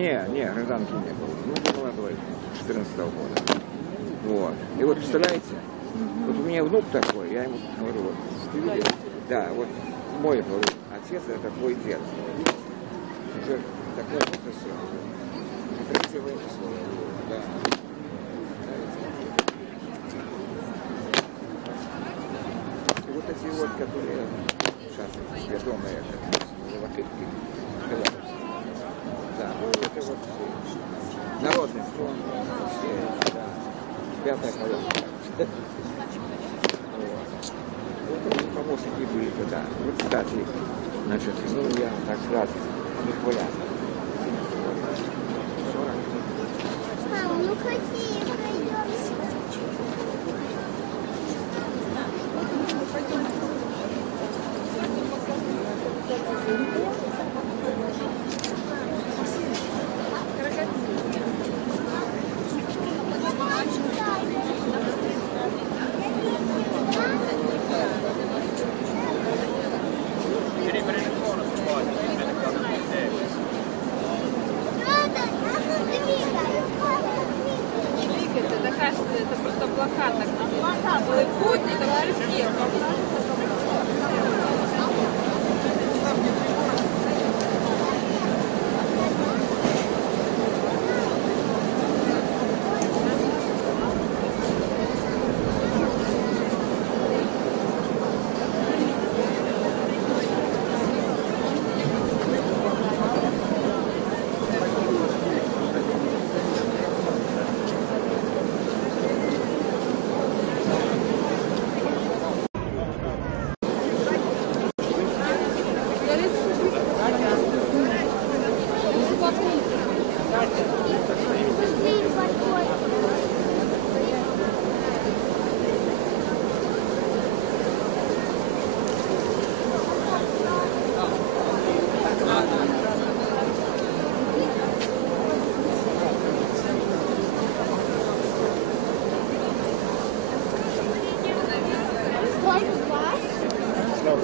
Не, гражданки не было. Ну, я молодой, 14-го года. Вот. И вот, представляете, вот у меня внук такой, я ему говорю, вот, ты видишь? Да, вот мой, говорю, отец — это твой дед. Уже такое все. Красивое слово. Да. И вот эти вот, которые сейчас ведомые, да, ну это вот народный фронт, да, пятая колонна. Вот они помощники были тогда. Вот, кстати, значит, ну я так сразу не хваляю. Мама, ну какие пройдемся? Это просто плакат, так был путь, это архив.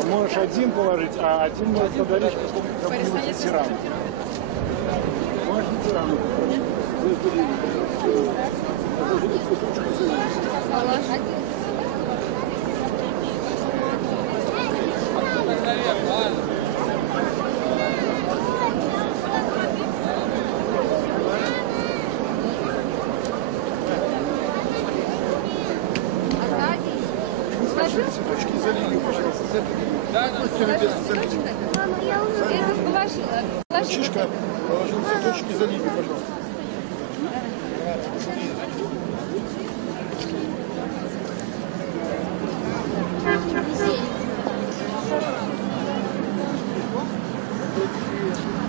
Можешь один положить, а один можешь подарить какому-нибудь ветерану. Можешь ветерану попросить. Цветочки за линию, пожалуйста, за линию. За линию. Мама, я уже Положила. Мальчишка положил цветочки за линию, пожалуйста.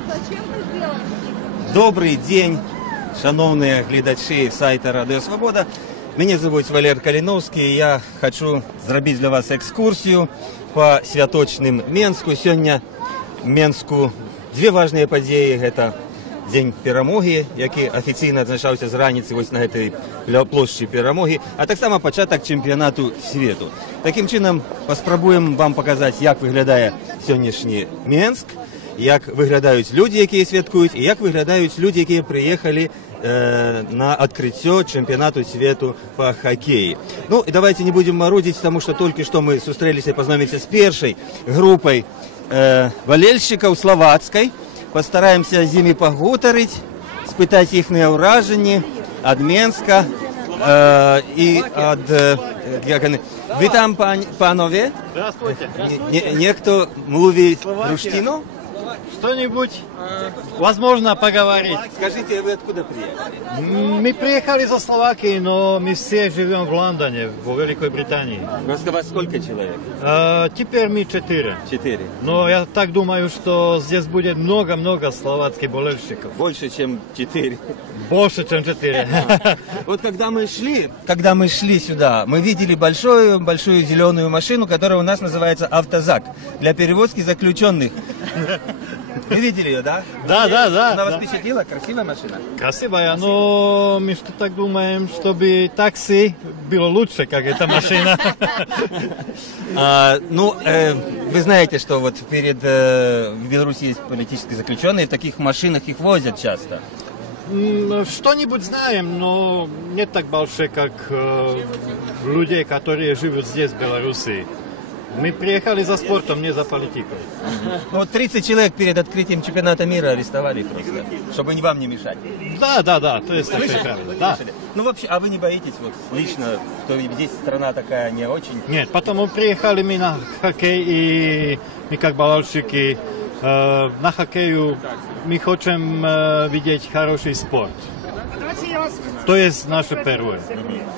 Зачем ты сделал? Добрий день, шановні глядачі сайту Радіо Свобода. Мене звуть Валерій Каліновський. Я хочу зробити для вас екскурсію по святочним Менску. Сьогодні в Менску дві важливі події. Це День Перемоги, який офіційно відзначався з раніці ось на цій площі Перемоги, а так само початок чемпіонату світу. Таким чином, спробуємо вам показати, як виглядає сьогоднішній Менск, як виглядають люди, які святкують, і як виглядають люди, які приїхали на відкриття чемпіонату світу по хоккею. Ну, і давайте не будемо марудити, тому що тільки що ми зустрілися і познайомилися з першою групою болельщиків словацької. Постараємося з ними поговорити, спитати їхні враження від Менська і від... Witam panowie. Здравствуйте. Niekto mówi rusztino? Что-нибудь возможно поговорить. Скажите, вы откуда приехали? Мы приехали за Словакии, но мы все живем в Лондоне, в Великой Британии. Просто вас сколько человек? Теперь мы 4. 4. Но я так думаю, что здесь будет много-много словацких болельщиков. Больше, чем 4. Больше, чем 4. Вот когда мы шли сюда, мы видели большую зеленую машину, которая у нас называется автозак, для перевозки заключенных. Вы видели ее, да? Да. Она вас впечатлила? Красивая машина? Красивая, но мы что так думаем, чтобы такси было лучше, как эта машина. Вы знаете, что вот в Беларуси есть политические заключенные, в таких машинах их возят часто. Что-нибудь знаем, но нет так больших, как людей, которые живут здесь, в Беларуси. Мы приехали за спортом, не за политикой. Вот 30 человек перед открытием чемпионата мира арестовали просто, чтобы вам не мешать. Да, то есть так правильно. Да. Слышали? Ну вообще, а вы не боитесь вот лично, что здесь страна такая не очень? Нет, потому приехали мы на хоккей, и мы как болельщики на хоккею мы хотим видеть хороший спорт. То есть наше первое.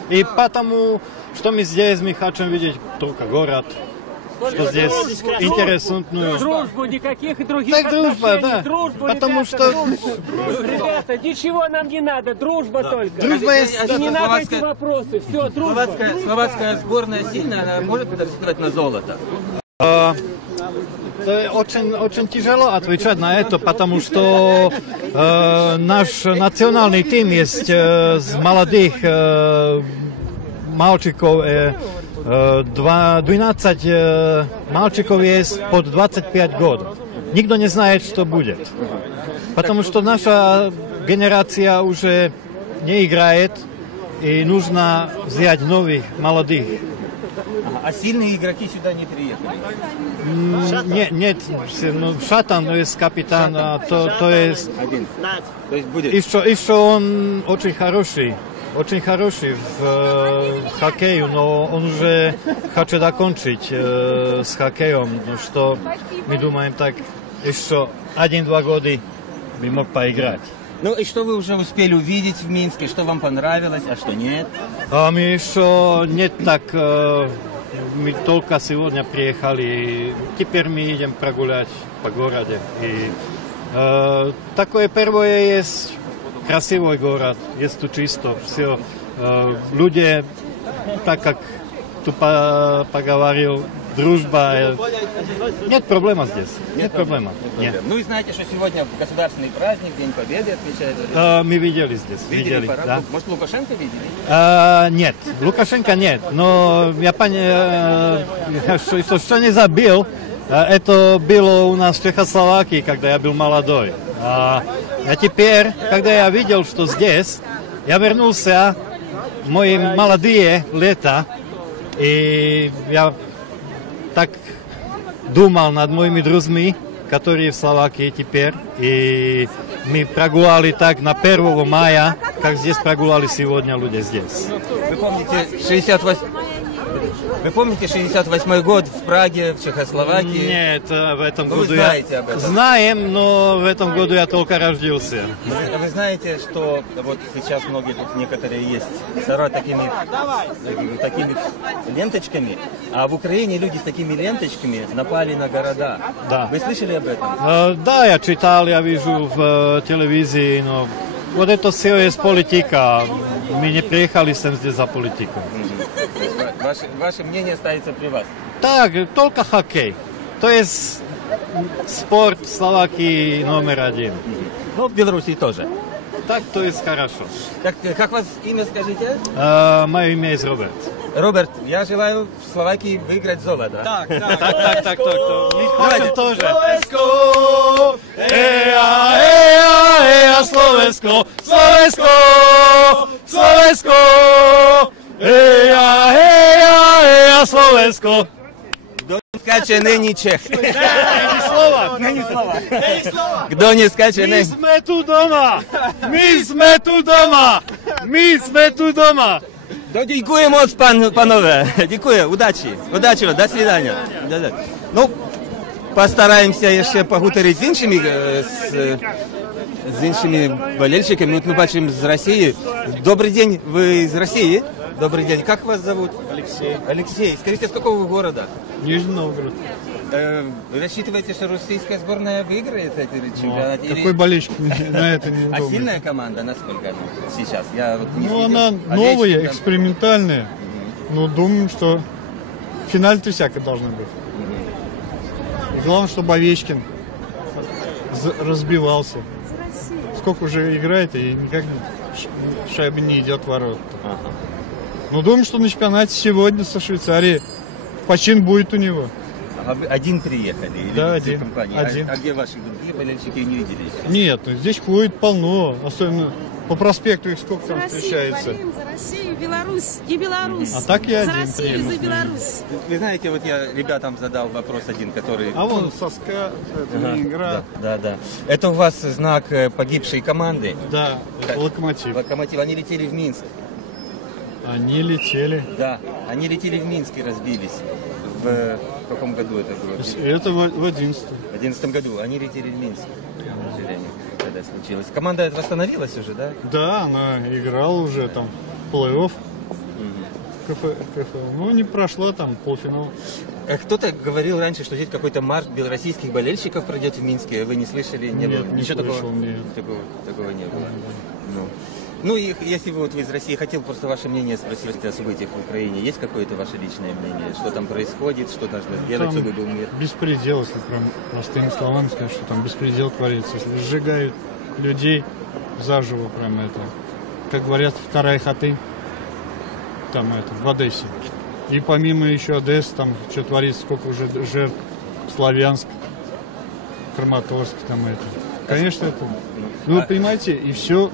И потому, что мы здесь, мы хотим видеть только город, что здесь интересную... Дружбу, никаких других Так, дружба, отношений. да. Дружбу, Потому ребята, что- дружбу. Ребята, ничего нам не надо, дружба только. Дружба есть... И не надо эти вопросы, все, дружба. Словацкая сборная сильная, она может претендовать на золото? Очень тяжело отвечать на это, потому что наш национальный тим есть с молодых мальчиков, 12 мальчиков есть под 25 год. Никто не знает, что будет. Потому что наша генерация уже не играет, и нужно взять новых, молодых. А сильные игроки сюда не приехали? Нет, Шатан есть капитан, то есть... Один. То есть будет... Еще он очень хороший в хоккею, но он уже хочет закончить с хоккеем, ну что мы думаем так, еще 1-2 года бы мог поиграть. Ну и что вы уже успели увидеть в Минске, что вам понравилось, а что нет? А мы еще нет так, мы только сегодня приехали, теперь мы идем прогулять по городу. И, такое первое есть красивый город, есть тут чисто, все. Люди, так как ты поговорил, дружба, нет проблемы здесь, нет проблемы. Нет. Ну и знаете, что сегодня государственный праздник, День Победы отмечают. Мы видели здесь, Видели да. парад? Может, Лукашенко видели? Нет, Лукашенко нет, но я понял, что не забыл, это было у нас в Чехословакии, когда я был молодой. А теперь, когда я видел, что здесь, я вернулся в мои молодые лета, и я так думал над моими друзьями, которые в Словакии теперь, и мы прогуляли так на 1 мая, как здесь прогуляли сегодня люди здесь. Вы помните 68-й год в Праге, в Чехословакии? Нет, в этом Ну, году вы знаете об этом. Знаем, но в этом году я только родился. Вы знаете, что вот сейчас многие тут некоторые есть с такими ленточками, а в Украине люди с такими ленточками напали на города. Да. Вы слышали об этом? Да, я читал, я вижу в телевизии, но вот это все есть политика. Мы не приехали здесь за политику. Ваше мнение остается при вас? Так, только хоккей. То есть спорт в Словакии номер 1. Ну, в Беларуси тоже. Так, то есть хорошо. Как вас имя скажите? Мое имя есть Роберт. Роберт, я желаю в Словакии выиграть золото. Так. Мы хотим тоже. Slovensko, Slovensko, Slovensko, Slovensko. Kto nie skacze, není Čech. Není Slovak. Není Slovak. Kto nie skače, My sme tu doma. My sme tu doma. No, dziękuję moc, panowie. Dziękuję, удачи. Удачи, до свидания. Ну, постараемся jeszcze поговорить з іншими болельщиками. Вот мы бачим з России. Добрый день, вы из России? Добрый день. Как вас зовут? Алексей. Алексей. Скажите, с какого вы города? Нижний Новгород. Вы рассчитываете, что российская сборная выиграет этот чемпионат? Какой болельщик на это не А удобно. сильная команда, насколько она сейчас? Я вот не Ну, следил. она Овечкин новая, там. экспериментальная. Но думаю, что в финале-то всяко должно быть. Главное, чтобы Овечкин разбивался. Сколько уже играет, и никак шайба не идет в ворота. Ага. Ну, думаю, что на чемпионате сегодня со Швейцарией почин будет у него. А вы один приехали? Или Да, всей один. компанией? Один. А где ваши другие болельщики, не видели еще? Нет, ну, здесь ходит полно, особенно по проспекту их сколько там За Россию встречается. болеем, за Россию, Беларусь и Беларусь. А так я за один Россию, приехал. за Беларусь. Вы знаете, вот я ребятам задал вопрос один, который... А вон Соска, Ага, Ленинград. да. Это у вас знак погибшей команды? Да, Как? это Локомотив. Локомотив. Они летели в Минск. Они летели. Да, они летели в Минск и разбились. В каком году это было? Это в 11-м. В 2011 году. Они летели в Минск, к сожалению, когда случилось. Команда восстановилась уже, да? Да, она играла уже там в плей-офф. КФ. Ну, не прошла там полуфинал. Кто-то говорил раньше, что здесь какой-то марш белороссийских болельщиков пройдет в Минске. Вы не слышали? Не Нет, было? не Ничего слышал, такого? нет. Такого не было. Ну и если вы из России, хотел просто ваше мнение спросить о событиях в Украине. Есть какое-то ваше личное мнение? Что там происходит? Что нужно сделать, Там чтобы был мир? беспредел, если прям простыми словами сказать, что там беспредел творится. Если сжигают людей заживо прям это. Как говорят, вторая хаты. Там это, в Одессе. И помимо еще Одессы, там что творится, сколько уже жертв. Славянск, Краматорск, там это. Конечно, это. Ну, вы понимаете, и все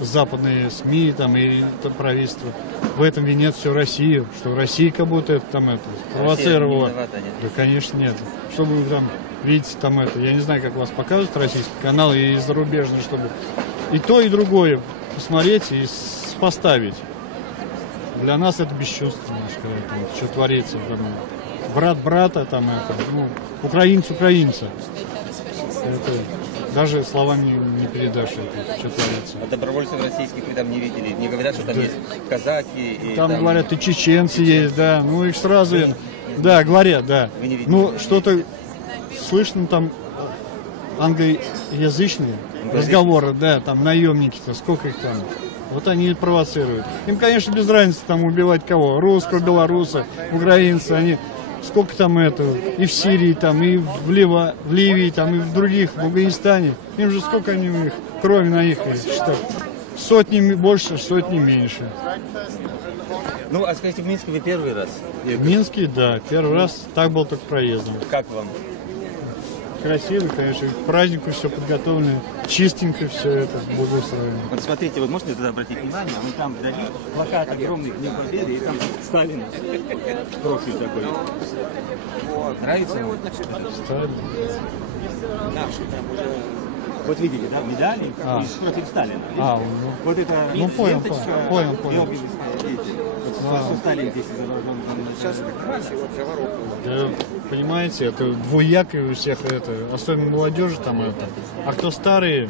западные СМИ там и это правительство в этом винят всю Россию, что Россия как будто это там это провоцировала. Россия не виновата, нет? Да, конечно, нет. Чтобы вы там видите там это, я не знаю, как вас показывают российский канал и зарубежный, чтобы и то, и другое посмотреть и поставить. Для нас это бесчувственно, что творится. Там, брат брата, там это, ну, украинец украинца. Это даже словами не передашь, это, что творится. А добровольцев российских вы там не видели? Не говорят, что там есть казаки? И Там говорят, и чеченцы есть, да. Ну их сразу, да, говорят, да. Вы не видели? Ну что-то слышно там англоязычные разговоры, да, там наемники-то, сколько их там. Вот они и провоцируют. Им, конечно, без разницы там убивать кого. Русского, белоруса, украинца, они сколько там этого, и в Сирии, там, и в Ливии, там, и в других, в Афганистане. Им же сколько они у них, крови на их, что сотни больше, сотни меньше. Ну, а скажите, в Минске вы первый раз? В Минске, да, первый раз, так был только проездом. Как вам? Красиво, конечно, к празднику все подготовлено, чистенько все это, благоустроено. Вот смотрите, вот можете туда обратить внимание, вон там вдали плакат огромный к Дню Победы, и там Сталин профиль такой. Нравится ему? Сталин. Вот видели, да, медали, и профиль Сталина. А, Вот это ну понял. Георгиевская, видите? Вот что Сталин здесь изображен. Сейчас это красиво, вся воронка. Да, понимаете, это двуякое у всех это, особенно молодежи там это. А кто старые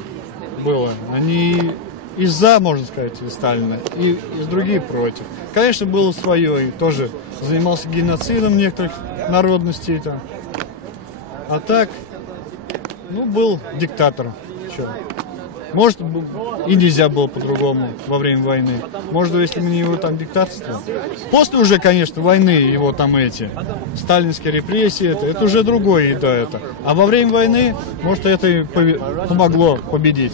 было, они и за, можно сказать, Сталина, и другие против. Конечно, было свое, и тоже занимался геноцидом некоторых народностей там. А так, ну, был диктатором. Чё? Может, и нельзя было по-другому во время войны. Может, если бы не его там диктаторство. После уже, конечно, войны его там эти сталинские репрессии, это уже другое, да, это. А во время войны, может, это и помогло победить.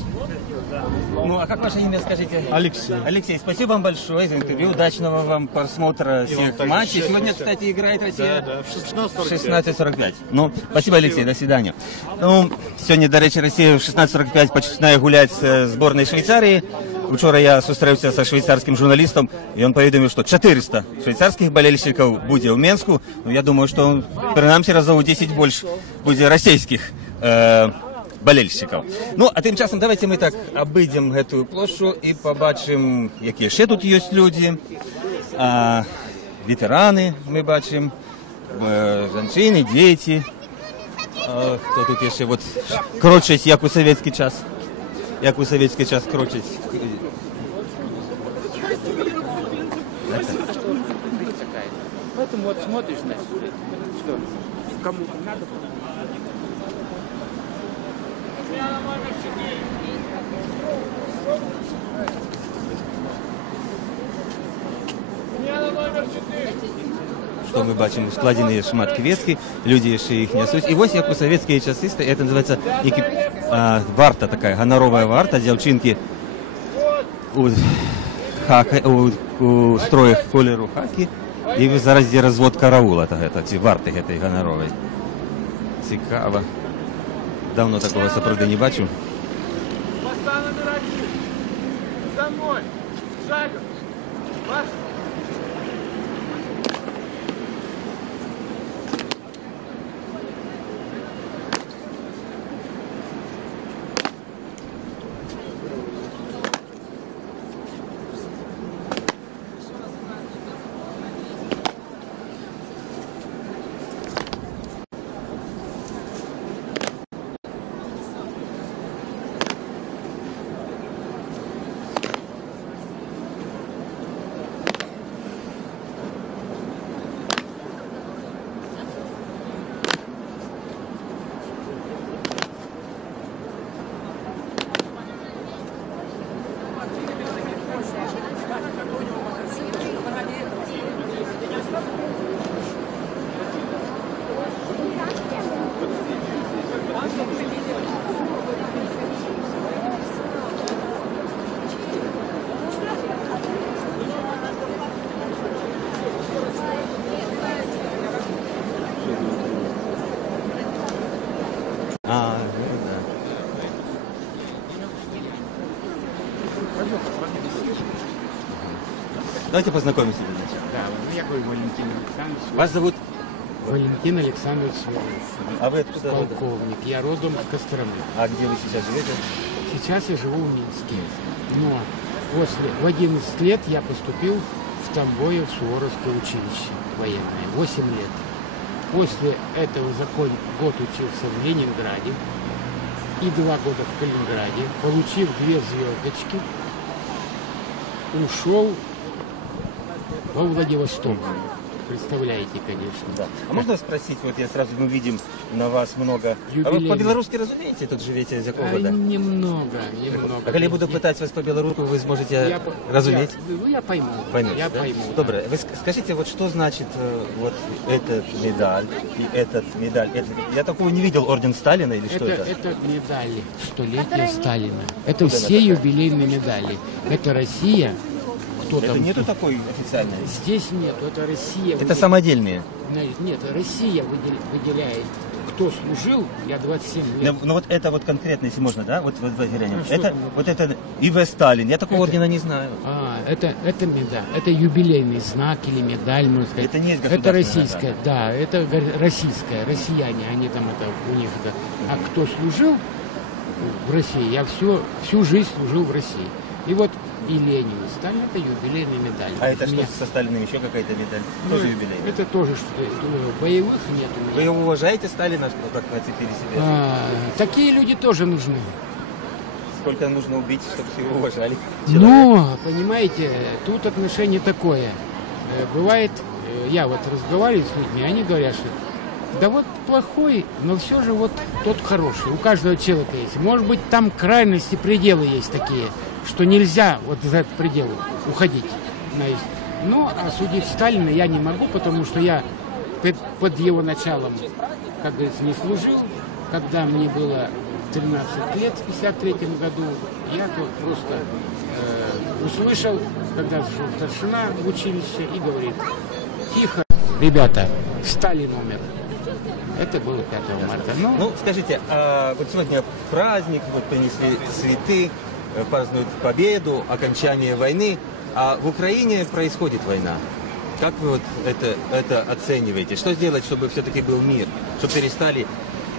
Ну, а как ваше имя, скажите? Алексей. Алексей, спасибо вам большое за интервью. Удачного вам просмотра всех матчей. Сегодня, кстати, играет Россия в 16:45. Ну, спасибо, Алексей, до свидания. Ну, сегодня, до речі, Росія в 16:45 починає гуляти з збірною Швейцарії. Вчора я зустрівся з швейцарським журналістом, і він повідомив, що 400 швейцарських болельщиків буде в Мінську. Ну, я думаю, що, принаймні, разів у 10 більше буде російських болельщиків. Ну, а тим часом давайте ми так обійдемо эту площу і побачимо, які ще тут є люди. Ветерани ми бачимо, жінки, діти. Хто тут ще от крочить, як у совєтський час. Як у совєтський час крочить. Поэтому вот смотришь, значит, что кому-то надо. что мы бачимо складені шмат кветки, люди ще їх несуть. І ось як у совєтські часи, це називається варта така, гонорова варта, дівчинки у строях кольору хаки. І зараз є розвод караула, ці варти цієї гонорової. Цікаво. Давно такого сапраўды не бачу. За мной! Шагом! Марш! Давайте познакомимся. Да, я Валентин Александрович. Вас зовут? Валентин Александрович. А вы откуда? Полковник. Я родом из Костромы. А где вы сейчас живете? Сейчас я живу в Минске. Но в 11 лет я поступил в Тамбове в Суворовское училище военное. 8 лет. После этого год учился в Ленинграде и 2 года в Калининграде. Получив 2 звездочки, ушел во Владивосток. Представляете, конечно. Да. А можно спросить, вот я сразу, мы видим на вас много... А вы по-белорусски разумеете, тут живете, из какого года? Немного. А когда я буду пытать вас по-белорусски, вы сможете разуметь? Я пойму. Поймете, я да? пойму. Добре. Вы скажите, вот что значит вот этот медаль и этот медаль? Я такого не видел, орден Сталина или что это? Это медали столетия Сталина. Это все юбилейные медали. Это Россия. Кто это там? нету такой официальной? Здесь нет, это Россия. Это самодельные? Нет, Россия выделяет. Кто служил, я 27 лет. Ну вот это вот конкретно, если можно, да? Вот это, вот это И.В. Сталин. Я такого ордена не знаю. Это медаль. Это юбилейный знак или медаль, можно сказать. Это не есть Это российская, да, это российская. Россияне, они там это у них это. А кто служил в России? Я всю жизнь служил в России. И вот и Ленин, и Сталин — это юбилейные медали. А это что со Сталиным еще какая-то медаль? Тоже юбилейная? Это тоже что-то. Боевых нет у меня. Вы его уважаете, Сталина, что так нацепили себе? Такие люди тоже нужны. Сколько нужно убить, чтобы его уважали? Но, понимаете, тут отношение такое. Бывает, я вот разговариваю с людьми, они говорят, что да вот плохой, но все же вот тот хороший. У каждого человека есть. Может быть, там крайности, пределы есть такие, что нельзя вот за этот предел уходить. Но осудить Сталина я не могу, потому что я под его началом, как говорится, не служил. Когда мне было 13 лет, в 1953 году, я тут просто услышал, когда шел старшина в училище и говорит: тихо, ребята, Сталин умер. Это было 5 марта. Ну, скажите, а вот сегодня праздник, вот принесли цветы, празднуют победу, окончание войны, а в Украине происходит война. Как вы вот это оцениваете? Что сделать, чтобы все-таки был мир, чтобы перестали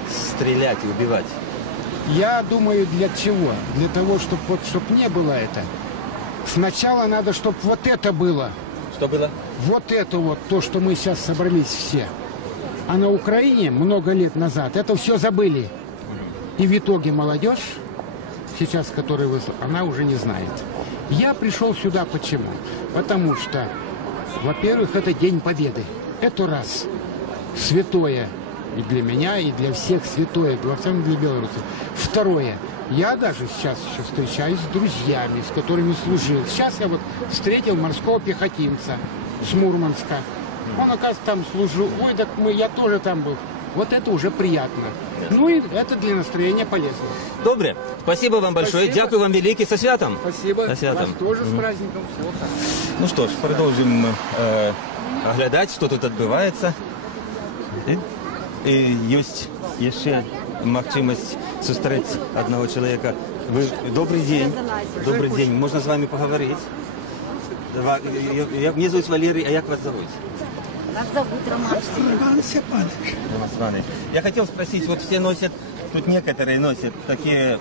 стрелять и убивать? Я думаю, для чего? Для того, чтобы вот, не было это. Сначала надо, чтобы вот это было. Что было? Вот это вот, то, что мы сейчас собрались все. А на Украине много лет назад это все забыли. И в итоге молодежь, сейчас которая вышла, она уже не знает. Я пришел сюда почему? Потому что, во-первых, это День Победы. Это раз. Святое. И для меня, и для всех святое. Во всем для белорусов. Второе. Я даже сейчас еще встречаюсь с друзьями, с которыми служил. Сейчас я вот встретил морского пехотинца с Мурманска. Он, оказывается, там служил. Ой, так я тоже там был. Вот это уже приятно. Ну и это для настроения полезно. Добре. Спасибо вам большое. Спасибо. Дякую вам велике. Со святом. Спасибо. Со святом. Вас тоже с праздником. Всего хорошего. Ну что ж, продолжим оглядать, что тут відбувається. І є ще можливість зустріти одного чоловіка. Ви добрий день. Добрий день. Можна з вами поговорити? Меня зовут Валерий, а як вас зовут? Вас зовут Роман Степанович. Роман Степанович. Я хотел спросить, вот все носят, тут некоторые носят такие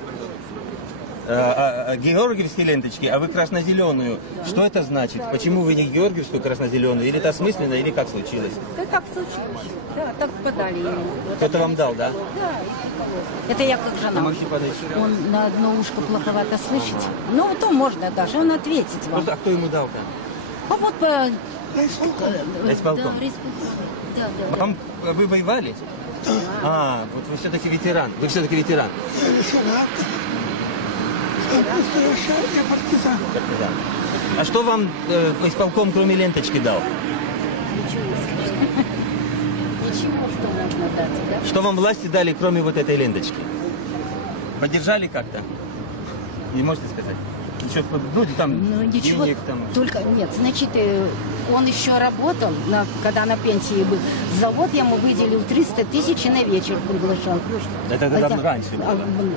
георгиевские ленточки, а вы красно-зеленую. Что это значит? Почему вы не георгиевскую красно-зеленую? Или это осмысленно, или как случилось? Да как случилось? Да, так подали ему. Кто-то вам дал, да? Да. Это я как жена. Максим Иванович. Он на одно ушко плоховато слышит. Ну, то можно даже, он ответит вам. Просто, а кто ему дал-то? А вот по... Райисполком. Да, да. Вам, вы воевали? Да. А, вот вы все-таки ветеран. Вы все-таки ветеран. Я партизан. Партизан. А что вам исполком кроме ленточки дал? Ничего, что можно дать, да? Что вам власти дали, кроме вот этой ленточки? Поддержали как-то? Не можете сказать? Еще, ну, там, ну, ничего, денег, там... только, нет, значит, он еще работал, когда на пенсии был. Завод ему выделил 300 тысяч и на вечер приглашал. Это давно раньше было.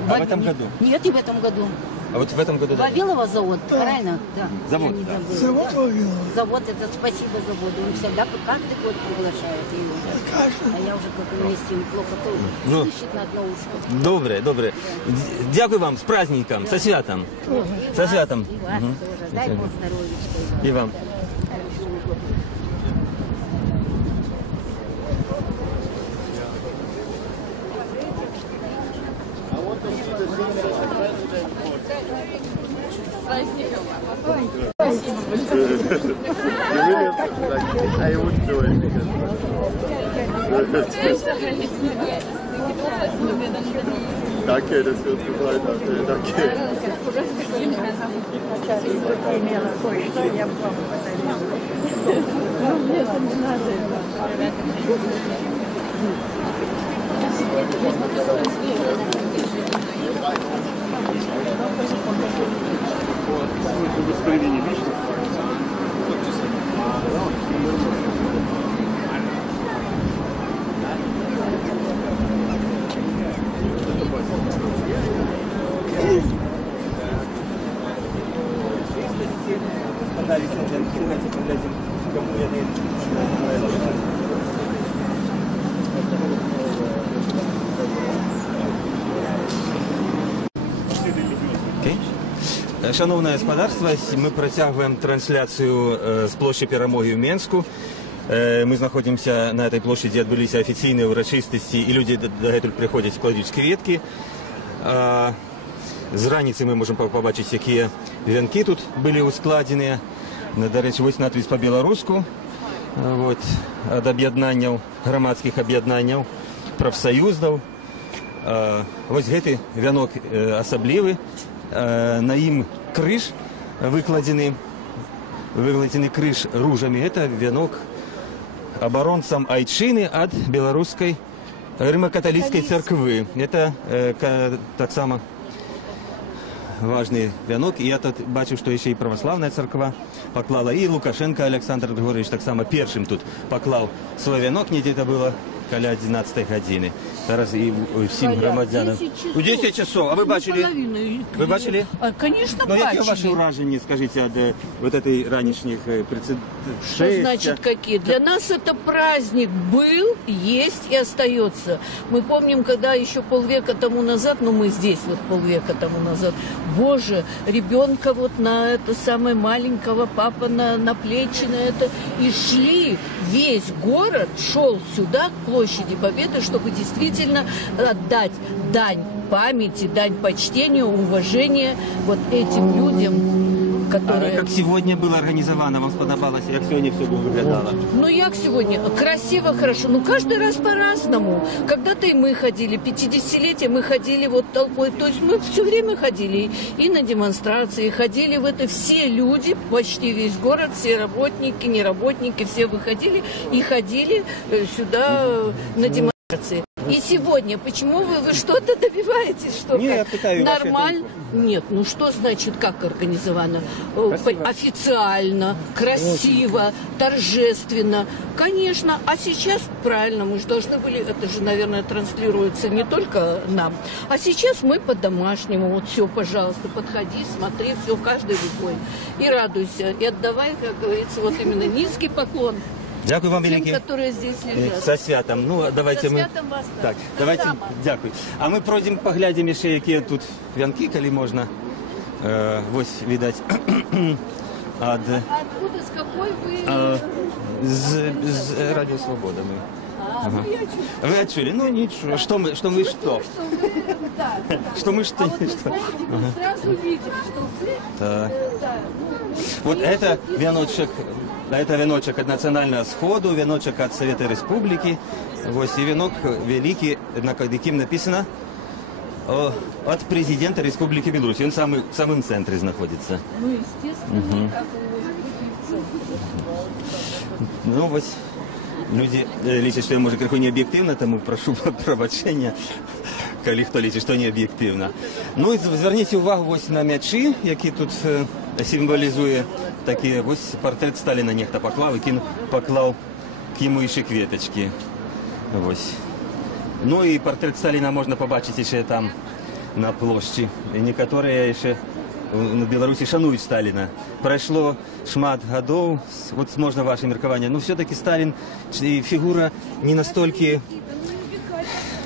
А в этом году? Нет, и в этом году. А вот в этом году... Вавилова завод, правильно? Да. Завод, Я не да. забыла. Завод Вавилова. Завод, это спасибо заводу. Он всегда каждый год приглашает его. А я уже как вместе плохо тоже. Ну. Слышит на одно ушко. Добре, добре. Дякую вам, с праздником, со святом. Со святом. И вас тоже. Дай Бог здоровья. И вам. Danke, das wird gefallen. Danke. Шановне господарство, ми протягуємо трансляцію з площі Перемоги в Менську. Ми знаходимося на цій площі, де відбулися офіційні урочистості, і люди догетуль приходять, складуть квітки. З раніці ми можемо побачити, які вінки тут були ускладені. До речі, ось надпис по-білоруську від об'єднань, громадських об'єднань, профсоюзів. Ось цей вінок особливий. На им крыш выкладены крыш ружами. Это венок оборонцам Айчины от белорусской Римо-католической церкви. Это так само важный венок. И я тут бачу, что еще и православная церква поклала. И Лукашенко Александр Григорьевич так само первым тут поклал свой венок. Не где-то было каля 11 години. Зараз і всім громадянам. У 10 часов. А ви бачили? Ви бачили? Конечно, ну, бачили. Які ваші враження, скажіть, від вот этой ранішніх прецедентов? Что значит какие? Для нас это праздник был, есть и остается. Мы помним, когда еще полвека тому назад, ну мы здесь вот полвека тому назад, Боже, ребенка вот на это самое маленького, папа на плечи на это, и шли, весь город шел сюда, к площади Победы, чтобы действительно отдать дань памяти, дань почтению, уважения вот этим людям. которые... Как сегодня было организовано, вам сподобалось, как сегодня все выглядало? Ну, як сегодня? Красиво, хорошо. Ну, каждый раз по-разному. Когда-то и мы ходили, 50-летие мы ходили вот толпой. То есть мы все время ходили и на демонстрации, ходили в это все люди, почти весь город, все работники, неработники, все выходили и ходили сюда на демонстрации. И сегодня, почему вы что-то добиваетесь? Что Не, я пытаюсь. нормально? Нет, ну что значит, как организовано? Красиво. Официально, красиво, торжественно. Конечно, а сейчас, правильно, мы же должны были, это же, наверное, транслируется не только нам, а сейчас мы по-домашнему, вот все, пожалуйста, подходи, смотри, все, каждый любой. И радуйся, и отдавай, как говорится, вот именно низкий поклон. Дякую вам Тем, велике. которые здесь лежат. Со святом. Ну, давайте Со ми... святом вас, Так, давайте, дякую. А ми пройдемо, поглядимо ще, які тут вянки, коли можна. Ось, видать, Откуда, с какой вы... з Радіо Свобода ми. Ага. Ну, я чую. Вы отчули? Ну, ничего. Что мы, что? Да. Что мы, что? А вот Что? мы сразу видели, что вы... Так. Да. Вот это веночек от Национального сходу, веночек от Совета Республики. Ось и венок великий, на яким написано от президента Республики Беларусь. Он в самом центре находится. Ну, естественно, как Ну, ось люди лічать, що я, може, криху не об'єктивно, тому прошу пробачення, коли хто лічить, що не об'єктивно. Ну, і зверніть увагу ось на м'ячі, які тут символізує такі, ось портрет Сталіна нехто поклав, і поклав к йому ще квіточки. Ось. Ну, і портрет Сталіна можна побачити ще там, на площі. І некоторі ще в Беларуси шанують Сталина. Пройшло шмат годов, вот можно ваше меркование, но все-таки Сталин фигура не настолько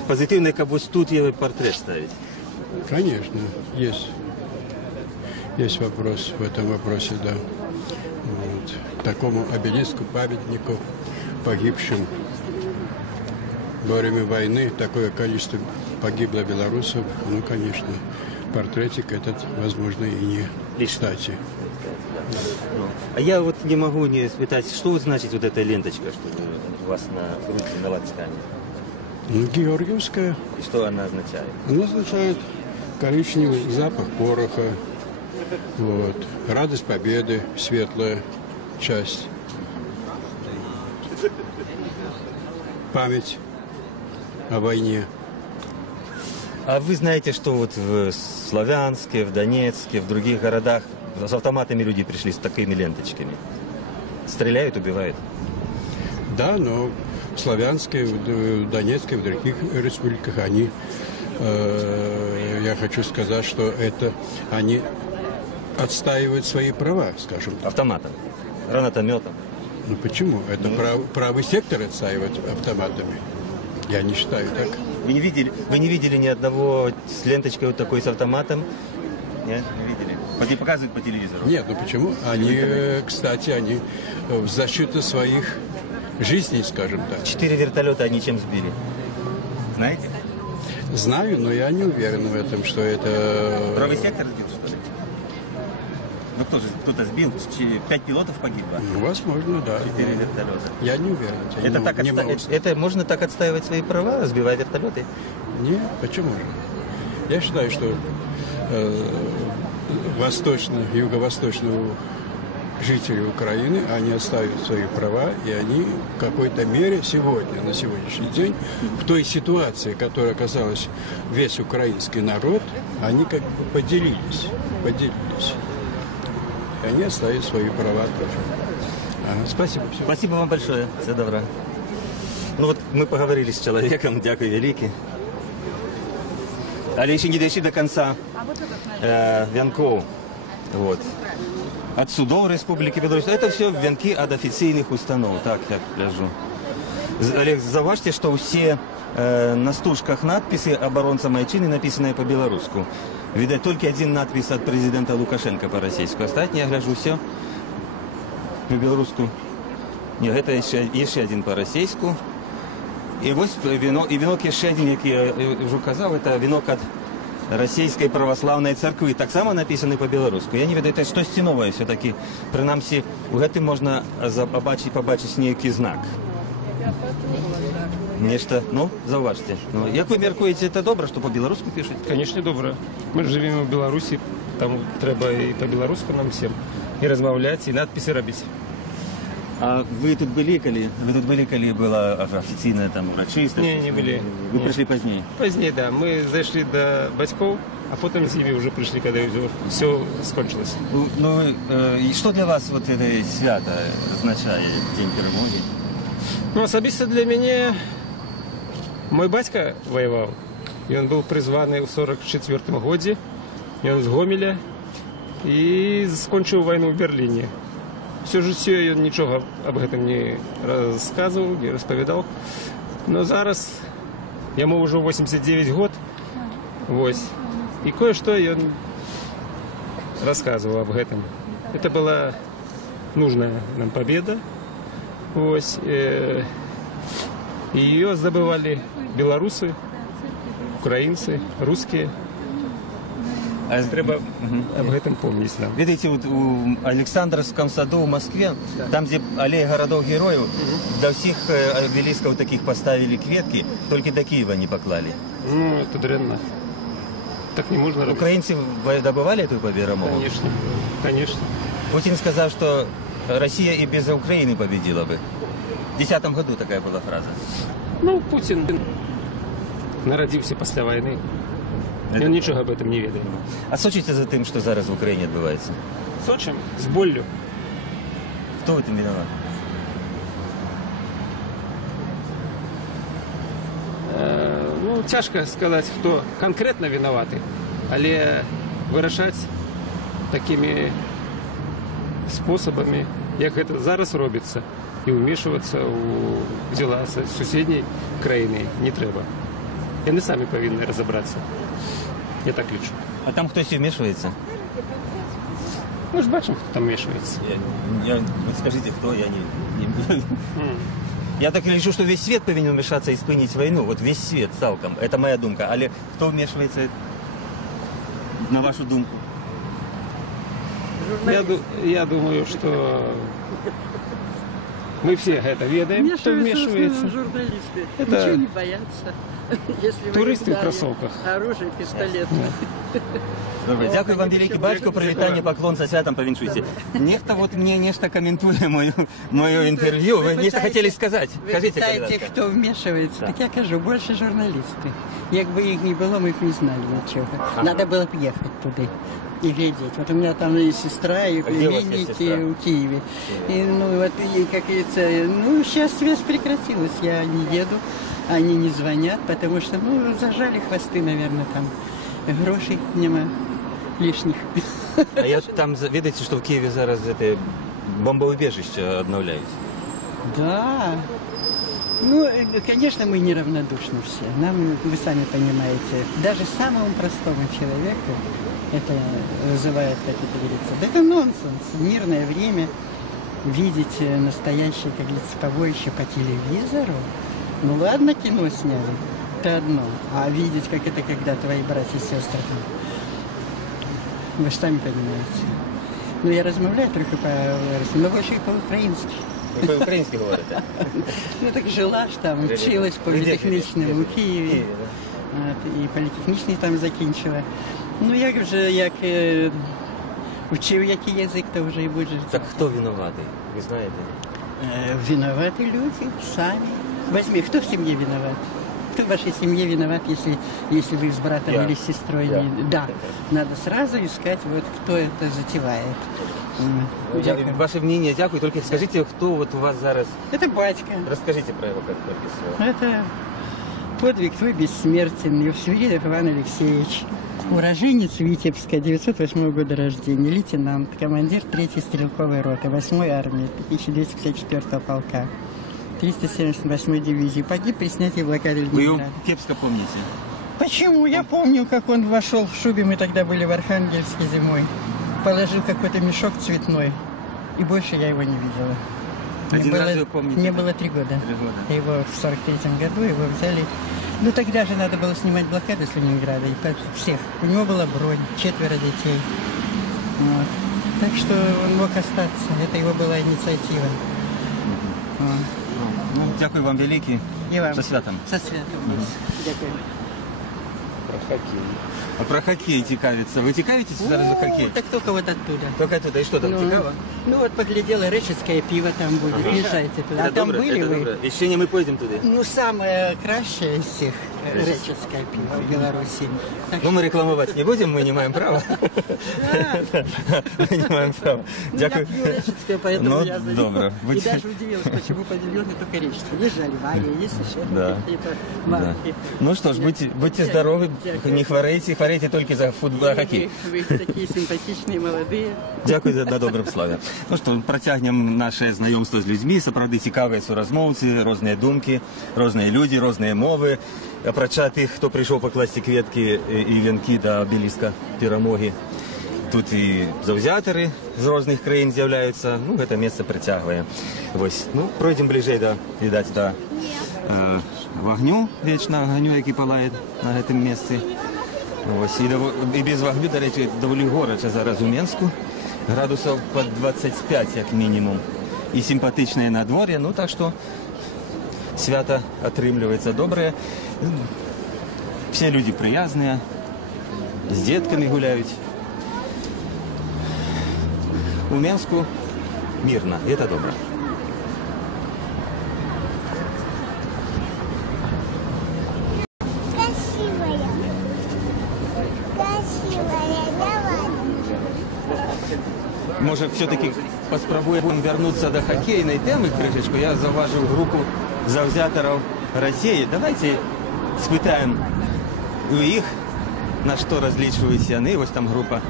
позитивная, как вот тут его портрет ставить. Конечно, есть. Есть вопрос в этом вопросе, да. Вот. Такому обелиску, памятнику погибшим во время войны, такое количество погибло белорусов, ну, конечно, портретик этот, возможно, и не кстати. А я вот не могу не спитать, что вот значит вот эта ленточка, что у вас на груди, на лацкане? Ну, георгиевская. И что она означает? Она означает коричневый запах пороха, вот, радость победы, светлая часть, память о войне. А вы знаете, что вот в Славянске, в Донецке, в других городах с автоматами люди пришли с такими ленточками? Стреляют, убивают? Да, но в Славянске, в Донецке, в других республиках они, я хочу сказать, что это они отстаивают свои права, скажем так. Автоматом, гранатометом. Ну почему? Это правый сектор отстаивает автоматами. Я не считаю так. Вы не видели ни одного с ленточкой вот такой с автоматом? Нет, не видели. Показывают по телевизору. Нет, ну почему? Они, кстати, они в защиту своих жизней, скажем так. 4 вертолета они чем сбили? Знаете? Знаю, но я не уверен в этом, что это... Правый сектор сбил, что ли? Ну кто-то сбил, 5 пилотов погибло? Ну, возможно, да. 4 вертолета. Я не уверен. Это можно так отстаивать свои права, сбивая вертолеты? Нет, почему же? Я считаю, что юго-восточные жители Украины, они отстаивают свои права, и они в какой-то мере сегодня, на сегодняшний день, в той ситуации, в которой оказался весь украинский народ, они как бы поделились. И они отстаивают свои права тоже. Спасибо. Спасибо вам большое. Всего добра. Ну вот мы поговорили с человеком, дякую великий. Але еще не дошли до конца венков. Вот. От судов Республики Беларусь. Это все венки от официальных установ. Так, я гляжу. Олег, зауважьте, что все на стужках надписи оборонцам Айчины написанные по-белорусски. Видать, только один надпись от президента Лукашенко по-российски. Остальное, я гляжу, все по-белорусски. Нет, это еще один по-российски. И вот венок еще один, как я уже сказал, это венок от Расійської православної церкви так само написаний по-білоруську. Я не ведаю, це щось нове все-таки. Принаймні, у гэтым можна побачити некий знак. Нечто, ну, зауважте. Ну, як ви міркуєте, це добре, що по-білоруську пишуть? Конечно, добре. Ми ж живемо в Білорусі, там треба і по-білоруську нам всім, і розмовляти, і надписи робити. А ви тут були, коли була офіційна там урочистість? Ні, не були. Ви прийшли пізніше? Пізніше, так. Да. Ми зайшли до батьків, а потім з ними вже прийшли, коли все скончилось. Ну, і що для вас вот це свято означає, День Перемоги? Ну, особисто для мене, мой батько воював, і він був призваний у 44-му році, і він з Гомеля, і скончив війну в Берліні. Все життя він нічого об этом не розказував, не розповідав. Но зараз йому вже 89 років, ось, і кое-що він розказував об этом. Это была нужная нам победа. Ось, ее забывали белорусы, украинцы, русские. Треба об этом помнить нам. Видите, вот у Александровском саду в Москве, там, где аллея городов-героев, до всех обелисков таких поставили кветки, только до Киева не поклали. Ну, это дрянно. Так не можно робить. Украинцы добывали эту перемогу? Конечно, конечно. Путин сказал, что Россия и без Украины победила бы. В 2010 году такая была фраза. Ну, Путин народился после войны. Він нічого об этом не ведає. А сочите за тим, що зараз в Україні відбувається? Сочим з болью. Хто в цьому виноват? Ну, тяжко сказати, хто конкретно винуватий, але вирішати такими способами, як це зараз робиться, і вмішуватися у діла з сусідньої країни не треба. Вони самі повинні розібратися. Я так лічу. А там хтось вмішується? Ми ж бачимо, хто там вмішується. Ви скажіть, хто, я не... Я так лічу, що весь світ повинен вмішатися і спинити війну. Вот весь світ цілком. Це моя думка. Але хто вмішується, на вашу думку? Я думаю, что мы все это ведаем, кто вмешивается. Журналисты. Это ничего не боятся. Если туристы в вы кроссовках. Оружие, пистолет. Добре, дякую вам, великий батько, привітання, поклон за святом, повіншуйте. Нехто вот мне нечто комментує мое интервью, вы нечто хотели сказать. Скажите, питаете, кто вмешивается? Да. Так я кажу, больше журналисты. Якби их не было, мы бы не знали ничего. Надо было бы ехать туда и глядеть. Вот у меня там и сестра, и племянники в Киеве. И, ну, вот, и, как говорится, ну, сейчас связь прекратилась, я не еду, они не звонят, потому что, ну, зажали хвосты, наверное, там. Грошей нема лишних. А я там, видите, что в Киеве зараз это бомбоубежище обновляются? Да. Ну, конечно, мы неравнодушны все. Нам, вы сами понимаете, даже самому простому человеку это вызывает, как это говорится, да это нонсенс. Мирное время видеть настоящее, как говорится, побоище по телевизору. Ну ладно, кино сняли. Это одно. А видеть, как это, когда твои братья и сестры там. Вы же сами понимаете. Ну, я размовляю только по-русски, но больше и по-украински. Вы по-украински говорите? Ну, так жила ж там, училась політехнічному у Києві. І політехнічний там закінчила. Ну, як вже, як вчив який язик, то вже і буде. Так хто винуватий, ви знаєте? Виноваты люди сами. Возьми, кто в семье виноват? Кто в вашей семье виноват, если вы с братом или с сестрой? Да, надо сразу искать, вот кто это затевает. Ваше мнение, дякую. Только скажите, кто вот у вас зараз... Это батька. Расскажите про его, как прописывал. Это подвиг твой бессмертен, Евсевиев Иван Алексеевич. Уроженец Витебска, 908 года рождения, лейтенант, командир 3-й стрелковой роты 8-й армии 1254 полка. 378 дивизии. Погиб при снятии блокады Ленинграда. Вы его кепско помните? Почему? Я помню, как он вошел в шубе, мы тогда были в Архангельске зимой. Положил какой-то мешок цветной. И больше я его не видела. Один мне раз было, вы помните? Мне было 3 года. 3 года. Его в 43-м году его взяли. Ну, тогда же надо было снимать блокаду с Ленинграда. И всех. У него была бронь, 4 детей. Вот. Так что он мог остаться. Это его была инициатива. Ну, дякую вам велике. І вам. Со святом. Со святом. Дякую. Про хоккей. А про хоккей цікавиться. Вы цікавитесь зараз за хоккей? Так только вот оттуда. Только оттуда. И что там, цікаво? Ну вот поглядела, реческое пиво там будет. Езжайте туда. Это А там добре, были это вы? добре. Еще не мы пойдем туда. Ну, самое кращее из всех реческое пиво в Беларуси. Ну, мы рекламировать не будем, мы не маем права. Мы не маем права. Я пью реческое, поэтому я за него. Добре. И даже удивилась, почему павильоны только реческие. Есть же Альвария, есть еще какие-то Да. марки. Ну что ж, будьте здоровы, не хворейте, хворейте только за футбол, хоккей. Вы такие симпатичные, молодые. Дякую за добрым словом. Ну що, протягнем наше знайомство з людьми, справді цікаві суразмовці, різні думки, різні люди, різні мови. Апрача тих, хто прийшов покласти квітки і вінки до обеліска перемоги. Тут і завзятори з різних країн з'являються, ну, це місце притягує. Ось, ну, пройдемо ближче, видать, до вогню, вічного вогню, який палає на цьому місці. Ось, і без вогню, до речі, доволі горяче зараз у Мінську. Градусів під 25, як мінімум. І симпатичне надвор'я, ну, так що свято отримлюється добре. Всі люди приязні, з дітками гуляють. У Мінську мирно, і це добре. Може, все-таки спробуємо вернутися до хокейної теми кришечку. Я зауважив групу завзяторів Росії. Давайте спитаємо у їх, на що розлічуються вони. Ось там група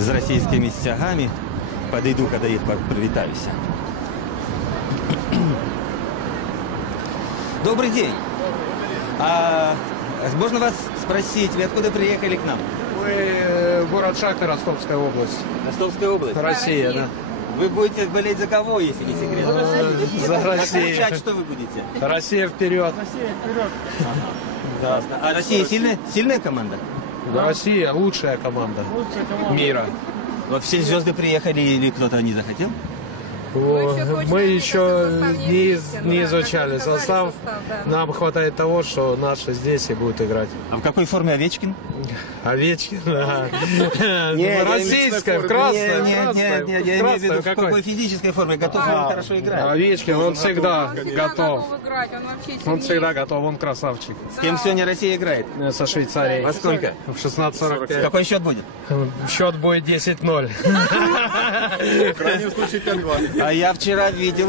з російськими стягами. Подойду, коли їх привітаюся. Добрый день. Можно вас спросить, вы откуда приехали к нам? Мы город Шахты, Ростовская область. Ростовская область? Россия, да. Вы будете болеть за кого, если не секрет? За Россию. Кричать, что вы будете? Россия вперед. Россия вперед. Да. А Россия сильная команда? Россия лучшая команда мира. Вот все звезды приехали или кто-то не захотел? Мы еще не изучали состав. Нам хватает того, что наши здесь и будут играть. А в какой форме Овечкин? Овечкин, да. Российская, в красной. Нет, я имею в виду, в какой физической форме готов, он хорошо играет. Овечкин, он всегда готов. Он всегда готов, он красавчик. С кем сегодня Россия играет? Со Швейцарией. Во сколько? В 16:45. Какой счет будет? Счет будет 10-0. В крайнем случае 5-2. А я вчера видел,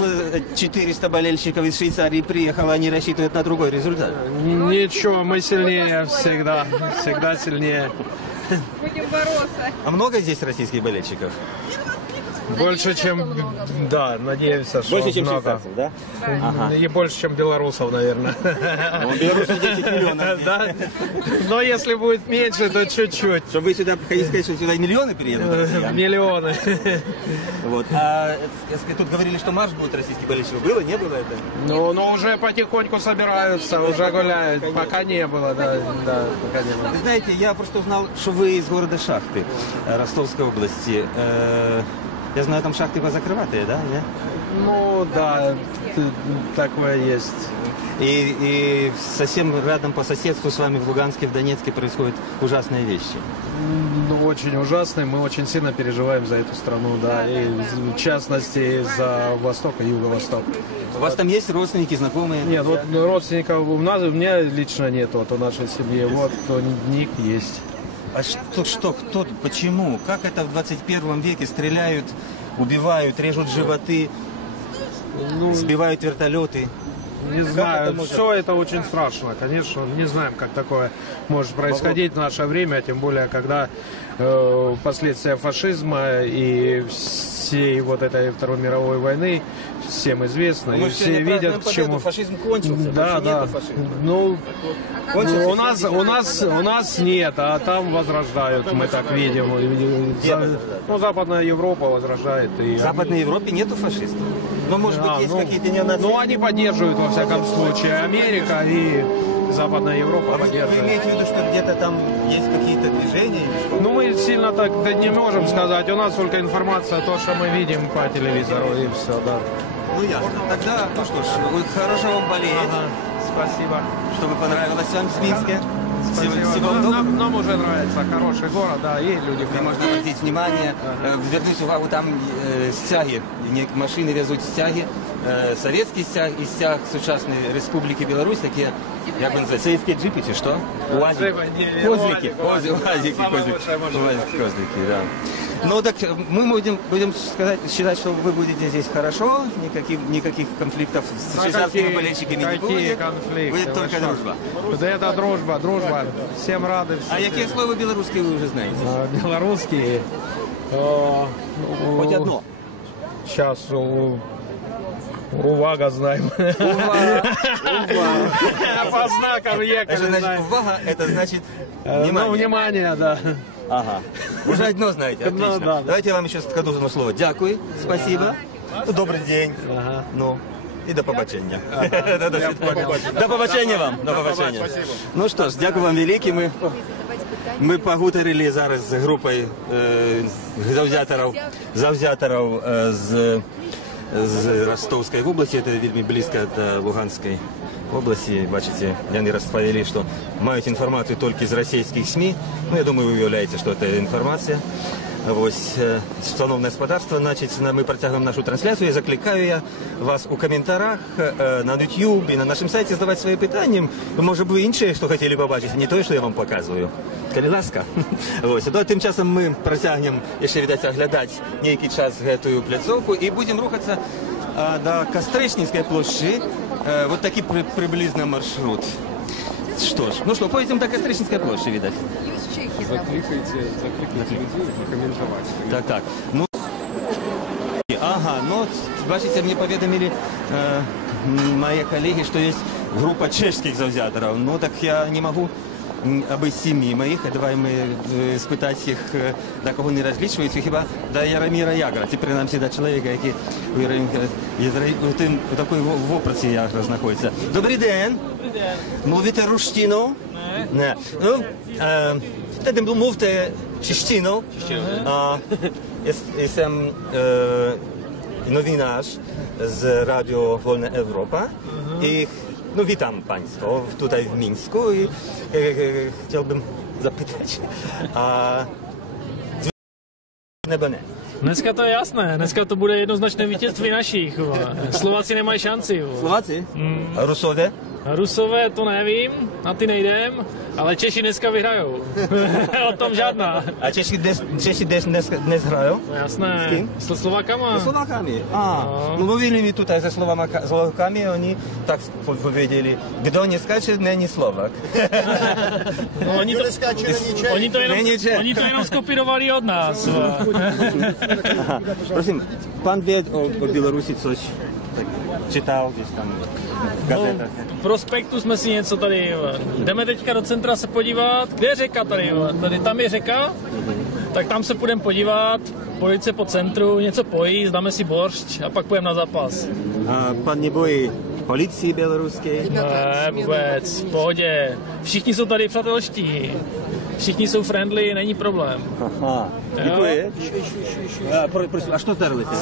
400 болельщиков из Швейцарии приехало, они рассчитывают на другой результат. Ничего, мы сильнее всегда. Всегда сильнее. Будем бороться. А много здесь российских болельщиков? Больше, чем... Да, надеемся, что больше, чем много. швейцарцев, да? Ага. И больше, чем белорусов, наверное. Ну, белорусов 10 миллионов. Да? Но если будет меньше, то чуть-чуть. Чтобы вы сюда, хотите сказать, что сюда миллионы приедут? Миллионы. Вот. А тут говорили, что марш будет российских болельщиков. Было, не было это? Ну, уже потихоньку собираются, уже гуляют. Пока не было, да, пока не было. Вы знаете, я просто узнал, что вы из города Шахты, Ростовской области. Я знаю, там шахты позакрыватые, да? Нет? Ну, да, такое есть. И совсем рядом по соседству с вами в Луганске, в Донецке происходят ужасные вещи. Ну, очень ужасные. Мы очень сильно переживаем за эту страну, да. И в частности за Восток и Юго-Восток. У вас там есть родственники, знакомые? Нет, вот родственников у меня лично нет, вот у нашей семьи. Вот у них есть. А кто, почему? Как это в 21 веке стреляют, убивают, режут животы, сбивают вертолеты? Не знаю, все это очень страшно, конечно, не знаем, как такое может происходить в наше время, тем более, когда последствия фашизма и всей вот этой Второй мировой войны, всем известно. Мы И все видят, к чему... Фашизм кончился, да, да. Ну, у нас нет, а там возрождают, мы так видим. Ну, Западная Европа возрождает. И в Западной Европе нету фашистов. Но, может быть, есть какие-то неонацисты. Ну, они поддерживают, во всяком случае, Америка и Западная Европа поддерживают. Вы имеете в виду, что где-то там есть какие-то движения? Ну, мы сильно так не можем сказать. У нас только информация, то, что мы видим по телевизору, и все, да. Ну, ясно. Тогда, ну что ж, хорошо вам болеть. Спасибо. Чтобы понравилось вам в Минске. Спасибо. Нам уже нравится, хороший город, да, и люди. Где можно обратить внимание, вернуть увагу, там стяги, машины везут стяги, советские стяги и стяг сучасної Республіки Білорусь, такі, як вони називаються, советские джипи, чи що? УАЗики. Козлики, козлики, да. Ну так мы будем считать, что вы будете здесь хорошо, никаких конфликтов с швейцарскими болельщиками не будет. Будет только дружба. Это дружба. Всем рады. А какие слова белорусские вы уже знаете? Белорусские? Хоть одно. Сейчас увага знаем. По знакам ехали. Увага, это значит внимание. Внимание, да. Ага. Уже одно знаете, отлично. Да. Давайте я вам еще скажу одно слово. Дякую, спасибо. Добрый день. Ага. Ну, і до побачення. До побачення вам. До побачення. Ну що ж, дякую вам велике. Ми погутарили зараз з групою завзяторів з Ростовської області, це вельми близько до Луганської области. Бачите, они розповіли, що мають інформацію тільки з російських СМІ. Ну, я думаю, ви уявляєте, що це інформація. Ось, шановне господарство, значить, ми протягуємо нашу трансляцію. І закликаю я вас у коментарях на YouTube і на нашому сайті задавати свої питання. Може, ви інші, що хотіли побачити, не те, що я вам показую. Коли ласка. Ось, а тим часом ми протягнемо, ще, видать, оглядати деякий час цю пляцовку і будемо рухатися до Костричницької площі. Вот такий приблизно маршрут. Что ж, ну что, поедем до Костричницкой площади, видать. Закликайте людей комментовать. Так. Ну, ага, ну, бачите, мне поведомили мои коллеги, что есть группа чешских завзяторов. Ну, так я не могу обойти мимо їх, давай ми спитати їх, до кого не розлічуються, хіба до Яроміра Ягра. Це, принаймні, до чоловіка, який у такій вопросі Ягра знаходиться. Добрий день. Мовите руштину? Не. Ну, тоді мовте чештину. Я nowinarz z Radio Wolna Europa i no, witam Państwa tutaj w Mińsku i chciałbym zapytać, a nebo ne? Dneska to je jasné, dneska to bude jednoznačné vítězství našich. Slováci nemají šanci. Slováci? A Rusové? Rusové to nevím, na ty nejdem, ale Češi dneska vyhrajou. O tom žádná. A Češi dnes hrajou? No jasné. S kým? S Slovákama. S Slovákami? No mluvili mi tutaj ze Slovákami, oni tak powiedzieli, kdo neskače, není Slovák. No, oni to jenom skopírovali od nás. Aha. Prosím, pan vie o Bělorusi coś čítal gdzieś tam v gazetách? No, prospektu jsme si něco tady, jdeme teďka do centra se podívat, kde je řeka tady, tam je řeka, tak tam se půjdeme podívat, pojít se po centru, něco pojíst, dáme si boršť a pak půjdeme na zápas. A pan nebojí policie běloruské? Ne, vůbec, v pohodě. Všichni jsou tady přátelští. Všichni jsou friendly, není problém. Ага, děkuji. А что делаете?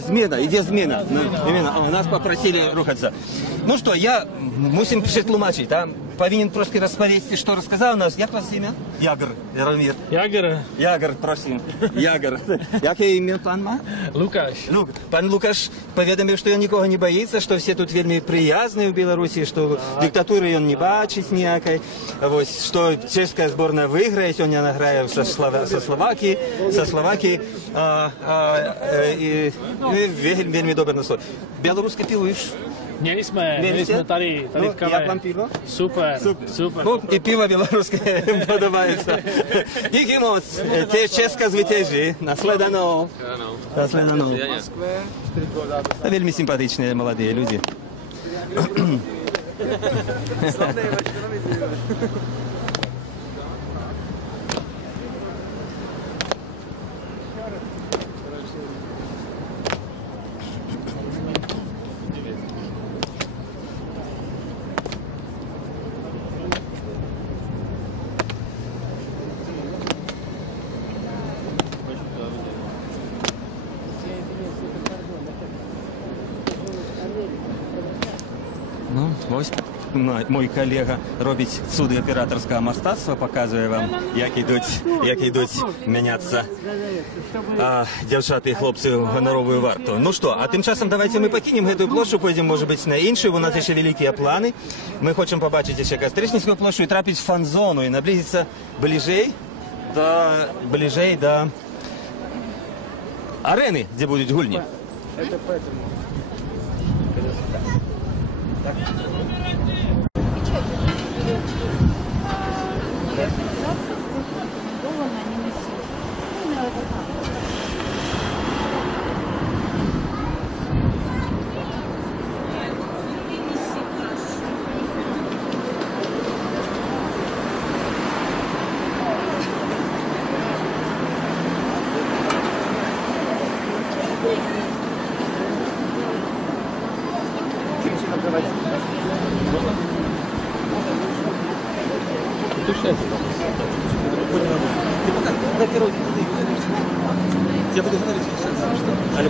Смена, идет смена. Нас попросили рухаться. Ну что, я мусим приттлумачить, а? Повинен просто розповісти, що розказав нас. Як вас ім'я? Ягр, Яромір. Ягр, просим. Ягр. Яке ім'я пан ма? Лукаш. Пан Лукаш повідомив, що він нікого не боїться, що всі тут вельми приязні в Білорусі, що диктатури він не бачить ніякої. Ось, що чеська зборна виграє, сьогодні вона грає со Словакії. І вельми добре настрой. Білоруське пивуєш? Měli jsme tady No, v kafe. jak vám pivo? Super. Ну, і пиво білоруське подобається. Díky moc. Теж Česka zvítězí. Nasledanou. Nasledanou. Вельми симпатичні молоді люди. Ну, ось мой колега робить цуди операторського мистецтва, показує вам, як ідуть мінятися дівчата і хлопці в гонорову варту. Ну що, а тим часом давайте ми покинемо цю площу, поїдемо, може бути, на іншу. У нас ще великі плани. Ми хочемо побачити ще Костричницьку площу і трапити в фан-зону і наблизитися ближей до арени, де будуть гульні. Это поэтому. Я буду говорить сейчас. Але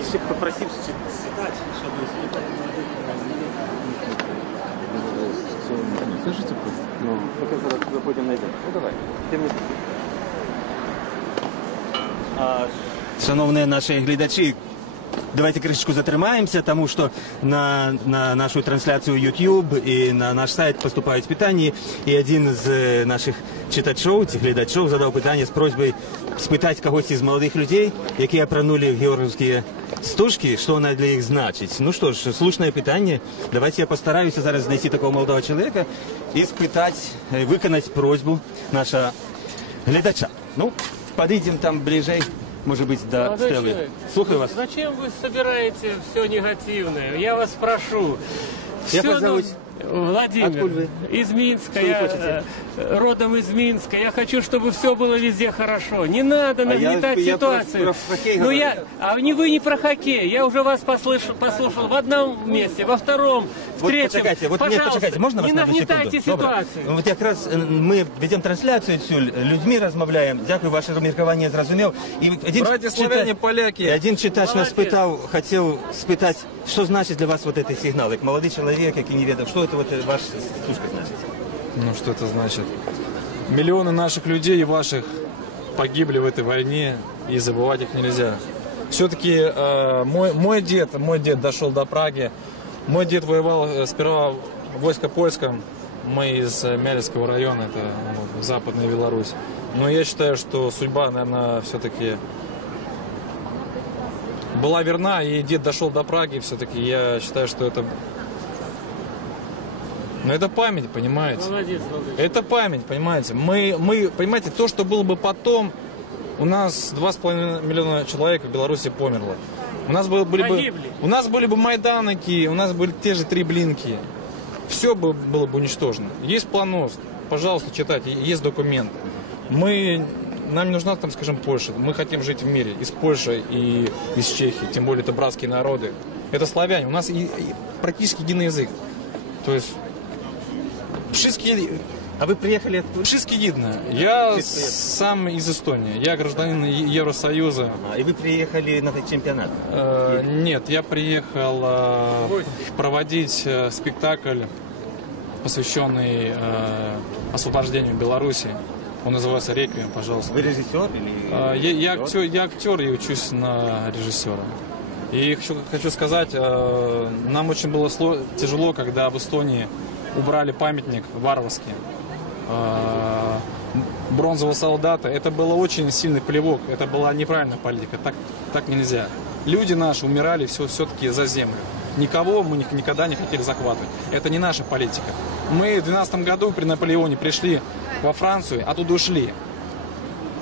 если попросив читать, чтобы слышите? Ну, пока зараз будем найдем. Ну давай. Шановні наші глядачі, давайте кришечку затримаємося, тому що на нашу трансляцію YouTube і на наш сайт поступають питання. І один з наших читачів, глядачів, задав питання з просьбою спитати когось із молодих людей, які опранули георгіївські стужки, що вона для їх значить. Ну що ж, слушне питання. Давайте я постараюся зараз знайти такого молодого чоловіка і спитати, виконати просьбу нашого глядача. Ну, подійдемо там ближей. Может быть, до Стеллы. Слухаю вас. Зачем вы собираете все негативное? Я вас прошу. Как вас зовут? Владимир. Откуда вы? Из Минска. Что вы Я хотите? родом из Минска. Я хочу, чтобы все было везде хорошо. Не надо нагнетать ситуацию. Я про хоккей ну, говорю. вы не про хоккей. Я уже вас послушал в одном месте, во втором, в третьем. Почекайте, можна вас не на одну секунду? нагнетайте ситуацию. Добре. От якраз ми ведемо трансляцію цю, людьми розмовляємо. Дякую, ваше міркування зрозумів. І Браті славяні, поляки. Один читач нас хотів спитати, що значить для вас вот этот сигнал, як молодий чоловік, який не ведав, що це вот ваш стужка значить? Ну, что это значит? Миллионы наших людей и ваших погибли в этой войне, и забывать их нельзя. Все-таки мой дед дошел до Праги. Мой дед воевал сперва в войско польском. Мы из Мяльского района, это Западная Беларусь. Но я считаю, что судьба, наверное, все-таки была верна, и дед дошел до Праги. Все-таки я считаю, что это... Но это память, понимаете? Молодец. Это память, понимаете? Мы, понимаете, то, что было бы потом, у нас 2,5 миллиона человек в Беларуси померло. У нас были бы майданики, у нас были те же Треблинки. Все было бы уничтожено. Есть планос, пожалуйста, читайте, есть документы. Нам не нужна, там, скажем, Польша. Мы хотим жить в мире и с Польшей, и с Чехией. Тем более это братские народы. Это славяне. У нас практически единый язык. То есть... А вы приехали откуда? Пшискидно. Я сам из Эстонии. Я гражданин Евросоюза. И вы приехали на этот чемпионат? Нет, я приехал проводить спектакль, посвященный освобождению Беларуси. Он называется «Реквием», пожалуйста. Вы режиссер? Или... Я актер и учусь на режиссера. И хочу сказать, нам очень было тяжело, когда в Эстонии убрали памятник варварский бронзового солдата. Это был очень сильный плевок, это была неправильная политика, так нельзя. Люди наши умирали все-таки за землю. Никого мы никогда не хотели захватывать. Это не наша политика. Мы в 12 году при Наполеоне пришли во Францию, оттуда ушли.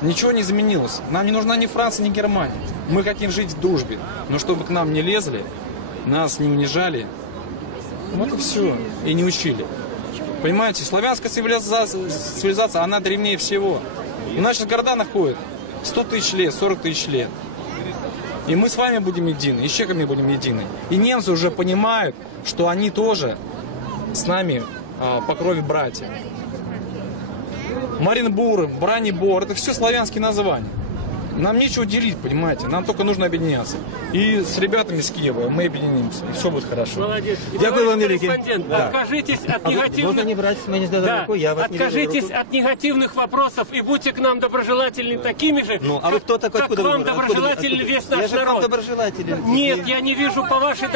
Ничего не изменилось. Нам не нужна ни Франция, ни Германия. Мы хотим жить в дружбе. Но чтобы к нам не лезли, нас не унижали, вот и все. И не учили. Понимаете, славянская цивилизация, она древнее всего. У нас сейчас города находят 100 тысяч лет, 40 тысяч лет. И мы с вами будем едины, и с чехами будем едины. И немцы уже понимают, что они тоже с нами по крови братья. Маринбур, Бранибор, это все славянские названия. Нам нечего делить, понимаете, нам только нужно объединяться. И с ребятами с Киева мы объединимся, и все будет хорошо. Молодец. Дякую вам, великий. Да. Откажитесь от негативных... Можно не брать, мы не сдаем руку, я вас не Откажитесь руку. от негативных вопросов и будьте к нам доброжелательны такими же, ну, а вы кто такой, как к вам доброжелательный весь наш я же народ. доброжелателен. Нет, я не вижу по вашим...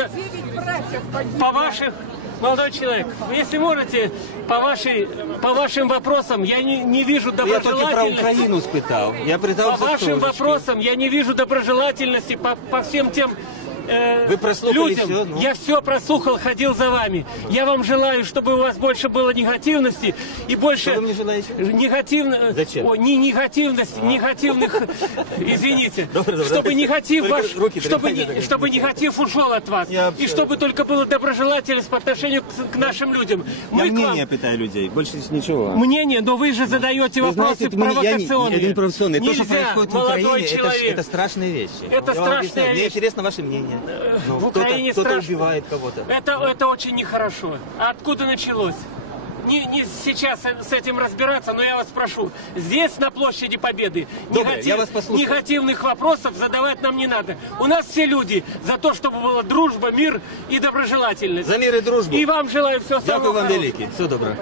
Молодой человек, если можете, по вашим вопросам я не вижу доброжелательности. Я только про Украину спытал. Я по вашим вопросам я не вижу доброжелательности по всем тем вы прослушали людям. все, ну? Я все прослушал, ходил за вами. Я вам желаю, чтобы у вас больше было негативности и больше... Что вы мне желаете? Зачем? Не негативность, негативных... Извините. Добре, чтобы негатив ваш... Руки чтобы негатив ушел от вас. И чтобы только было доброжелательность по отношению к нашим людям. Я мнение питаю людей, больше ничего. Мнение, но вы же задаете вопросы провокационные. Я не провокационные. То, что Нельзя, происходит в Украине, человек. это страшные вещи. Это страшная вещь. Мне интересно ваше мнение. В Украине кто-то убивает кого-то. Это очень нехорошо. А откуда началось? Не сейчас с этим разбираться, но я вас прошу. Здесь, на площади Победы, негативных вопросов задавать нам не надо. У нас все люди за то, чтобы была дружба, мир и доброжелательность. За мир и дружбу. И вам желаю всего самого Дякую вам, хорошего. великий. Все добре.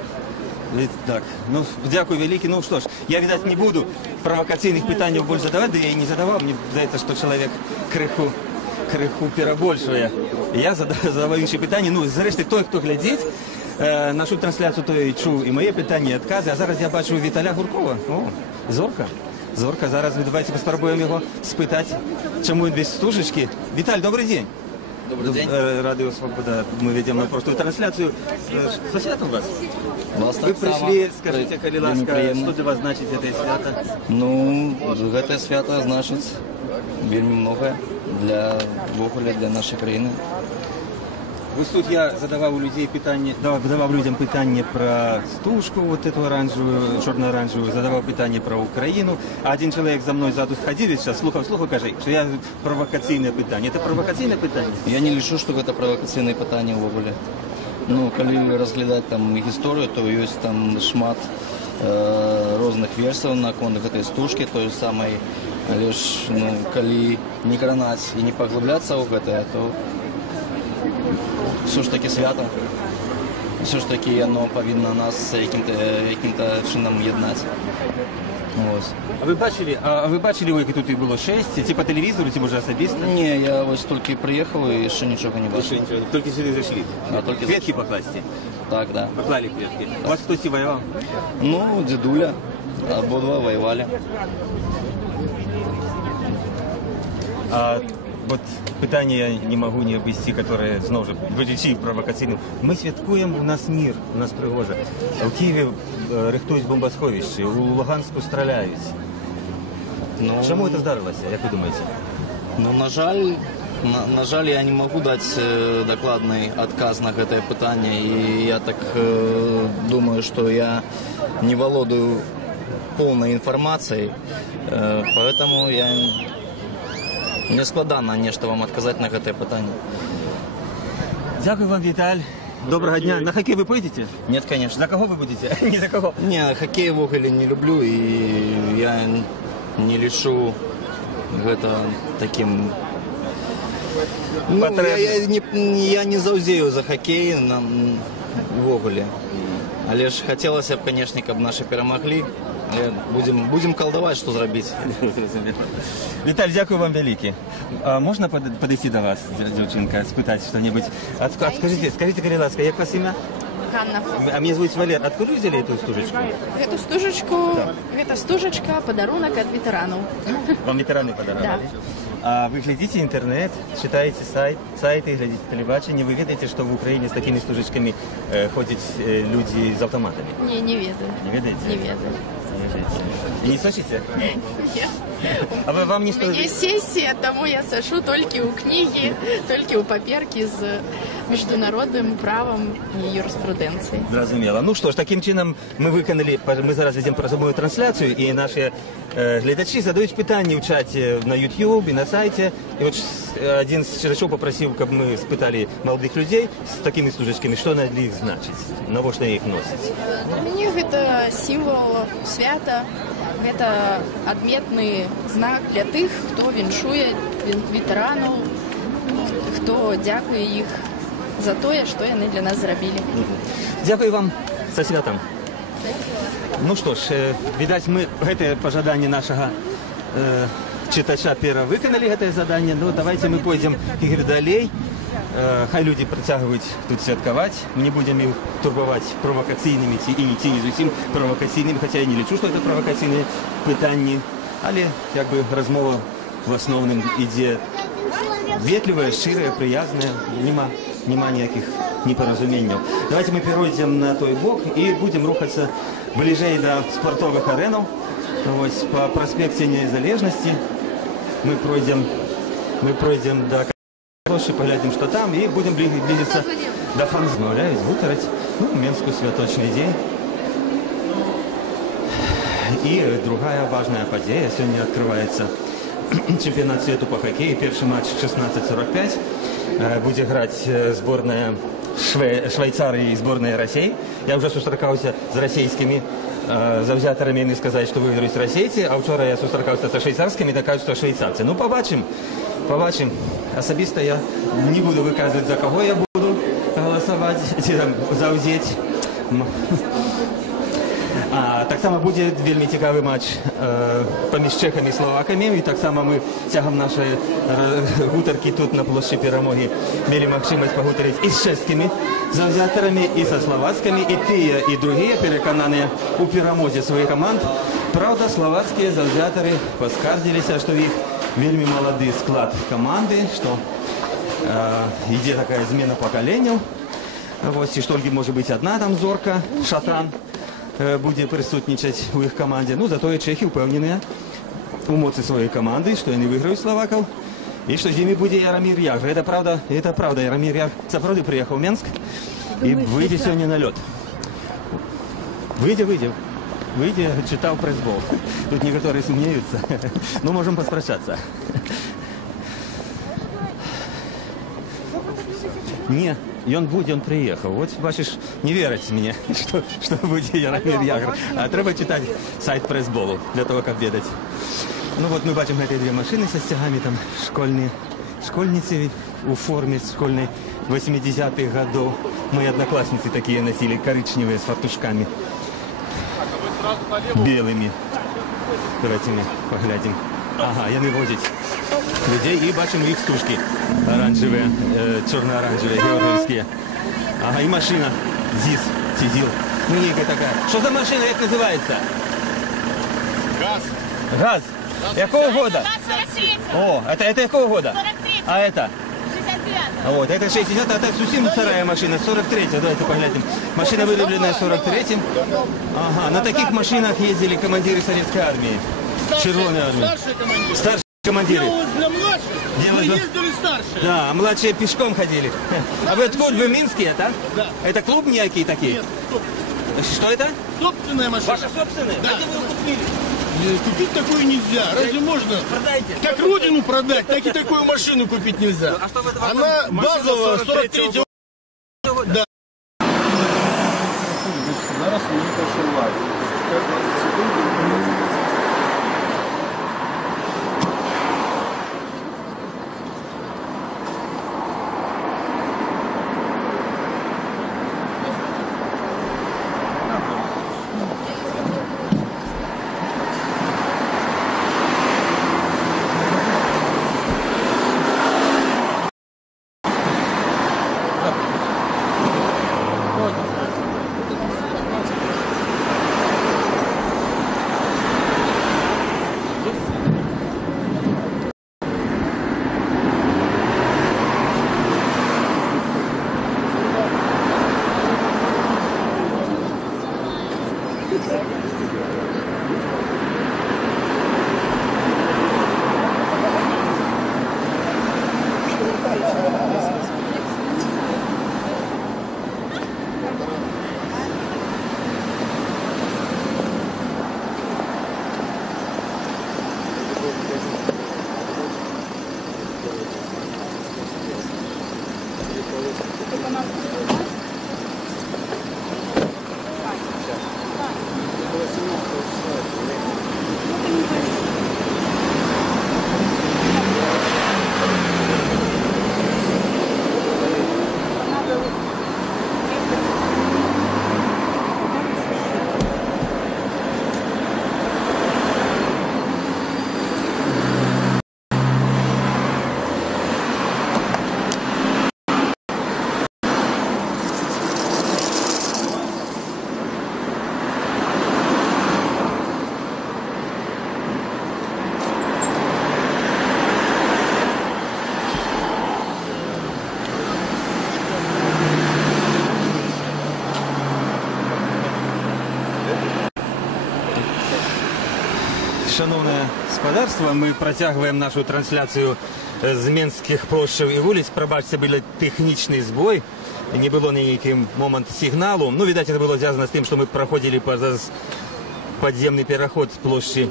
Так, ну, дякую, великий. Ну що ж, я, видать, не буду провокаційних питань більше задавати, да я і не задавав. Мені здається, що чоловік криху перебольшує. Я задавав інші питання. Ну, зрештою, той, хто глядить нашу трансляцію, той чув і моє питання, і відкази. А зараз я бачу Віталя Гуркова. О, зорка. Зорка. Зараз давайте спробуємо його спитати, чому він без стужечки. Віталь, добрий день. Добрый день. Радио «Свобода». Мы ведем на простую трансляцию. Со святом вас? Вы пришли, скажите, коли ласка, что для вас значит это свято? Ну, это свято значит вельми многое для Бога, для нашей країни. Ось тут я задавав людям питання про стужку, вот эту оранжевую, чорно-оранжевую, задавав питання про Україну. А один чоловік за мною ззаду ходив і зараз слухав, каже, що я провокаційне питання. Це провокаційне питання? Я не лишу, що це провокаційне питання в Оголі. Ну, коли розглядати там їх історію, то є там шмат різних версій на контах цієї стужки, той самої. Але ж, ну, коли не кранати і не поглиблятися в це, то все ж таки свято, все ж таки воно повинно нас яким-то чином єднати. Ось. А ви бачили, які тут їх було 6? Ці по телевізору, ці може особисто? Ні, я ось тільки приїхав і ще нічого не бачив. Тільки сюди зайшли? Кветки покласти? Так, да. Поклали кветки. У вас хтось і воював? Ну, дедуля, обидва воювали. Вот питання я не можу не обвести, яке, знову ж, будучи провокаційним. Ми святкуємо, у нас мир, у нас пригожа. У Києві рихтують бомбосховище, у Луганську стріляють. Ну, чому це здарилося, як ви думаєте? Ну, на жаль, я не можу дати докладний відказ на це питання. І я так думаю, що я не володаю повною інформацією, поэтому я... Мне складно нечто вам отказать на это питание. Дякую вам, Виталь. Доброго дня. На хоккей вы пойдете? Нет, конечно. За кого вы будете? Не за кого? Не, хоккей в Оголе не люблю, и я не лишу это таким... Ну, я не заузею за хоккей в Оголе. Але ж хотелось бы, конечно, чтобы наши перемогли. Будем колдовать, что зробить. Виталь, дякую вам великий. А можно подойти до вас, девчонка, спитать что-нибудь? Скажите, коли ласка, як вас ім'я? Ганна. А меня зовут Валер. Откуда вы взяли эту стужечку? Эту стужечку, это стужечка, подарунок от ветеранов. Вам ветераны подаровали? Да. А вы глядите интернет, читаете сайты, глядите телебачение, вы видите, что в Украине с такими стужечками ходят люди с автоматами? Не ведаю. Не видите? Не ведаю. И не слышите? Нет. А вы, вам не что... У меня сессия, тому я сошу только у книги, только у паперки з міжнародним правом і юриспруденцією. Зрозуміло. Ну що ж, таким чином ми зараз ведемо пряму трансляцію, і наші глядачі задають питання в чаті на YouTube і на сайті. І от один з читачів попросив, щоб ми спитали молодих людей з такими стужечками, що на них значить, на що їх носять. Для мене це символ свята, це адметний знак для тих, хто віншує ветеранів, хто дякує їх за те, що вони для нас зробили. Дякую вам за святом. Ну что ж, видать, мы это пожелание нашего читача Пера виконали, это задание. Ну, давайте мы пойдем далее. Хай люди притягують тут святкувати. Ми не будемо їх турбувати провокаційними і не ті, не зовсім провокаційними, хоча я не лічу, що це провокаційне питання. Але, якби, розмова в основному іде ветлива, щира, приязна, нема ніяких непорозумінь. Давайте ми перейдемо на той бок і будемо рухатися ближче до спортових арен. Ось по проспекту Незалежності ми пройдемо до площади, поглядим, что там, и будем близиться до фан-змовля, Гутарать, ну, Менскую святочный день. И другая важная подея. Сегодня открывается чемпионат свету по хоккею. Первый матч 16:45. Будет играть сборная Швейцарии и сборная России. Я уже сустракался с российскими завзяторами и сказать, что выиграют российцы, а вчора я сустракався з швейцарськими, так кажуть, що швейцарці. Ну, побачимо. Особисто я не буду виказувати, за кого я буду голосувати, чи там заузець. Так само буде вельми цікавий матч поміж чехами і словаками. І так само ми тягом нашої гутарки тут на площі Перемоги мали можливість погутарити і з чеськими завзяторами, і со словацькими, і ті, і другі переконані у перемозі своїх команд. Правда, словацькі завзятори поскардилися, що їх вельми молодий склад команды, что идет такая змена поколению. Вот, и что может быть одна там зорка, шатан, будет присутничать у их команде. Ну, зато и чехи упевнены у моці своей команды, что они выиграют словаков. И что с ними будет Яромир Ягр. Это правда, Яромир Ягр справді приехал в Минск и выйдет сегодня на лед. Выйдя, читал пресс-бол. Тут некоторые сомневаются, но можем поспрощаться. Не, он приехал. Вот, бачиш, не верите мне, что будет Яромир Ягр. А треба читать сайт пресс-болу для того, как ведать. Ну вот мы бачим эти две машины со стягами, там школьницы у форме школьной 80-х годов. Мои одноклассницы такие носили, коричневые, с фартушками. Белыми. Давайте мы поглядим. Ага, яны возять людей и бачим их стужки. Оранжевые, черно-оранжевые, георгиевские. Ага, и машина. ЗИС, ТИЗИЛ. Ну, некая такая. Что за машина, как называется? ГАЗ. Какого года? О, это какого года? А это? 69-го. Вот, это 60, а так совсем вторая машина, 43-я, давайте поглядим. Машина вырубленная 43-м. Ага, на таких машинах ездили командиры советской армии. Червоной армии. Старшие командиры. Для младших мы ездили старшие. Да, а младшие пешком ходили. А вы откуда? Вы минские, да? Да. Это клуб некий такие? Нет, Что это? собственная машина. Ваша собственная? Да. А где вы ее купили? Купить такую нельзя. Разве можно? Продайте. Как родину продать, так и такую машину купить нельзя. А что в этом? Она базовая 43-го. Да. Зараз мені пошивають. Шановне господарство, ми протягуємо нашу трансляцію з Мінських площів і вулиць. Пробачте, був технічний збой, не було ніякий момент сигналу. Ну, видать, це було зв'язано з тим, що ми проходили підземний переход з площі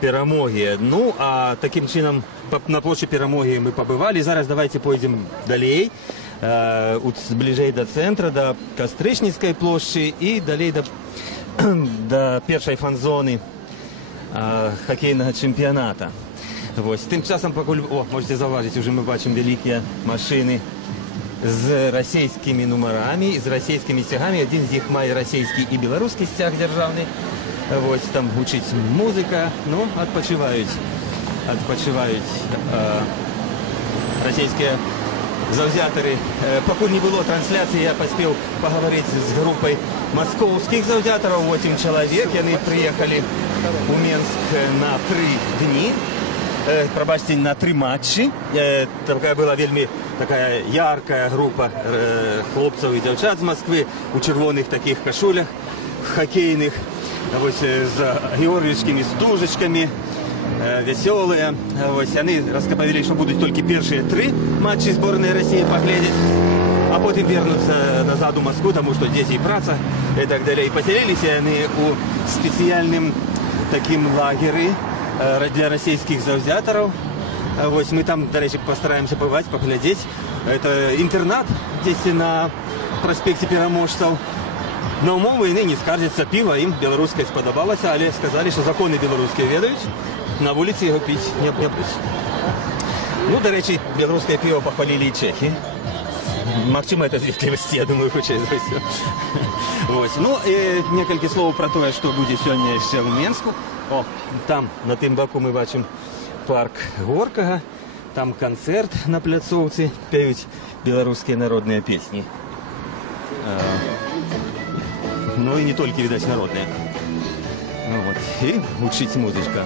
Перемоги. Ну, а таким чином на площі Перемоги ми побували. Зараз давайте поїдемо далі, ближче до центру, до Костричницької площі і далі до першої фан-зони хокейного чемпіонату. Ось. Тим часом, можете зауважити, вже ми бачимо великі машини з російськими номерами, з російськими стягами. Один з них має російський і білоруський стяг державний. Ось там гучить музика, ну, відпочивають російські завзятори. Поки не було трансляції, я поспів поговорити з групою московських завзяторів, 8 чоловік. Вони приїхали у Мінськ на 3 дні, пробачте, на 3 матчі. Така була вельми така ярка група хлопців і дівчат з Москви у червоних таких кашулях хокейних, ось з георгиевскими стужечками, веселые. Ось, они розповіли, що будуть тільки перші 3 матчі збірної Росії поглядеть, а потім вернуться назад у Москву, тому що здесь і праця, і так далі. І поселилися вони у спеціальному таким лагері для російських завзяторів. Ось ми там, до речі, постараємося бувати, поглядеть. Це інтернат здесь на проспекті Переможців. На умов війни не скаржаться, пиво їм білоруське сподобалося, але сказали, що закони білоруські ведають, на вулиці його пити не будуть. Ну, до речі, білоруське пиво похвалили і чехи. Максимум это звестливости, я думаю, хоче за все. Ось. Ну, і некілька слов про те, що буде сьогодні ще в Мінську. О, там, на тим боку, ми бачимо парк Горького, там концерт на пляцовці, п'ють білоруські народні пісні. Ну и не только, видать, народные. Вот. И учить музычка.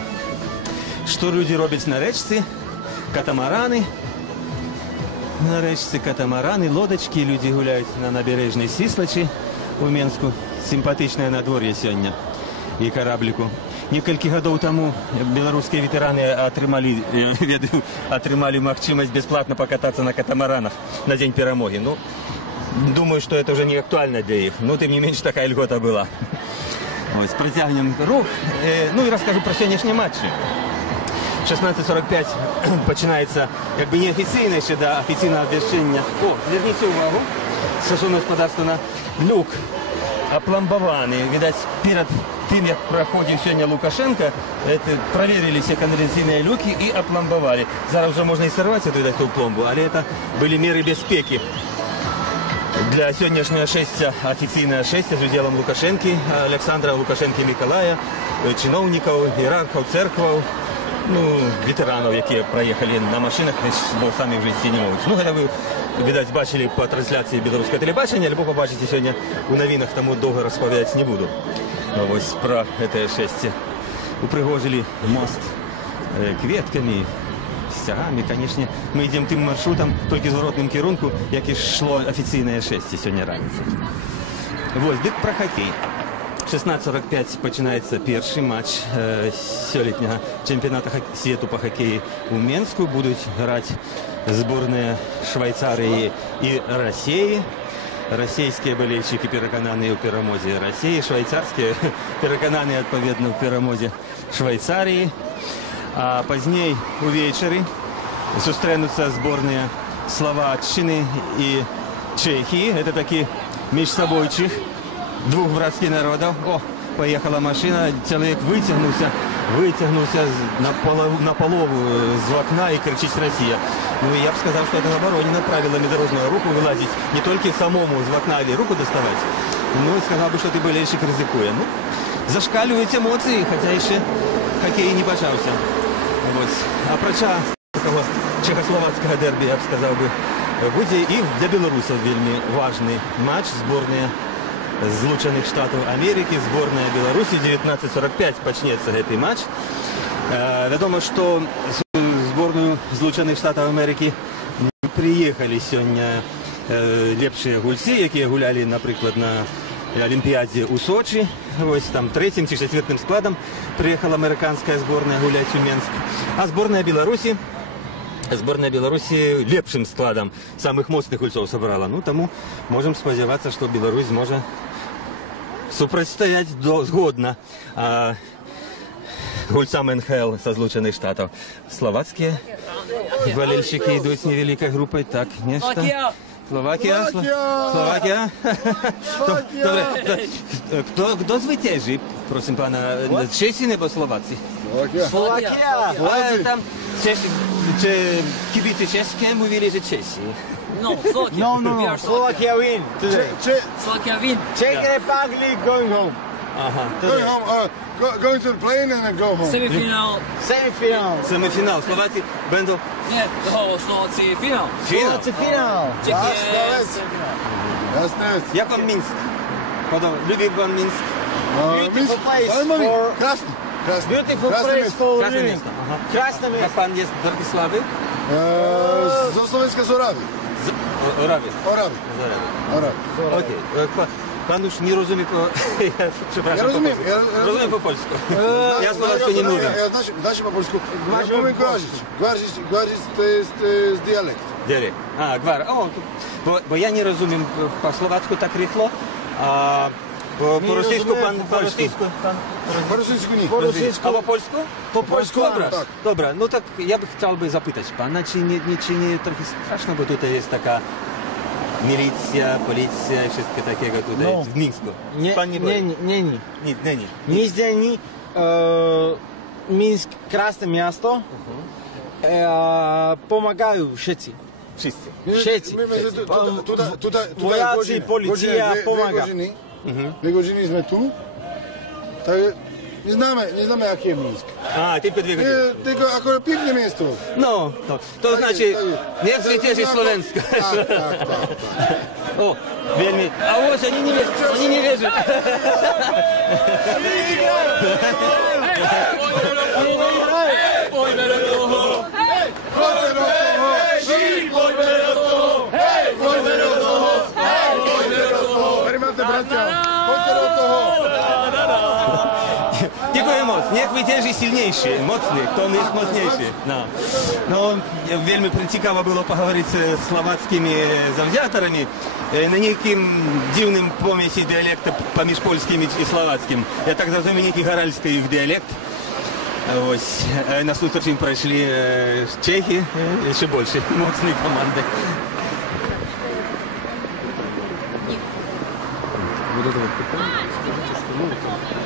Что люди роблять на речці? Катамарани. На речці катамарани, лодочки. Люди гуляють на набережній Сіслачі у Мінську. Симпатичне надвор'я сьогодні. І кораблику. Несколько годов тому белорусские ветераны отримали можливість бесплатно покататься на катамаранах на День Перемоги. Ну, думаю, что это уже не актуально для них, но тем не меньше такая льгота была. Ось, протягнем рух. Ну и расскажу про сегодняшние матчи. В 16:45 починається, якби не офіційне ще до офіційного обвіщення. О, зверніть увагу, шановне господарство, на люк опломбований. Видать, перед тим, як проходив сьогодні Лукашенко, проверили всі каналізаційні люки і опломбували. Зараз вже можна і сорвати цю пломбу, але це були міри безпеки. Для сегодняшнего шествия, официального шествия с уделом Лукашенко, Александра Лукашенко Миколая, чиновников, иерархов, церквов, ну, ветеранов, які проїхали на машинах, бо самі вже йти не можуть. Ну, це ви, видать, бачили по трансляції білоруського телебачення, або побачите сьогодні у новинах, тому довго розповідати не буду. Ось про це шествие. Упригожили мост кветками, стягами, конечно. Мы идем тем маршрутом, только зворотним керунку, як і шло офіційне шествие сьогодні раніше. Ось, дик про хокей. 16:45 починається перший матч сьогоднішнього чемпіонату світу по хокею у Мінську. Будуть грати збірні Швейцарії і Росії. Російські болельщики переконані у перемозі Росії, швейцарські переконані, відповідно, у перемозі Швейцарії. А пізніше увечері зустрінуться збірні Словаччини і Чехії. Це такі між собойчих двох братських народів. О, поїхала машина, чоловік витягнувся на полову з окна і кричить «Росія». Ну, я бы сказал, что это заборонено правилами дорожного руху вылазить не только самому из окна или руку доставать, но и сказал бы, что ты болельщик ризикуя. Ну, зашкаливают эмоции, хотя еще хоккей не почался. Вот. А про такого чехословацкого дерби, я бы сказал бы, будет и для белорусов вельми важный матч. Сборная Злучених Штатів Америки, збірна Білорусі, 19:45 почнеться цей матч. Відомо, що збірною Злучених Штатів Америки приїхали сьогодні лепші гульці, які гуляли, наприклад, на Олімпіаді у Сочі. Ось там третім чи четвертим складом приїхала американська збірна гуляти у Мінськ. А збірна Білорусі лепшим складом самих моцних гульців зібрала. Ну, тому можемо сподіватися, що Білорусь зможе супротистоять згодно гульцам НХЛ со Злучених Штатів. Словацькі болельщики йдуть з невеликою групою. Так, нечто. Словакія. Хто звитяжить, просим пана, Чесі або Словаці? Словакія. Там кибицы чешské mówili, że Czesi. No, Slovakia win today. Slovakia win. Czech Republic going home. Going home, going to the plane and then go home. Semifinal. Slováci będą... Nie, Slováci finál. Finál. Jasné. Jak vám Minsk? Ľubí vám Minsk? Beautiful place for... Beautiful place for living. Krásne miesto. A pán je z Bratislavy? Zo Slovenska z Oravy. Oravy. Okej. Pan już nie rozumie po... Przepraszam, ja rozumiem, rozumiem po polsku. Ja słowacko nie mówię. Znaczy po polsku. Ja powiem gwarzić. Gwarzić to jest dialekt. Dialekt. A, gwar. O, bo ja nie rozumiem po słowacku tak rychlo, a po rosyjsku pan... Po rosyjsku nie. A po polsku? Po polsku, tak. Dobra, no tak ja bym chciał zapytać pana, czy nie trochę straszno, bo tutaj jest taka milicja, policja i wszystko takiego tutaj w Mińsku. Нигде не. Минск красное место. Помогаю wszyscy. Wszyscy. Vojaci, policja pomaga. 2 godziny sme tu. Tak nie znamy jaki jest Mińsk. A, tylko 2 godziny. Tylko akurat piękne miasto. No, to znaczy, niech zwycięży Słowensko. Tak. O, wielmi. A ось oni nie wierzą. Pojďme do toho. Tady máte bratia. Pojďte do toho. Dziękuję mocno. Niech wycięży silniejszy, mocny, kto on jest mocniejszy. No, wielmi ciekawe było poговорить z słowackimi zawziatorami na niekim dziwnym pomieści dialektu pomiędzy polskim i słowackim. Ja tak zrozumiem, neki горальский ich dialekt. Ось, наступно им прошли чехи, еще больше мощные команды.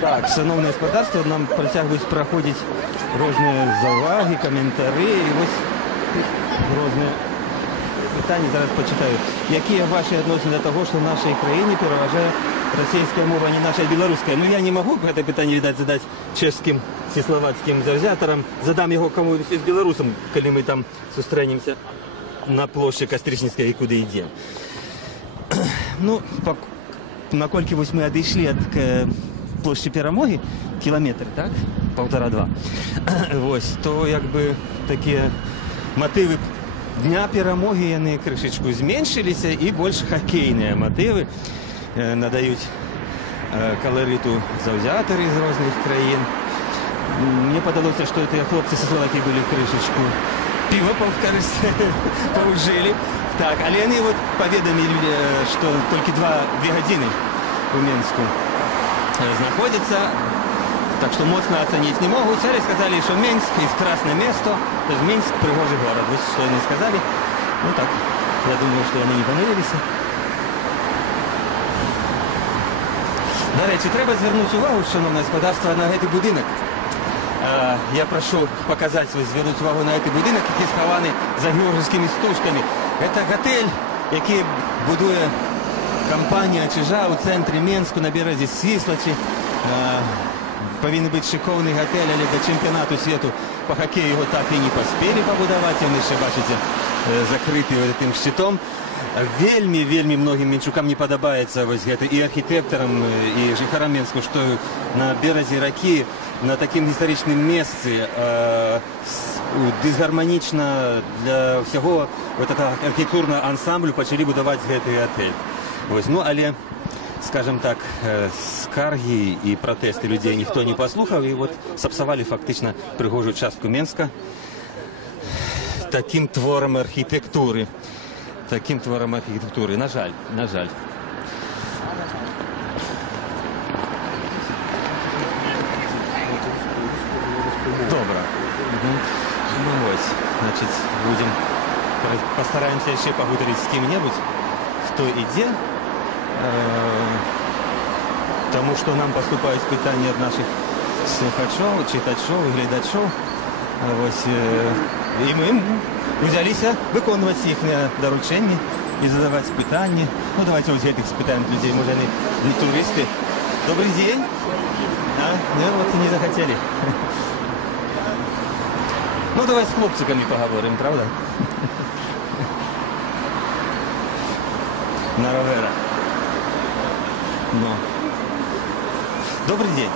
Так, шановне господарство, нам притягують проходять різні заваги, коментарі, і ось різні питання, зараз почитаю. Які ваші відносини до того, що в нашій країні переважає російська мова, а не наша білоруська? Ну, я не можу це питання, видать, задати чешським і словацьким завзяторам. Задам його кому-нибудь з білорусом, коли ми там зустрінемося на площі Костричницької, куди йдемо. Ну, наколькі ось ми відійшли від площі Перемоги, кілометр, так? 1,5-2. Ось, то якби такі мотиви Дня Перемоги, вони кришечку зменшилися, і більш хокейні мотиви надають колориту завзятори з різних країн. Мені подалося, що це хлопці зі Словакії були кришечку пива поужили. Так, але вони вот повідомили, що тільки 2 години у Мінську знаходяться, так що моцно оценить не можу. Але сказали, що Мінськ – красне місто, тобто Мінськ – пригожий город. Ось що вони сказали. Ну так, я думаю, що вони не помилилися. До речі, треба звернути увагу, шановне господарство, на цей будинок. Я прошу показати, звернути увагу на цей будинок, який схований за георгіївськими стужками. Це готель, який будує компанія «Чижа» у центрі Мінську на березі Свіслачі. Повинен бути шиковний готель, але до чемпіонату світу по хокею його так і не поспіли побудувати. Вони ще, бачите, закриті цим щитом. Вельми многим мінчукам не подобається ось це і архітекторам, і жихарам Мінську, що на березі раки, на такому історичному місці, дисгармонічно для всього цього архітектурного ансамблю почали будувати цей готель. Ось, ну, але, скажімо так, скарги і протести людей ніхто не послухав, і от зіпсували фактично пригожу частку Мінська таким твором архітектури. Таким твором архітектури. На жаль, на жаль. Добре. Ну ось, значить, постараємося ще поговорити з ким-небудь, хто іде, тому що нам поступають питання від наших слухачів, читачів, глядачів. Ось, і ми взялися виконувати їхні доручення і задавати питання. Ну, давайте ось цих спитаємо людей, може вони не туристи. Добрий день. Не, от не захотели. Ну, давай з хлопчиками поговоримо, правда? На роверах. Ну. Добрый день.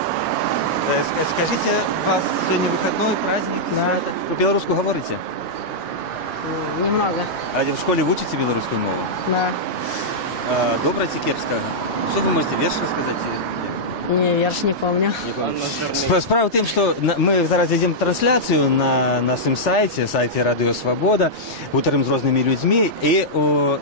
Скажите, у вас сегодня выходной, праздник? Да. По-белорусски говорите? Немного. А в школе вы учите белорусскую мову? Да. Добра ці кепська? Що ви можете вірш розказати? Ні, я ж не помню. Справа в тем, что мы зараз ведем трансляцию на нашем сайте Радио Свобода, утром з різними людьми, і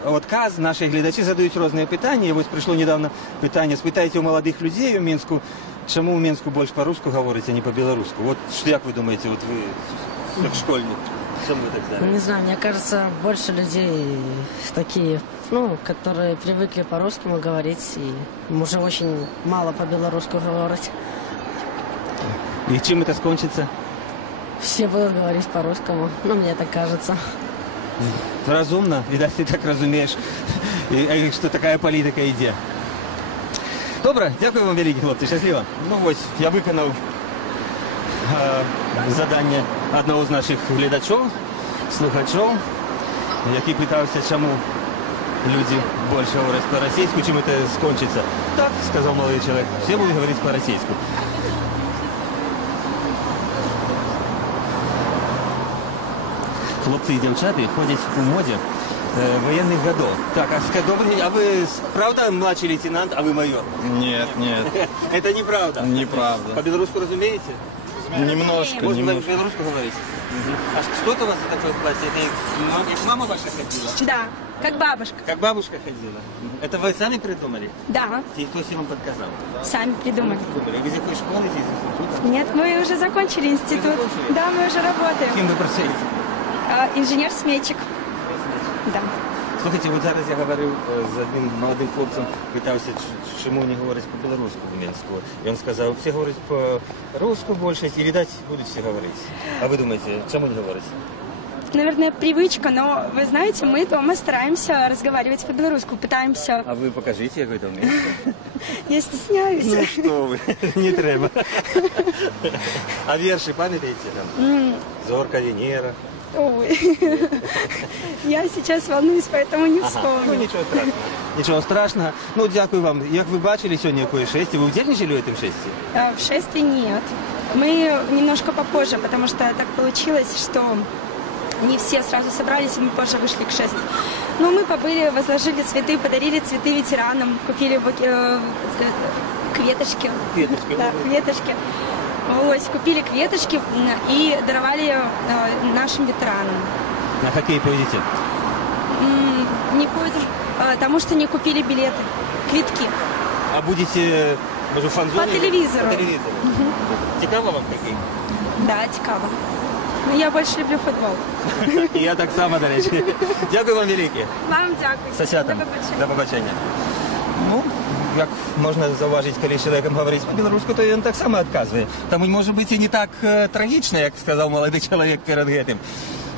отказ наші глядачі задають різні питання. І ось прийшло недавно питання, спитайте у молодих людей у Мінську, чому у Мінську більше по-русски говорить, а не по-білоруську. Вот як ви думаєте, вот ви як школьник, чому ви так знаєте? Не знаю, мне кажется, больше людей такие, ну, которые привыкли по-русскому говорить, и уже очень мало по-белорусски говорить. И чем это скончится? Все будут говорить по-русскому, ну, мне так кажется. Разумно, и да, ты так разумеешь, что такая політика йде. Добре, дякую вам, великі хлопці, щасливо. Ну ось, я виконав задання одного з наших глядачів, слухачів, який питався, чому люди більше говорять по-російську, чим це скончиться. Так, сказав молодий чоловік, всі будуть говорити по-російську. Хлопці і дівчата ходять у моді военных годов. Так, а вы правда младший лейтенант, а вы майор? Нет, нет. Это неправда? Неправда. По-белорусски разумеете? Немножко, Можно немножко. по-белорусски говорить? А что это у вас за такое платье? Это мама ваша ходила? Да, как бабушка. Как бабушка ходила? Это вы сами придумали? Да. И кто себе вам подсказал? Сами придумали. Вы из какой школы, из института? Нет, мы уже закончили институт. Да, мы уже работаем. Кем вы працюєте? Инженер-сметчик. Да. Слухайте, от зараз я говорив з одним молодим хлопцем, питався, чому вони говорять по-білоруську в Мінську. І він сказав, всі говорять по-русски більшість, і, видать, будуть всі говорити. А ви думаєте, чому не говорять? Наверное, привычка, но вы знаете, мы дома стараемся разговаривать по-белорусски, пытаемся. А вы покажите, як ви це вмієте. Я стесняюсь. Ну что вы, не треба. А вірші пам'ятаєте там? Зорка Венера. Ой, я сейчас волнуюсь, поэтому не вспомню. Ну нічого страшного. Нічого страшного. Ну, дякую вам. Як ви бачили сьогодні, якое шествие? Ви удельничали в этом шествии? В шествии нет. Мы немножко попозже, потому что так получилось, что не все сразу собрались, и мы позже вышли к шествию. Но мы побыли, возложили цветы, подарили цветы ветеранам, купили Кветочки. Кветочки. Да, кветочки. Ось, купили кветочки и даровали нашим ветеранам. На хоккей пойдете? Не пойдешь, потому что не купили билеты, квитки. А будете, може, фан-зоні? По телевизору. По телевизору. Цікаво вам хоккей? Да, цікаво. Но я больше люблю футбол. І я так само, до речі. Дякую вам велике. Вам дякую. Со святом. До побачення. Ну, як можна зауважити, коли з чоловіком говорить по-білоруську, то він так само відказує. Тому, може бути, і не так трагічно, як сказав молодий чоловік перед гэтим.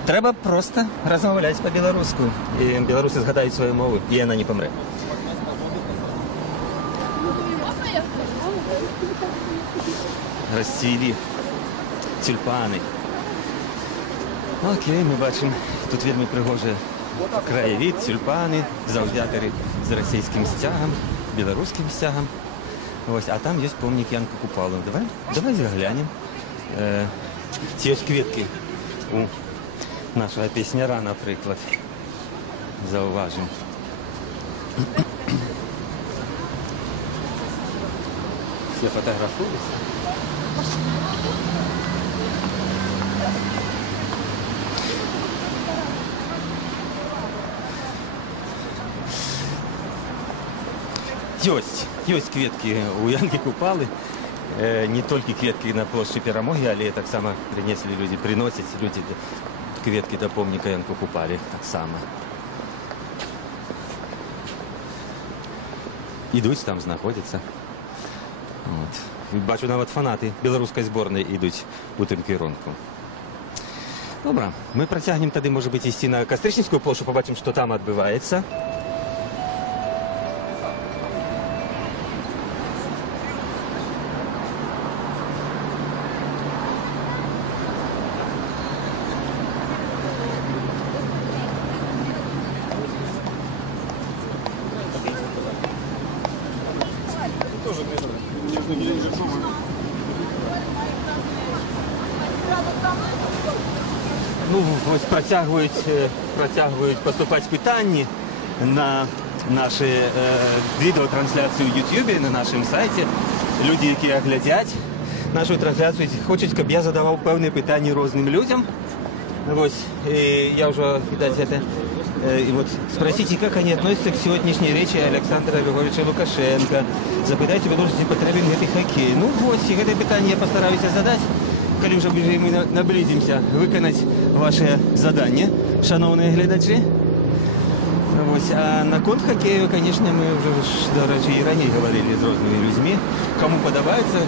Треба просто розмовляти по-білоруську. І білоруси згадають свою мову, і вона не помре. Розцвіли тюльпани. Окей, ми бачимо, тут вельми пригожий краєвид, тюльпани, завзятори з російським стягом, білоруським стягом. Ось, а там є помник Янка Купалу. Давай заглянемо. Ці ось квітки у нашого пісняра, наприклад, зауважимо. Все фотографуються. Есть кветки у Янки Купалы. Не только кветки на площади Перемоги, але так само принесли люди, приносят люди кветки до помника Янку Купали так само. Ідуть, там знаходяться. От. Бачу, навіть фанати білоруської збірної йдуть у тим керунку. Добре, ми протягнемо тоді, може бути, йти на Костричницьку площу, побачимо, що там відбувається. Ну, ось протягують поступати питання на наші відеотрансляції в YouTube, на нашому сайті. Люди, які глядять нашу трансляцію, хочуть, щоб я задавав певні питання різним людям. Ось, я вже, видать, и вот спросите, как они относятся к сегодняшней речи Александра Григорьевича Лукашенко. Запитайте, белорусі потрібен гэтый хоккей. Ну вот, и это питание я постараюсь задать, коли вже мы наблизимся, виконати ваше задание, шановні глядачі. Ось, а на конт хоккею, конечно, мы уже, до речі, и ранее говорили с разными людьми, кому подобається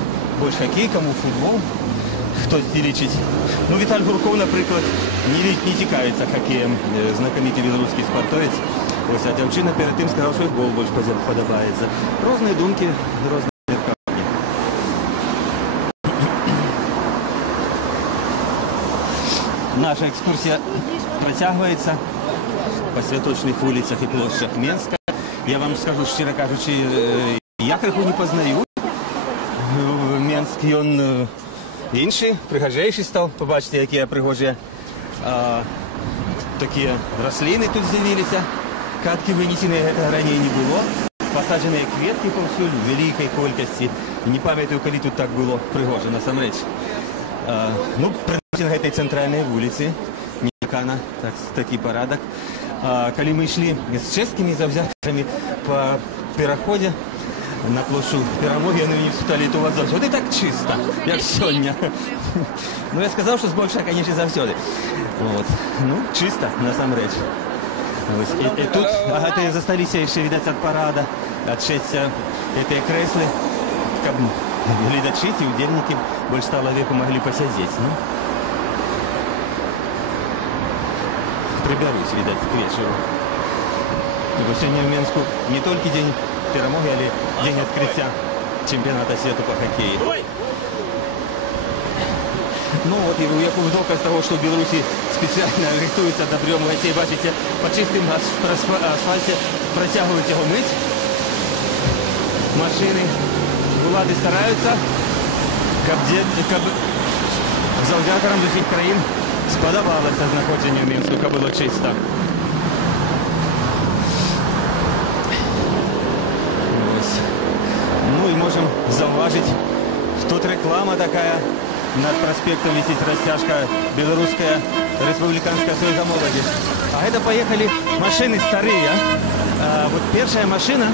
больше хоккей, кому футбол. Хтось лічить. Ну, Віталь Гурков, наприклад, не цікавиться хокеєм, знакомитий білоруський спортовець. Ось, а дівчина перед тим сказав, що футбол більше подобається. Різні думки, різні міркування. Наша екскурсія протягується по святочних вулицях і площах Менська. Я вам скажу, щиро кажучи, я його не познаю. Менськ, він інший, пригожейший став. Побачите, які пригожі такі рослини тут з'явилися. Катки винесені раніше не було. Посаджені квітки повсюди в великій кількості. Не пам'ятаю, коли тут так було пригоже, насамреч. Ну, приносимо на цій центральній вулиці Нікана, такий порядок. Коли ми йшли з чеськими завзятками по переході на площу Перемоги, вони мені спитали, то у вас завжди так чисто, як сьогодні. Ну, я сказав, що збільше, звісно, завжди. От. Ну, чисто, насамреч. І тут агати засталися ще, видать, від парада, від шестя ці кресли, щоб глядачі, ті удельники, більше чоловіку могли посидіти. Ну, приберусь, видать, к вечеру. Сьогодні в Мінську не тільки день Перемоги, але день відкриття чемпіонату світу по хокею. Ну от, і як доказ того, що в Білорусі спеціально рихтуються до прийому гостей, бачите, по чистому асфальті протягують його мить. Машини, влади стараються, щоб завзятерам з усіх країн сподобалося знаходження в Мінську, щоб було чисто. Ну і можем зауважить, тут реклама такая. Над проспектом висит растяжка «Белорусская республиканская союза молоди». А это поехали машины старые. Вот первая машина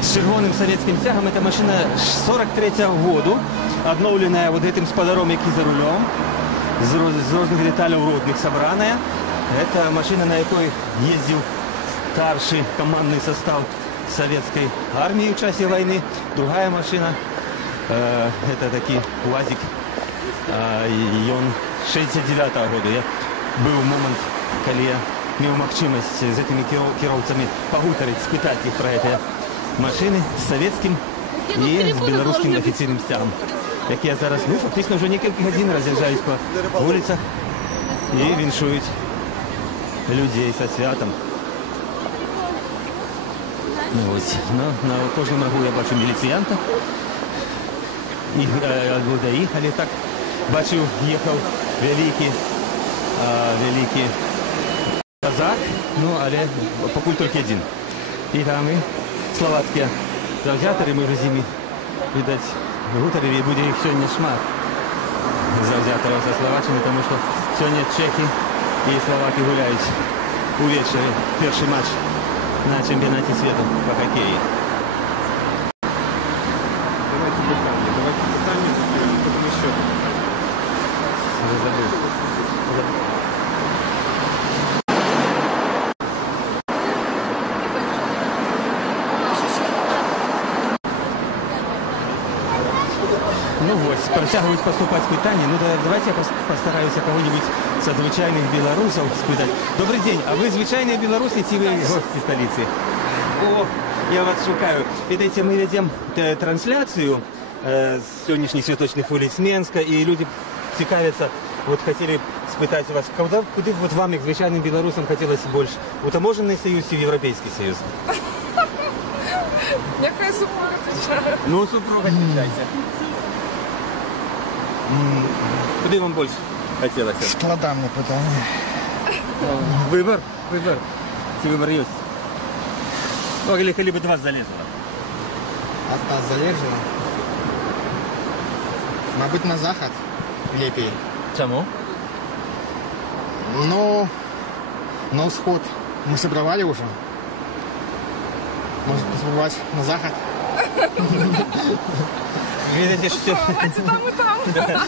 с червоным советским тягом, это машина 43-го года, обновленная вот этим сподаром, який за рулем, з разных деталей родных собранная. Это машина, на якой ездил старший командный состав советской армии в часе войны. Другая машина, это такой УАЗик, и он 69-го года. Я был момент, когда я имел возможность с этими кировцами погутарить, спитать их про эти машины с советским и с белорусским официальным стягом. Як я зараз, фактично вже кілька годин роз'їжджаюсь по вулицях і віншують людей со святом. Ось, на кожному ногу я бачу міліціянта. Або доїхали так. Бачив, їхав великий козак, але покуль тільки один. І там і словацькі завзятори, ми вже з ними, видать, гутарили, і буде їх сьогодні шмат завзяторів со Словаччини, тому що сьогодні чехи і словаки гуляють увечері. Перший матч на чемпіонаті світу по хокею. Давайте питання, потім ще. Вже забув. Ну вот, протягивают поступать питание. Ну да, давайте я постараюсь кого-нибудь со звичайных белорусов спитать. Добрый день, а вы звичайные белорусы, чи вы гости столицы? О, я вас шукаю. Видите, мы ведем трансляцию с сегодняшних цветочных улиц Менска, и люди цікавятся, вот хотели спитать вас, куда вот вам, как звичайным белорусам, хотелось больше? У таможенный союз и Европейский союз? Яка супруга отвечает? Ну, супруга, отвечайте. Куда вам больше хотелось? Складанное питание. Выбор. Чи выбор есть? Ну, или коли бы до вас залезло? От нас залежало. Мабуть, на заход лепей. Чему? Ну, на всход мы собрали уже. Может попробовать на заход? Видите, что... Давайте там и там.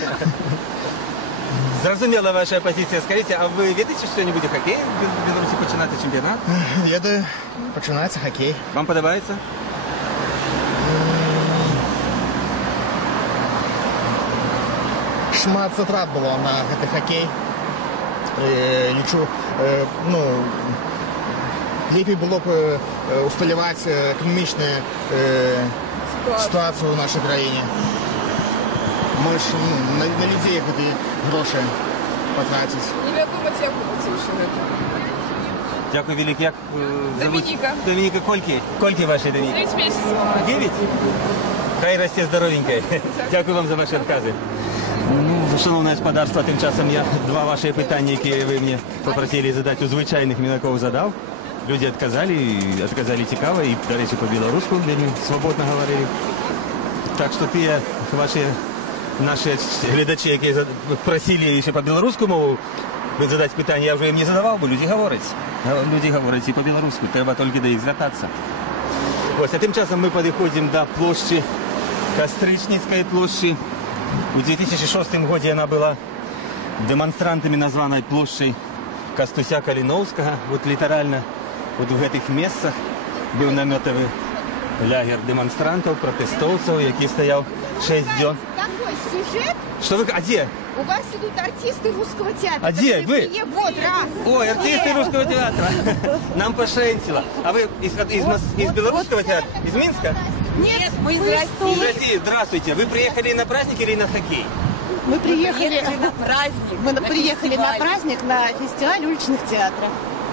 Зрозумела ваша позиція. Скажіть, а ви ведаєте, що сьогодні буде хокей? В Білорусі починати чемпіонат? Ведаю. Починається хокей. Вам подобається? Шмат затрат було на гэты хокей. Лічу, ну, лепей было бы усталевать экономичную ситуацию в нашей краине. Больше на людей эти гроши потратить. Или думать, як ще это. Дякую, велике. Як зовут? Домініка. Домініка, кольки ваші, Домініка? 9 місяців. 9? Хай росте здоровенькою. Дякую вам за ваші відкази. Ну, шановне господарство, тим часом я два ваші питання, які ви мені попросили задати, у звичайних мінаков задав. Люди отказали цікаво, і, до речі, по-білоруську, де вони свободно говорили. Так що ті ваші, наші глядачі, які просили ще по-білоруську мову задати питання, я вже їм не задавав, бо люди говорять. Люди говорять і по-білоруську, треба тільки до їх звертатися. Ось, а тим часом ми підходимо до площі, Костричницької площі. У 2006 году она была демонстрантами названной площадью Костуся Калиновского. Вот литерально вот в этих местах был наметовый лагерь демонстрантов, протестовцев, який стоял 6 дней. Такой сюжет. Что вы, а где? У вас идут артисты русского театра. А где вы? Вот, раз. Ой, артисты русского театра. Нам пошенцило. А вы из белорусского театра? Из Минска? Нет, мы из России. Из России. Здравствуйте. Вы приехали на праздник или на хоккей? Мы приехали на праздник. Мы приехали на праздник, на фестиваль уличных театров.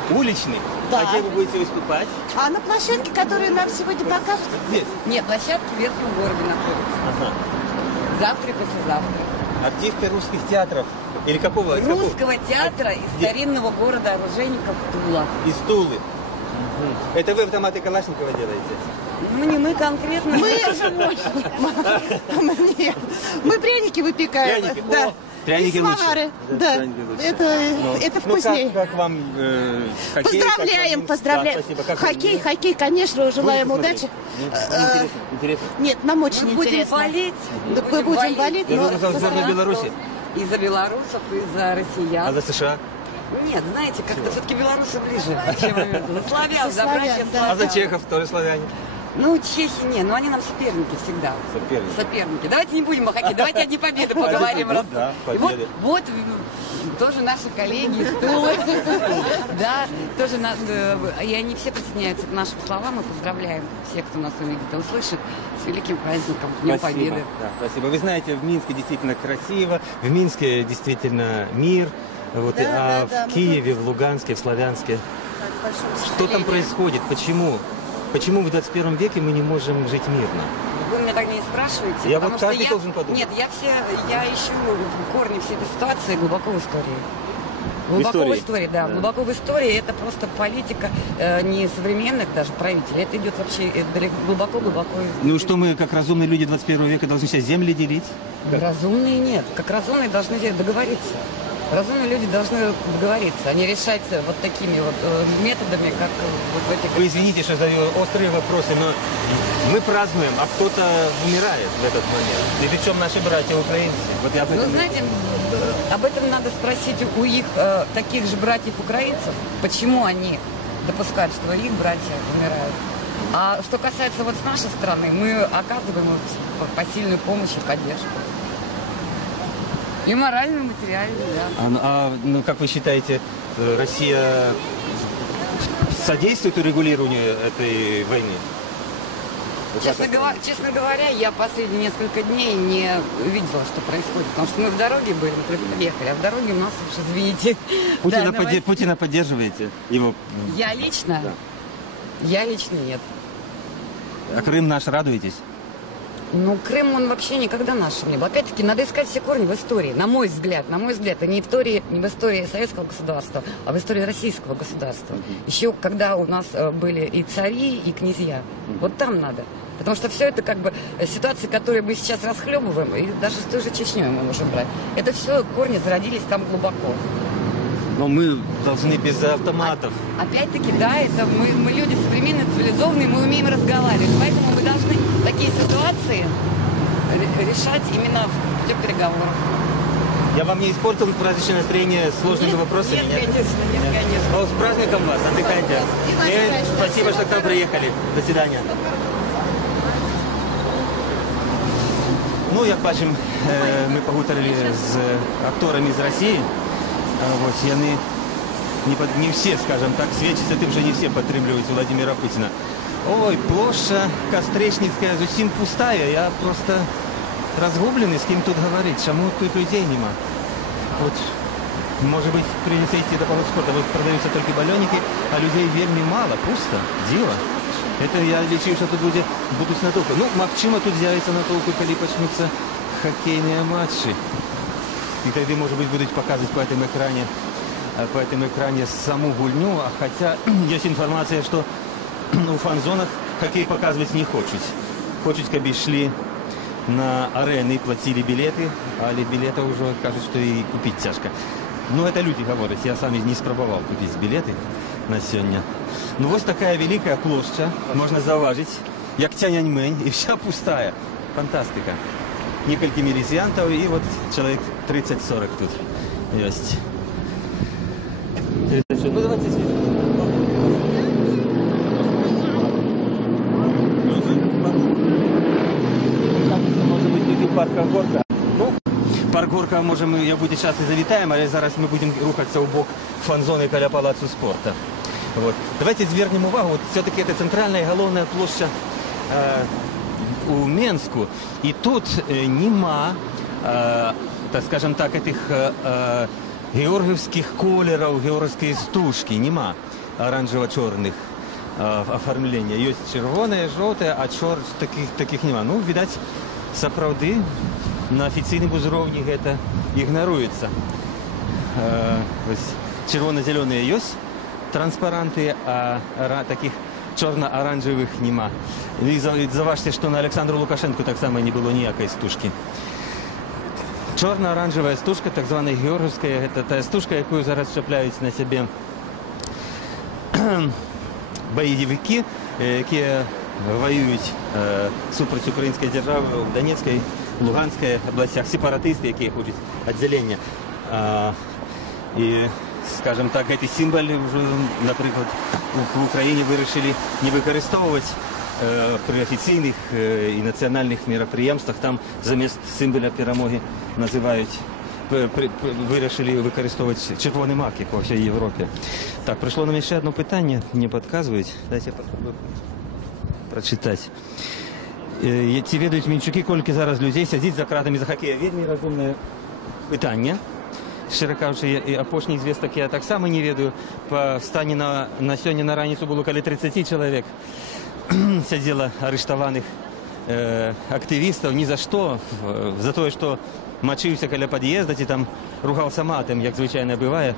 Уличный? Да. А где вы будете выступать? А на площадке, которую нам сегодня покажут? Здесь? Нет, площадки в верхнем городе находятся. Ага. Завтра и послезавтра. Артисты русских театров? Или какого? Русского театра из старинного города оружейников Тула. Из Тулы. Это вы автоматы Калашникова делаете? Ну, не мы конкретно. Нет, мы пряники выпекаем. Пряники? Да. О, пряники И лучше. самовары. Да, Да, пряники лучше. это вкуснее. Как вам хоккей? Поздравляем, как вам? поздравляем. Да, спасибо. Как Хоккей, конечно, желаем Будете удачи. смотреть? Интересно. Нет, нам очень Мы будем интересно. болеть. Да, мы будем болеть, Я но думаю, за сборную Беларуси. И за белорусов, и за россиян. А за США? Нет, знаете, как-то все-таки белорусы ближе, чем за славян, за славян, братьев да. славян. А за чехов тоже славяне? Ну, чехи не, но они нам соперники всегда. Соперники. Давайте не будем о хоккее, давайте одни победы поговорим. Ну да, победы. Вот тоже наши коллеги из Тулы. Да, тоже нас, и они все присоединяются к нашим словам. Мы поздравляем всех, кто нас увидит и услышит, с великим праздником, Днем Победы. Да, спасибо. Вы знаете, в Минске действительно красиво, в Минске действительно мир, вот, а в Киеве, в Луганске, в Славянске. Что там происходит? Почему? Почему в 21 веке мы не можем жить мирно? Вы меня так не спрашиваете. Я потому вот что каждый должен подумать. Нет, я ищу корни всей этой ситуации глубоко в истории. Глубоко в истории, да. Глубоко в истории это просто политика не современных даже правителей. Это идет вообще глубоко-глубоко. Ну что мы, как разумные люди 21 века, должны сейчас земли делить? Разумные нет. Как разумные должны договориться. Разумные люди должны договориться, а не решать вот такими вот методами, как вот в этих... Вы извините, что задаю острые вопросы, но мы празднуем, а кто-то умирает в этот момент. И причем наши братья украинцы. Вот я об этом... Ну, знаете, об этом надо спросить у их таких же братьев-украинцев, почему они допускают, что их братья умирают. А что касается вот с нашей стороны, мы оказываем посильную помощь и поддержку. И моральную, и материальную, да. Ну, как вы считаете, Россия содействует урегулированию этой войны? Честно говоря, я последние несколько дней не видела, что происходит. Потому что мы в дороге были, мы приехали, а в дороге у нас уж, извините... Путина поддерживаете? Его... Я лично? Да. Я лично нет. А Крым наш радуетесь? Ну, Крым, он вообще никогда нашим не был. Опять-таки, надо искать все корни в истории, на мой взгляд, и не в истории советского государства, а в истории российского государства. Еще когда у нас были и цари, и князья. Вот там надо. Потому что все это как бы ситуации, которые мы сейчас расхлебываем, и даже с той же Чечней мы можем брать. Это все корни зародились там глубоко. Но мы должны без автоматов. Опять-таки, да, это мы люди современные, цивилизованные, мы умеем разговаривать. Поэтому мы должны такие ситуации решать именно путем переговоров. Я вам не испортил праздничное настроение сложными вопросами? Нет, конечно, нет, конечно. Ну, с праздником вас, отдыхайте. И спасибо, что к нам приехали. До свидания. Ну, як бачимо, ми поговорили з акторами з Росії. Ось, яны не все, скажем так, свідчаться тим, що не все підтримують Владимира Путіна. Ой, площа Костричницька зовсім пустая. Я просто розгублений, з ким тут говорити. Чому тут людей нема? Вот, может быть, придется идти до полоспорта. Вот продаются только баллоники, а людей вельми мало, пусто, диво. Это я лічив, що тут люди будуть натовпи. Ну, максимум тут з'явиться натовпи, коли почнуться хоккейні матчі. И тогда, может быть, будут показывать по этому экране саму гульню. Хотя есть информация, что в фан-зонах хоккей показывать не хочут. Хочут, чтобы шли на арены, платили билеты, а билеты уже кажут, что и купить тяжко. Но это люди говорят, я сам не спробовал купить билеты на сегодня. Ну вот такая великая площадь, можно зауважить, як Тяньаньмэнь, и вся пустая. Фантастика. Несколько милициантов, и вот человек 30-40 тут есть. Ну, давайте здесь. Может быть, тут и парк Горка. Ну, парк Горка, можем, я буду сейчас и завітаємо, але зараз ми будемо рухатися у бок фан-зони біля Палацу спорту. Вот. Давайте звернем увагу, вот все-таки это центральная головная площадь у Менску. И тут нема, так скажем так, этих георгиевских колеров, георгиевские стужки, нема оранжево-черных оформления. Есть червоное, желтое, а чор таких нема. Ну, видать, сапраўды на официальном уровне это игноруется. Червоно-зеленые есть транспаранты, а таких чорно-оранжевих нема. І заважте, що на Олександру Лукашенку так само не було ніякої стужки. Чорно-оранжева стужка, так звана георгівська, це та стужка, яку зараз чіпляють на себе бойовики, які воюють супроти української держави в Донецькій, Луганській областях, сепаратисти, які хочуть відділення. І, скажімо так, ці символи вже, наприклад, в Україні вирішили не використовувати при офіційних і національних мероприємствах. Там замість символя перемоги називають, вирішили використовувати червоний мак, як по всій Європі. Так, прийшло нам ще одне питання, мені підказують. Дайте я попробую прочитати. Ці ведуть Мінчуки, скільки зараз людей сидить за кратами за хокея. Вельми розумне питання. Щиро кажучи, і опошніх звісток я так само не ведаю. По стані на сьогодні на раніцю було около 30 чоловік. Сидело арештованих активістів ні за що. За те, що мочився біля під'їзду і там ругався матом, як звичайно буває.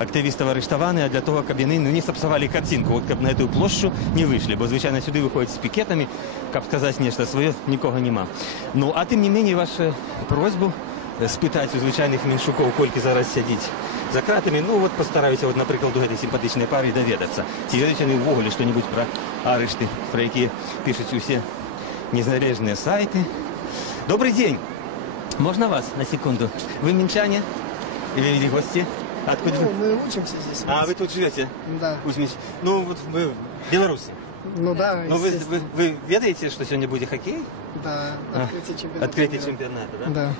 Активістів арештовані, а для того, щоб вони не сапсували картинку, щоб на цю площу не вийшли, бо звичайно сюди виходять з пікетами, щоб сказати щось своє, нікого нема. Ну, а тим не менше, вашу просьбу спитати у звичайних меншуків, скільки зараз сидить за кратами, ну от постараюся, от, наприклад, до цієї симпатичної пари довідатися. Ці ведуть вони ввогуле щось про арешти, про які пишуть усі незалежні сайти. Добрий день! Можно вас на секунду? Вы минчане? Или гости? Откуда вы? Мы учимся здесь. А, вы тут живете? Да. Кузьмич. Ну, вот вы в Беларуси? Ну да, но вы ведаете, что сегодня будет хоккей? Да, открытие чемпионата. Открытие чемпионата, да? Да.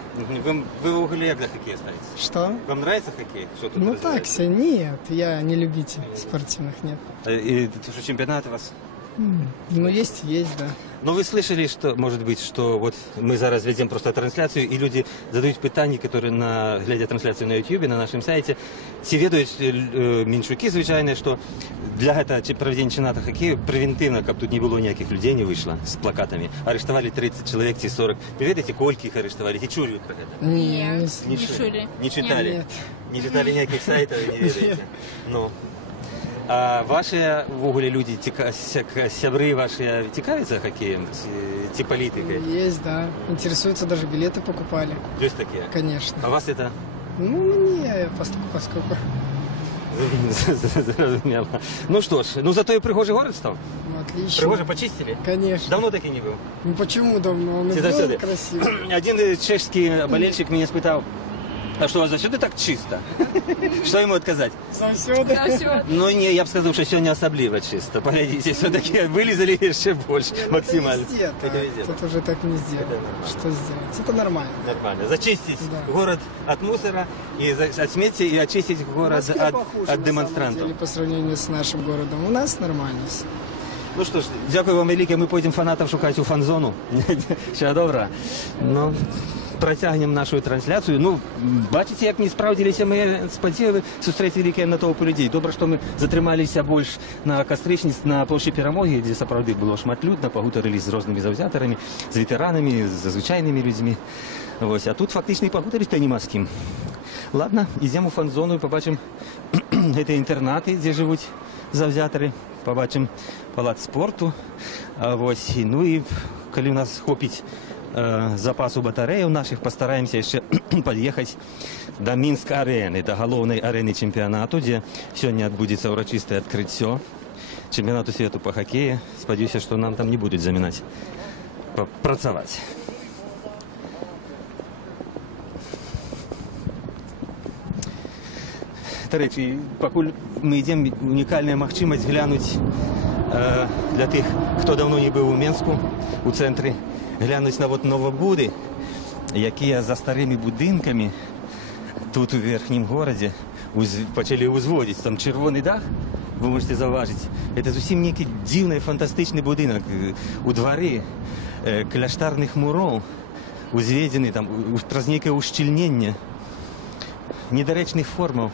Вы в угле как до хоккея ставите? Что? Вам нравится хоккей? Что тут ну так все, нет, я не любитель спортивных, нет. И что чемпионат у вас? Ну есть, да. Но вы слышали, что, может быть, что вот мы зараз ведем просто трансляцию, и люди задают питания, которые, глядя трансляцию на YouTube, на нашем сайте, ці ведають меншуки, звичайно, що для проведення чемпіонату хокею превентивно, щоб тут не було ніяких людей, не вийшло з плакатами. Арештували 30 чоловік, ці 40. Ви ведаєте, скільки їх арештували? Ті чули про це? Ні, не чули. Не читали? Нет. Не читали ніяких сайтів, не ведаєте? Ну. А ваші в уголі люди, сябри ваші цікавляться хоккеем, ці політики? Есть, да. Интересуются, даже билеты покупали. Есть такие? Конечно. А вас это? Ну, не, поскольку. Зрозуміло. Ну что ж, ну зато и пригожий город стал. Ну, отлично. Пригожий почистили? Конечно. Давно таки не был? Ну почему давно? Он и был красивый. Один чешский болельщик меня спитал, а что у вас засюди так чисто? Что ему отказать? Засюди. Ну, не, я бы сказал, что сегодня особливо чисто. Поглядите, все-таки вылезали еще больше максимально. Это везде. Тут уже так не сделать. Что сделать? Это нормально. Нормально. Зачистить город от мусора, и от смети, и очистить город от демонстрантов. Или по сравнению с нашим городом. У нас нормально все. Ну що ж, дякую вам велике. Ми потім фанатів шукати у фан-зону. Всього доброго. Ну, протягнемо нашу трансляцію. Ну, бачите, як не справдилися ми сподівали зустріти велике натовпу людей. Добре, що ми затрималися більш на Костричниці, на площі Перемоги, де, справді, було шматлюдно, погутарились з різними завзятерами, з ветеранами, з звичайними людьми. Ось, а тут фактично і погутарити нема з ким. Ладно, йдемо у фан-зону і побачимо ці інтернати, де живуть завзятори. Побачимо палац спорту. Ось, ну і коли у нас хопить запасу батареїв наших, постараємося ще під'їхати до Мінськ-арени, до головної арени чемпіонату, де сьогодні відбудеться урочисте відкриття чемпіонату світу по хокею. Сподіваюся, що нам там не будуть замінати працювати. До речі, поки ми йдемо, унікальна можливість глянути для тих, хто давно не був у Мінську, у центрі, глянути на новобуди, які за старими будинками тут у верхньому місті почали узводити. Там червоний дах, ви можете зауважити. Це зовсім який дивний, фантастичний будинок. У дворі кляштарних муров узведений, там некое ущільнення. Недоречних форм.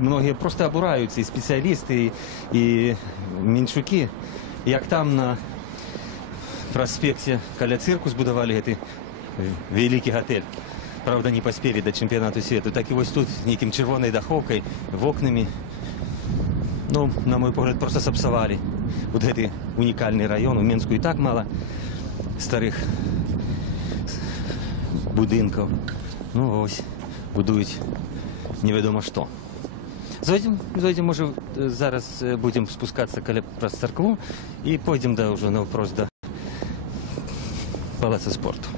Многі просто обураються, і спеціалісти, і меншуки. Як там на проспекті біля цирку збудували цей великий готель. Правда, не поспели до чемпіонату світу. Так і ось тут з неким червоною даховкою, в окнами. Ну, на мой погляд, просто сапсовали. Вот этот уникальный район. У Менску и так мало старых будинків. Ну, ось, будують невідомо що. Зайдем, може, зараз будемо спускатися про церкву і пойдемо вже на вопрос до палацу спорту.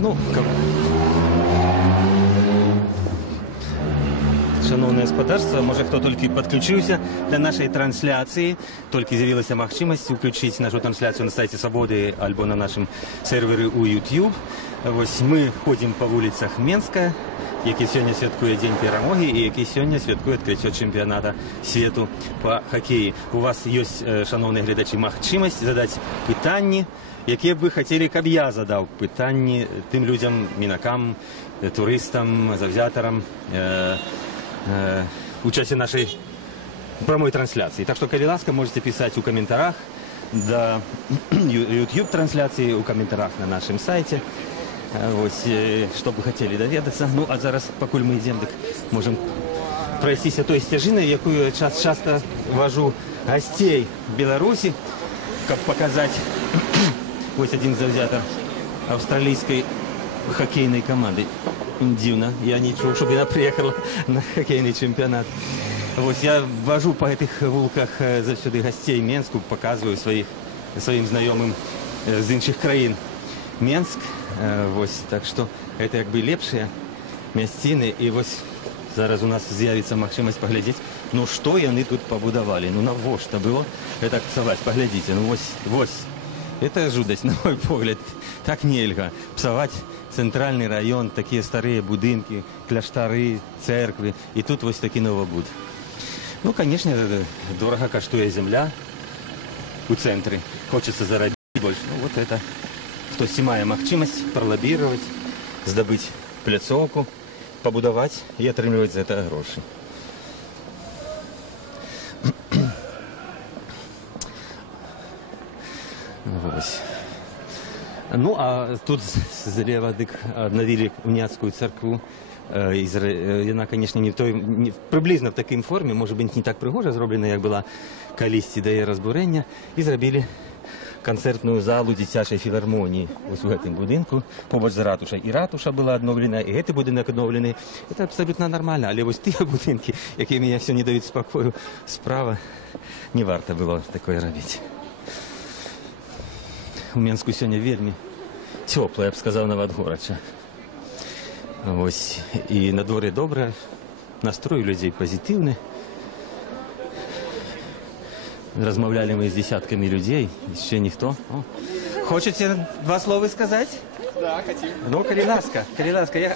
Ну, шановне господарство, може хто тільки підключився до нашої трансляції, тільки з'явилася можливість включити нашу трансляцію на сайті Свободи або на нашому сервері у YouTube. Ось ми ходимо по вулицях Менська, який сьогодні святкує День Перемоги і який сьогодні святкує відкриття чемпіонату світу по хокею. У вас є, шановні глядачі, можливість задати питання, які б ви хотіли, щоб я задав питання тим людям, мінакам, туристам, завзяторам, участі нашей прямой трансляции. Так что, коли ласка, можете писать у комментариях до YouTube-трансляции, у комментариях на нашем сайте. Ось, что бы хотели доведаться. Ну, а зараз, поки ми йдемо, так можемо пройтися той стежиною, яку я часто вожу гостей Білорусі, щоб показати ось один завзятор австралійської хоккейной команды. Дивно. Я не чув, щоб вона приїхала на хоккейний чемпіонат. Ось я вожу по этих вулках завсюди гостей Менську, показую своїм знайомим з інших країн Менськ. Ось, так що це якби лепші місцини. І ось зараз у нас з'явиться можливість поглядіти, ну що вони тут побудували. Ну навошта було це псувати. Поглядіть, ну ось. Это жудость, на мой погляд. Так нельзя. Псовать центральный район, такие старые будинки, кляштари, церкви. И тут вот такие новобуд. Ну, конечно, дорого коштует земля у центре. Хочется заработать больше. Ну, вот это. Хтось має можливість пролоббировать, здобыть пляцовку, побудовать и отримывать за это гроши. Ось. Ну, а тут зліва обновили уніатську церкву. Вона, звісно, приблизно в такій формі, може бути, не так пригожа зроблена, як була колись до її розбурення. І зробили концертну залу дитячої філармонії ось у цьому будинку, побач з ратушею. І ратуша була обновлена, і цей будинок обновлений. Це абсолютно нормально, але ось ті будинки, які мені все не дають спокою справа, не варто було таке робити. У Менску сьогодні вельми тепло, я б сказав, Новодгородча. Ось, і на дворі добре, настрой у людей позитивний. Розмовляли ми з десятками людей, ще ніхто. О. Хочете два слова сказати? Да, хотим. Ну, Калиласка.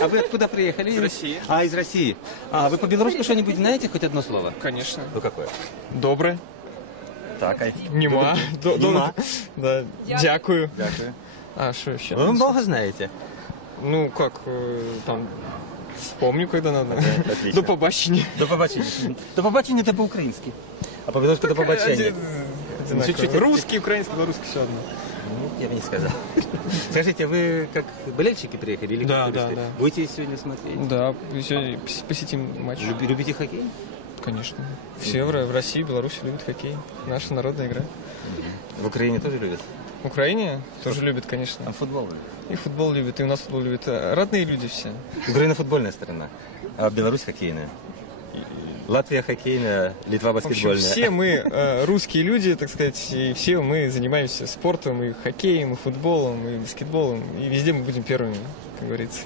А вы откуда приехали? Из России. А, из России. А вы по-белорусски что-нибудь знаете, хоть одно слово? Конечно. Ну, какое? Добре. Так, Нема. Нема. Да. Дякую. Дякую. А что еще? Вы много знаете? Ну, как, там, вспомню, когда надо. Отлично. До побачення. До побачення. До побачення это по-украински. А по-белорусски до побачення. Чуть-чуть. Русский, украинский, белорусский, все одно. Ну, я бы не сказал. Скажите, вы как болельщики приехали? Или Да, как да, да. Будете сегодня смотреть? Да, сегодня посетим матч. Любите хоккей? Конечно. Все в России, Беларуси любят хоккей. Наша народная игра. В Украине тоже любят? В Украине тоже любят, конечно. А футбол? И футбол любят, и у нас футбол любят. Родные люди все. Украина футбольная страна, а Беларусь хоккейная. Латвия хоккейная, Литва баскетбольная. В общем, все мы русские люди, так сказать, и все мы занимаемся спортом, и хоккеем, и футболом, и баскетболом, и везде мы будем первыми, как говорится.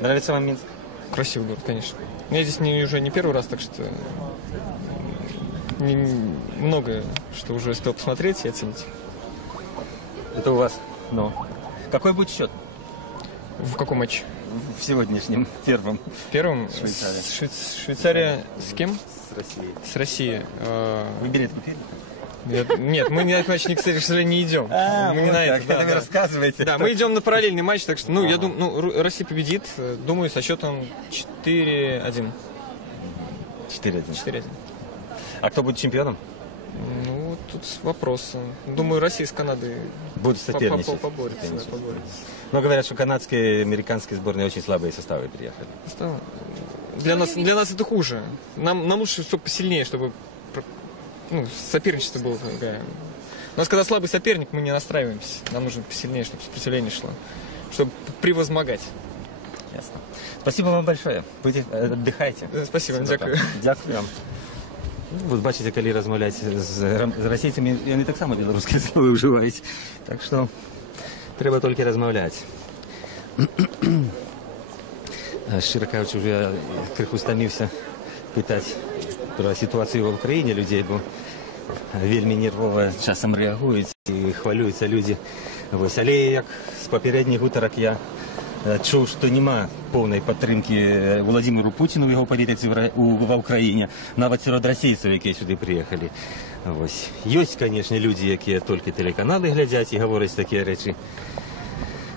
Нравится вам Минск? Красивый город, конечно. Я здесь уже не первый раз, так что много что уже успел посмотреть и оценить. Это у вас, но какой будет счет? В каком матче? В сегодняшнем, первом. В первом? Швейцария. Швейцария с кем? С Россией. С Россией. Вы билет купили? Нет, мы на этот матч, к сожалению, не идем. Мы не на это. Да, вы рассказываете. Да, мы идем на параллельный матч, так что, я думаю, Россия победит, думаю, со счетом 4-1. 4-1. 4-1. А кто будет чемпионом? Ну, тут вопрос. Думаю, Россия с Канадой будут соперничать. Поборются. Но говорят, что канадские и американские сборные очень слабые составы приехали. Для нас это хуже. Нам лучше, чтобы посильнее, чтобы соперничество было. У нас, когда слабый соперник, мы не настраиваемся. Нам нужно посильнее, чтобы сопротивление шло. Чтобы превозмогать. Ясно. Спасибо вам большое. Отдыхайте. Спасибо, дякую. Дякую вам. Вот бачите, коли розмовляти з російцями, вони так само білоруські слова вживають. Так що треба тільки розмовляти. Щиро кажучи, вже я криху стомився питати про ситуацію в Україні людей, бо вельми нервово часом реагують і хвилюються люди. Але як з попередніх уторок я чув, що нема повної підтримки Володимиру Путіну в його політиці в Україні, навіть серед російців, які сюди приїхали. Є, звісно, люди, які тільки телеканали глядять і говорять такі речі.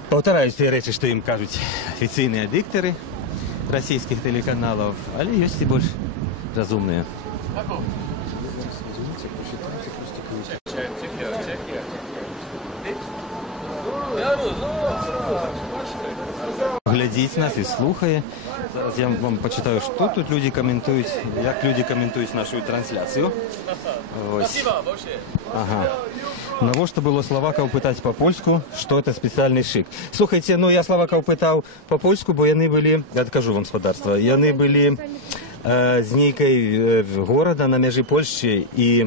Повторяють ті речі, що їм кажуть офіційні диктори російських телеканалів, але є і більш розумні. Глядіть нас і слухає. Зараз я вам почитаю, що тут люди коментують, як люди коментують нашу трансляцію. Ось. Ага. Навошта було словаків питати по-польську, що це спеціальний шик. Слухайте, я словаків питав по-польську, бо вони були, я скажу вам, господарство, вони були з нейкої города на межі Польщі і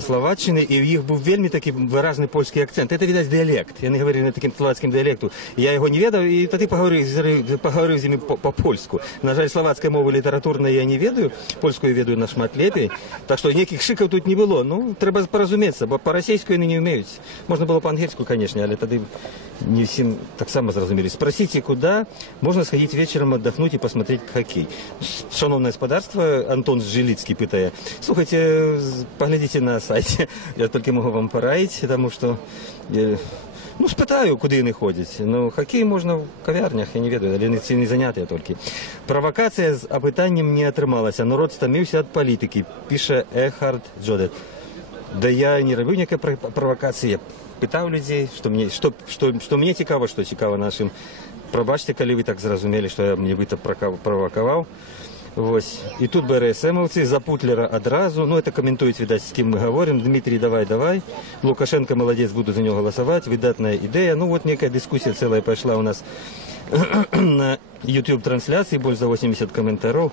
Словаччини, і в їх був вельми такий виразний польський акцент. Це, видать, діалект. Я не говорю на таким словацьким діалектом. Я його не ведав, і тоді поговорив з ними по-польську. На жаль, словацької мови літературної я не ведаю, польську я ведаю на шмат лепей. Так що ніяких шиків тут не було. Треба порозумітися, бо по-російську вони не вміють. Можна було по-англійську, звісно, але тоді не всім так само зрозуміли. Спросите, куди можна сходити вечором віддохнути і посмотреть хоккей. Шановне господарство, Антон Жилицький питає, слухайте, поглядите на сайті. Я тільки можу вам порадити, тому що спитаю, куди вони ходять. Хоккей можна в кав'ярнях, я не ведаю, але це не заняття тільки. Провокація з опитанням не отрималася. Народ стомився від політики, пише Ехард Джодет. Да я не робив ніякої провокації. Питав людей, що мені цікаво, що цікаво нашим. Пробачте, коли ви так зрозуміли, що я нібито провокував. І тут БРСМовці за Путлера одразу, це коментують, видать, з ким ми говоримо. Дмитрий, давай. Лукашенко молодець, буду за нього голосувати, видатна ідея. Некая дискусія ціла пішла у нас на YouTube-трансляції, більше за 80 коментарів.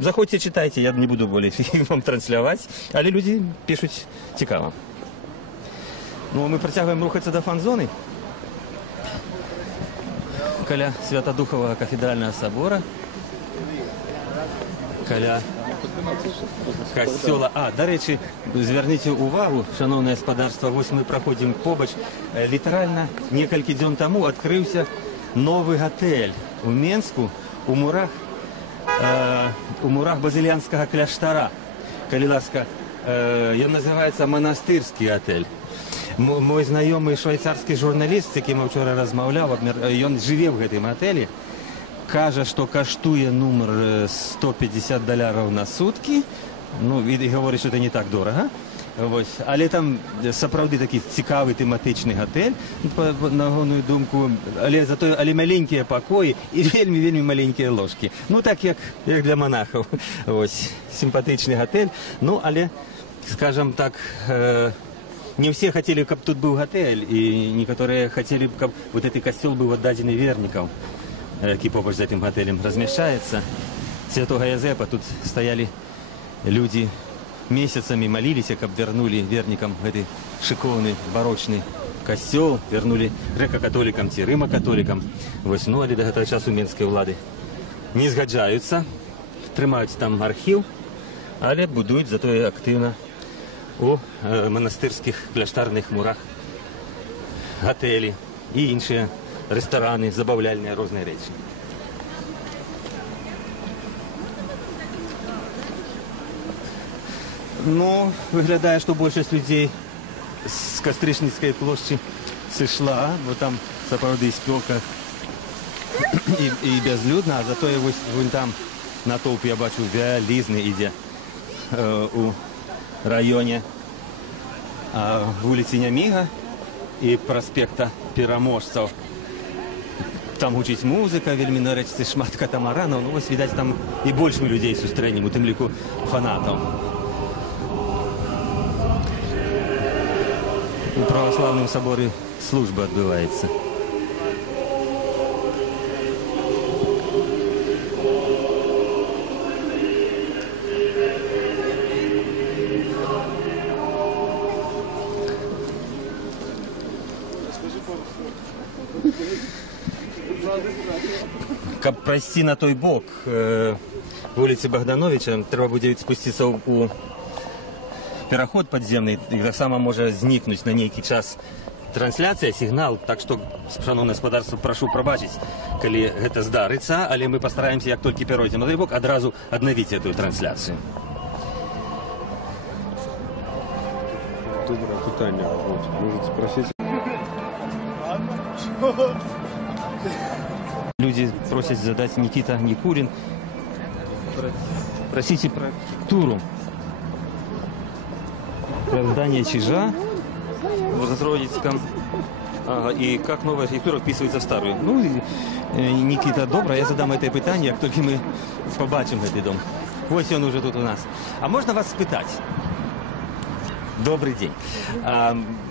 Заходьте, читайте, я не буду більше вам транслювати, але люди пишуть цікаво. Ми протягуємо рухатися до фан-зони. Каля Святодухового кафедрального собора. Каля костюла. До речі, зверніть увагу, шановне господарство, ось ми проходимо побач. Літерально, кілька днів тому відкрився новий готель у Мінську, у мурах Базилянського кляштара. Коли ласка, він називається Монастирський готель. Мой знайомий швейцарський журналіст, з яким я вчора розмовляв, він живе в цьому готелі. Каже, що коштує номер $150 на сутки, і говорить, що це не так дорого. Але там, справді, такий цікавий тематичний готель, на мою думку, але маленькі покої і вельми маленькі ложки. Так, як для монахів. Симпатичний готель, але, скажімо так, не все хотели, чтобы тут был готель, и некоторые хотели, чтобы вот этот костел был отдаден верникам, который побач за этим готелем размещается. Святого Язепа. Тут стояли люди, месяцами молились, как вернули верникам этот шиковный барочный костел, вернули греко-католикам, римо-католикам. Ось, ну, але до этого часу мінські влади не згаджаються, тримають там архів, але будують зато і активно у монастирських кляштарних мурах готелі і інші ресторани, забавляльні, різні речі. Ну, виглядає, що більшість людей з Костричницької площі зійшла, бо там справді спека і безлюдно, а зато і ось вон там натовп, я бачу, вялізний іде у районі вулиці Няміга і проспекта Переможців. Там гучить музика, вельмі на речці шмат катамаранів, ну ось, видать, там і більше ми людей зустрінемо, у тим ліку фанатів. У православному соборі служба відбувається. Каб пройти на той бок вулиці Богдановича, треба буде спуститися у переход подземний, і так само може зникнути на некий час трансляція, сигнал, так що, шановне господарство, прошу пробачити, коли це здариться, але ми постараємося, як тільки перейдемо на той бок, одразу відновити цю трансляцію. Доброе питание. Можете спросить? Люди просят задать Никита Никулин. Просите про архитектуру. Про здание Чижа в Возродицком. И как новая архитектура вписывается в старую. Ну, Никита, добро, я задам это питание, как только мы побачим этот дом. Вот он уже тут у нас. А можно вас спитать? Добрый день.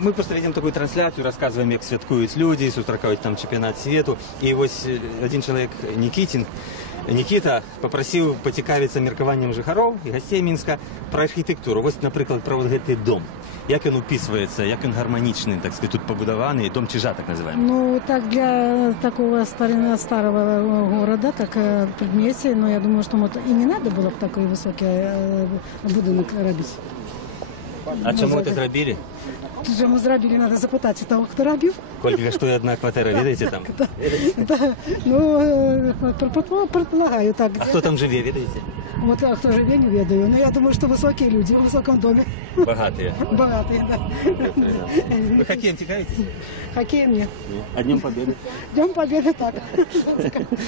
Мы просто ведем такую трансляцию, рассказываем, как святкуют люди, сустракают там чемпионат свету. И вот один человек, Никита, попросил поцікавитися міркуванням жихаров и гостей Минска про архитектуру. Вот, например, про вот этот дом. Як він уписується, як він гармонічний, так сказать, тут побудований, дом Чижа, так называемый? Ну, так для такого старого города, так предместья, но я думаю, что вот и не надо было такой высокий будинок робити. А чому це зробили? Чому зробили, треба запитати того, хто робив. Колька, що є одна квартира, видите там? Да, ну, предполагаю так. А хто там живе, видите? Вот, а кто живе, не ведаю. Но я думаю, что высокие люди в высоком доме. Богатые. Богатые, да. Вы хоккеем текаете? Хоккеем нет. А Днем Победы? Днем Победы так.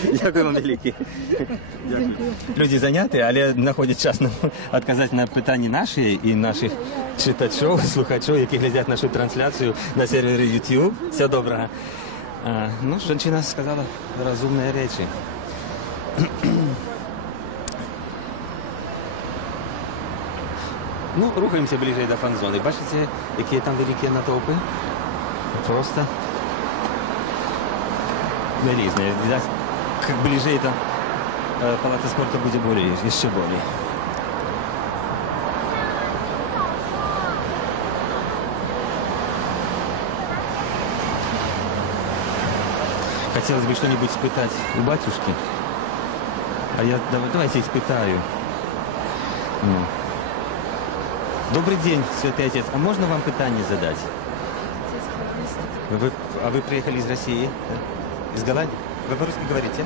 Дякую вам велике. Люди заняті, але знаходять час відказати на питання наші і наших читачів, слухачів, які глядять нашу трансляцію на сервері YouTube. Всього доброго. Ну, жінка сказала розумні речі. Ну, рухаємося ближче до фан-зони. Бачите, які там великі натовпи? Просто велизные. Видать, как ближе это палата спорта будет более, еще более. Хотелось бы что-нибудь испытать у батюшки. А я давайте испытаю. Ну. Добрый день, Святый Отец. А можно вам питание задать? Вы приехали из России? Из Голландии? Вы по-русски говорите?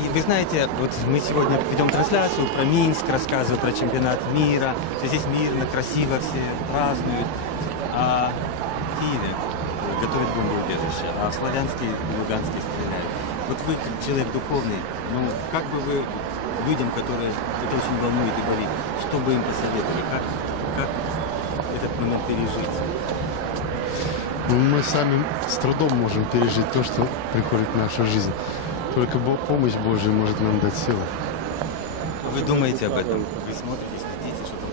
И вы знаете, вот мы сегодня ведем трансляцию про Минск, рассказываем про чемпионат мира. Все здесь мирно, красиво, все празднуют. А в Киеве готовят бомбоубежище, а в Славянске и Луганске стреляют. Вот вы, как человек духовный, ну, как бы вы людям, которые это очень волнует и болит, что бы им посоветовали, как этот момент пережить? Мы сами с трудом можем пережить то, что приходит в нашу жизнь. Только помощь Божия может нам дать силу. Вы думаете об этом? Вы смотрите, следите, что там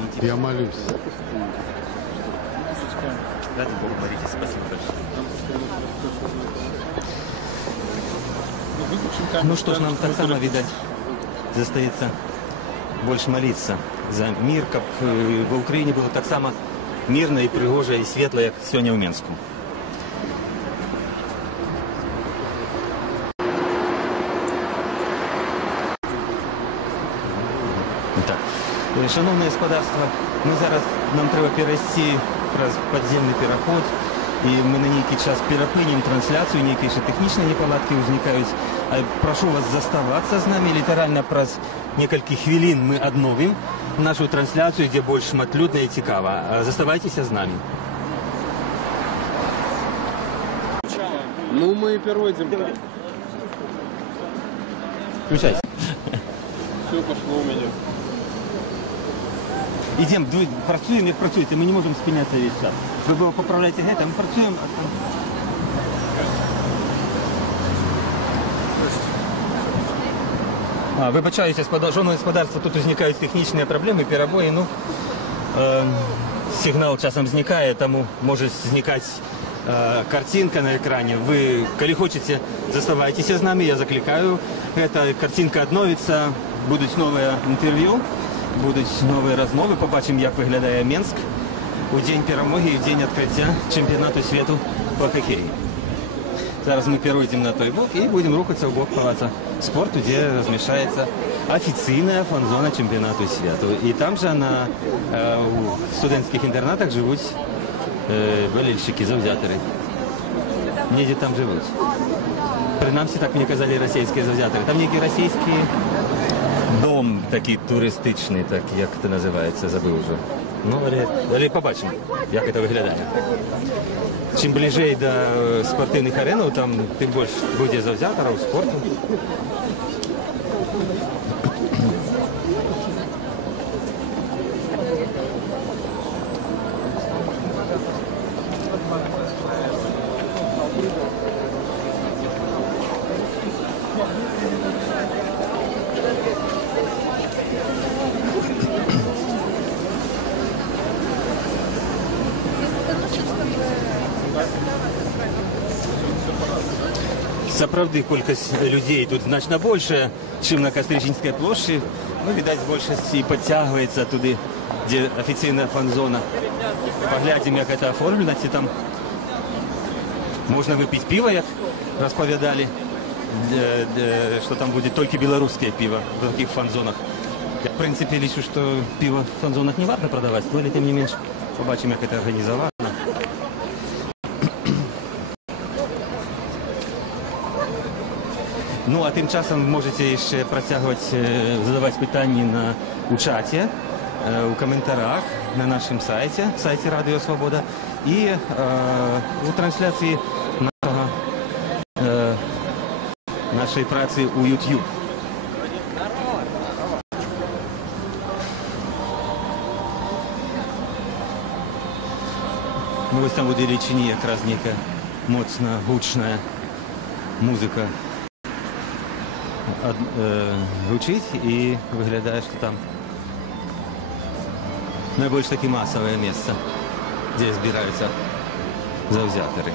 происходит? Я молюсь. Ради Бога, боритесь. Спасибо большое. Ну что ж, нам так само, видать, застаецца больш молиться за мир, каб в Украине было так само мирно и пригожа и светло, як сегодня в Минску. Так, шановне господарство, нам треба перейти праз подземный переход, и мы на некий час перепынем трансляцию, некие техничные неполадки возникают. Прошу вас заставаться с нами, литерально праз несколько хвилин мы обновим нашу трансляцию, где больше шматлюдно и цікаво. Заставайтесь с нами. Ну, мы перейдем. Включайся. Все пошло у меня. Идем, працуем, як працюєте, ми не можемо спинятися весь час. Ви поправляєте геть, а ми працюємо. Вибачаюся, шановне господарство, тут возникают технічні проблеми, перебої. Сигнал часом возникає, тому може зникати картинка на экране. Вы, коли хочете, заставайтесь с нами, я закликаю. Эта картинка обновится, будут новые интервью, будут новые розмови, побачимо, як виглядає Мінськ у день перемоги і в день відкриття чемпіонату світу по хокею. Зараз ми перейдемо на той бок і будемо рухатися в бок палацу спорту, де розміщається офіційна фан-зона чемпіонату світу. І там же у студентських інтернатах живуть болельщики, завзятори. Ніде там живуть. Принаймні, так мені казали російські завзятори. Там некий російський дом такий туристичний, так як це називається, забув вже. Ну, але побачимо, як це виглядає. Чим ближче до спортивних арен, там тим більше буде завзяторів спорту. Сапраўды, колькасць людей тут значна большая, чым на Кастрычынскай плошчы. Ну, відаць, большасць і подцягваецца туды, дзе афіцыйная фан-зона. Паглядзім, як гэта аформлена, ці там можна выпіць піва, як распавядалі, што там будзе толькі беларускае піва в такіх фан-зонах. Я, в прынцыпе, лічу, што піва в фан-зонах не варта прадаваць, але тым не менш побачым, як гэта арганізавана. Ну, а тым часам можете яшчэ працягваць задаваць пытанні у чаце, у каментарах на нашым сайце Радыё Свабода і у трансляцыі нашай працы ў YouTube. Ну, вось там будзе лічыні якраз нейкая моцна гучная музыка гучыць і выглядае, што там найбольш такі масавае месца, дзе збіраюцца заўзятары.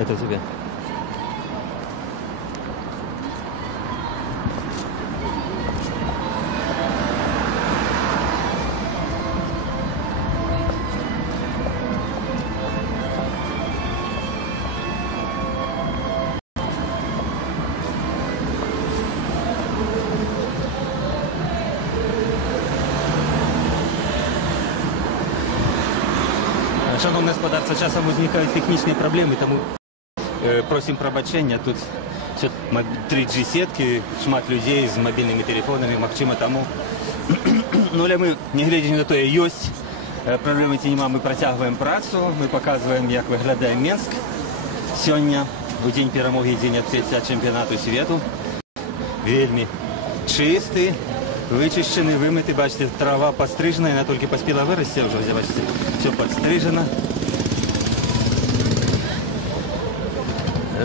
Это тебе. Шановне господарство, часом возникают технічні проблеми, тому просім прабачэння. Тут 3G сеткі, шмат людзей з мабільнымі тэлефонамі, магчыма таму. Ну, але мы, не глядзячы на тое, ёсць праблемы ці няма, мы працягваем працу, мы паказваем, як выглядае Мінск сёння, у дзень перамогі, дзень адкрыцця чэмпіянату свету. Вельмі чысты, вичищений, вимитий, бачите, трава пострижена, вона тільки поспіла вирости, вже, бачите, все підстрижено.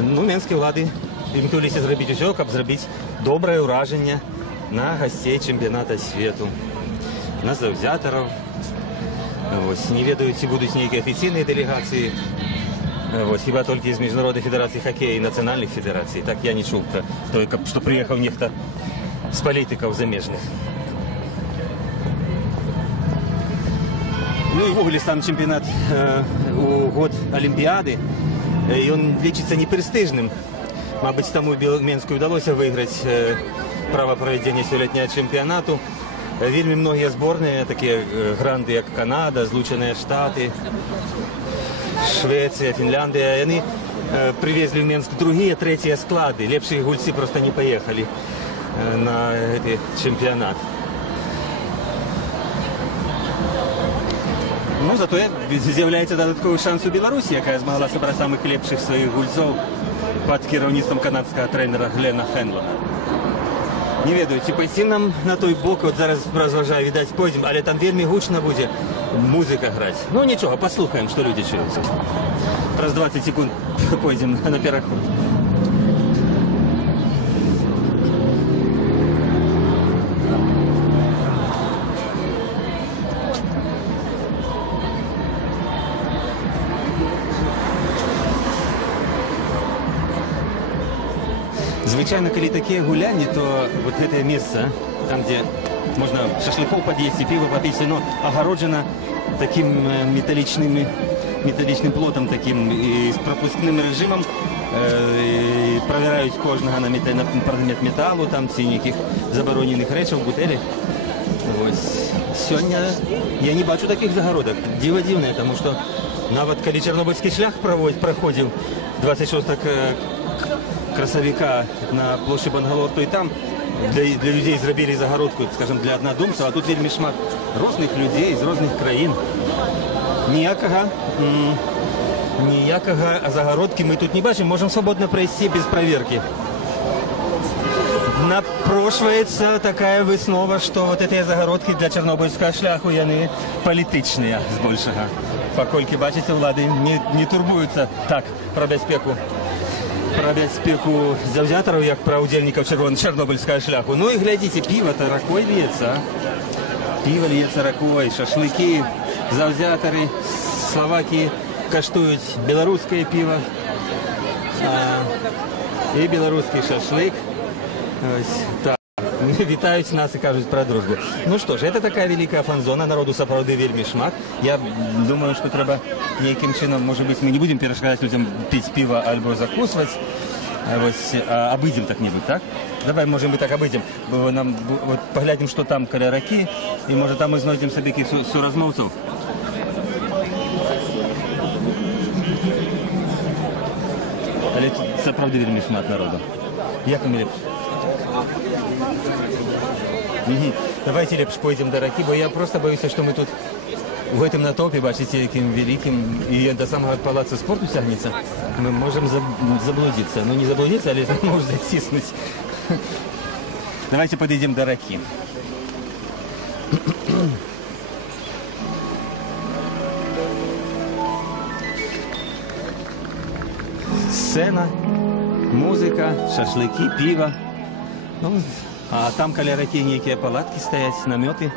Ну, мінські влади імкнулися зробити все, щоб зробити добре ураження на гостей чемпіонату світу, на завзяторів. Ось, не ведаю, ці будуть ніякі офіційні делегації. Ось, хіба тільки з Міжнародної федерації хокею і національних федерацій. Так я не чув, що приїхав ніхто з політиків заміжних. Ну і ввогуле сам чемпіонат у год Олімпіади, і він лічиться непрестижним. Мабуть, тому Мінську вдалося виграти право проведення сьогоднішнього чемпіонату. Вельми многие сборные, такие гранды, как Канада, Злученные Штаты, Швеция, Финляндия, они привезли в Минск другие, третьи склады. Лепшие гульцы просто не поехали на этот чемпионат. Ну, зато з'являється додатковий шанс у Білорусі, яка змогла зібрати самих лепших своїх гульців під керівництвом канадського тренера Глена Хенлона. Не ведаю, ці пойти нам на той бок, от зараз розважаю, видать, пойдем, але там вельми гучно буде музика грати. Ну нічого, послухаємо, що люди чують. Раз 20 секунд пойдем на переход. Звичайно, коли такі гуляння, то вот это место, там, где можно шашлыков подъесть и пиво попить, оно огороджено таким металличным плотом, таким и с пропускным режимом. І проверяють кожного на предмет металу, там ці ніяких заборонених речей, бутелі. Ось. Сьогодні я не бачу таких загородок. Диво дивне, тому що навіть коли Чорнобильський шлях проходив 26 красовика на площі Бангалор, то і там для людей зробили загородку, скажімо, для однодумців, а тут вельми шмат різних людей з різних країн. Ніякого загородки ми тут не бачимо, можемо свободно пройти без перевірки. Напрошується така виснова, що вот эти загородки для Чорнобильського шляху, вони політичні збільшого. Покольки, бачите, влади не турбуються так про безпеку. Про безпеку завзяторів, як про удільників Чорнобильського шляху. Ну і глядите, пиво-то ракой льется. Пиво льется ракой, шашлыки, завзятори Словакії каштують білоруське пиво і білоруський шашлик. Ось так. Вітають нас і кажуть про дружбу. Ну що ж, це така велика фан-зона, народу справді вельми шмат. Я думаю, що треба яким чином, може бути, ми не будемо перешкоджати людям пити пиво або закусувати, а обійдемо так-небудь, так? Давай, може, ми так обійдемо. Нам поглянемо, що там коля раки, і може там ми знайдемо собі якихось сурозмовців. Але це правда вельми шмат народу. Як вам ліпше? Давайте ліпше пойдемо до раки, бо я просто боюся, що ми тут в этом натовпе, бачите, яким великим, и до самого палаца спорту тягнется, мы можем заблудиться. Ну, не заблудиться, а может затиснуть. Давайте подойдем до раки. Сцена, музыка, шашлыки, пиво. Ну, а там коля раки некие палатки стоят, наметы.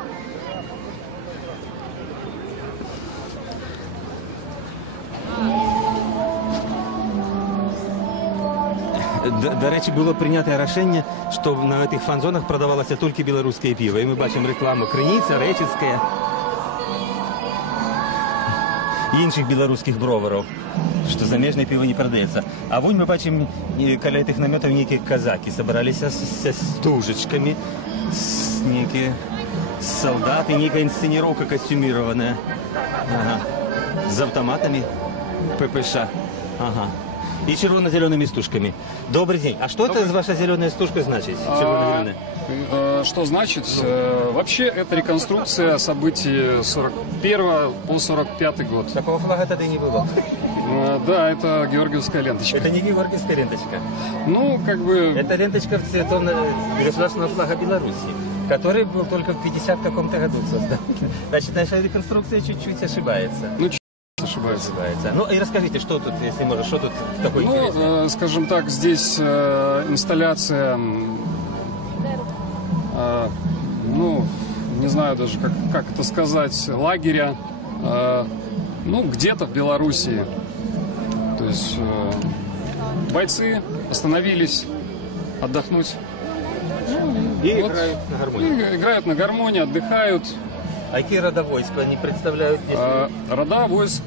До речі, було прийнято рішення, що на цих фан-зонах продавалося тільки білоруське пиво. І ми бачимо рекламу Криниця, Речицьке і інших білоруських броварів, що заміжне пиво не продається. А вон ми бачимо, коли цих наметів некие казаки зібралися з стужечками, некие солдати, некая інсценіровка костюмірована, з автоматами ППШ. Ага. И червоно-зелеными стужками. Добрый день. А что это ваша зеленая стужка значит? Червоно-зеленая? Что значит? Вообще это реконструкция событий 41 по 45 год. Такого флага тогда не было. Да, это георгиевская ленточка. Это не георгиевская ленточка. Ну, как бы... Это ленточка в цвету государственного флага Беларуси. который был только в 50 каком-то году создан. Значит, наша реконструкция чуть-чуть ошибается. Ну, чуть-чуть ошибается. Ну, и расскажите, что тут, если можно, что тут такое интересное? Скажем так, здесь инсталляция, ну, не знаю даже, как это сказать, лагеря, ну, где-то в Белоруссии. То есть бойцы остановились отдохнуть. И вот, играют на гармонии. Играют на гармонии, отдыхают. А какие рода войск они представляют? Рода войск,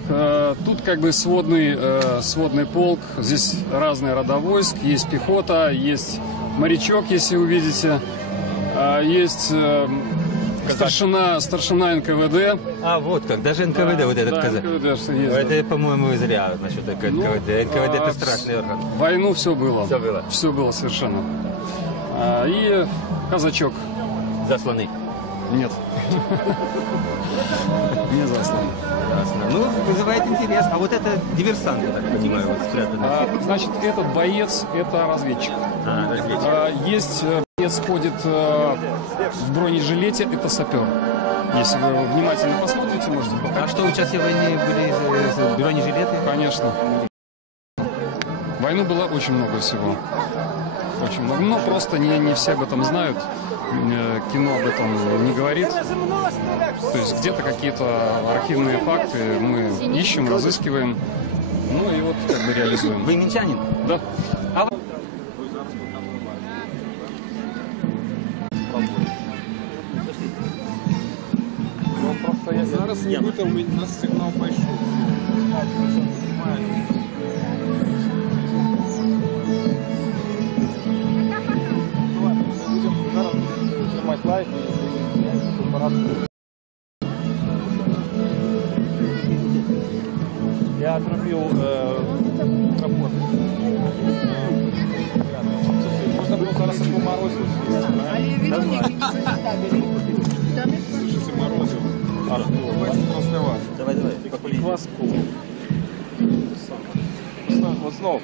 тут как бы сводный полк, здесь разные рода войск, есть пехота, есть морячок, если увидите, есть старшина НКВД. А, вот как, даже НКВД, вот этот казак. Это, по-моему, зря насчет НКВД. НКВД это страшный орган. В войну все было. Все было. Все было совершенно. И казачок. Засланный? Нет. Не заслан. Ну, вызывает интерес. А вот это диверсант, я так понимаю, вот спрятанный. Значит, этот боец, это разведчик. Разведчик. Есть боец ходит в бронежилете, это сапер. Если вы внимательно посмотрите, можете показать. А что, в часе войны были бронежилеты? Конечно. В войну было очень много всего. Очень много. Но просто не все об этом знают. Кино об этом не говорит. То есть где-то какие-то архивные факты мы ищем, разыскиваем. Ну и вот как бы реализуем. Вы минчанин? Да. Просто я зараз не витягнув, у нас сигнал пішов. Лайк и аппарат. Я отрубил микрофон. Можно было зараз его морозил. Слушайте, морозил. После вас. Давай, покули. Кваску. Вот снова.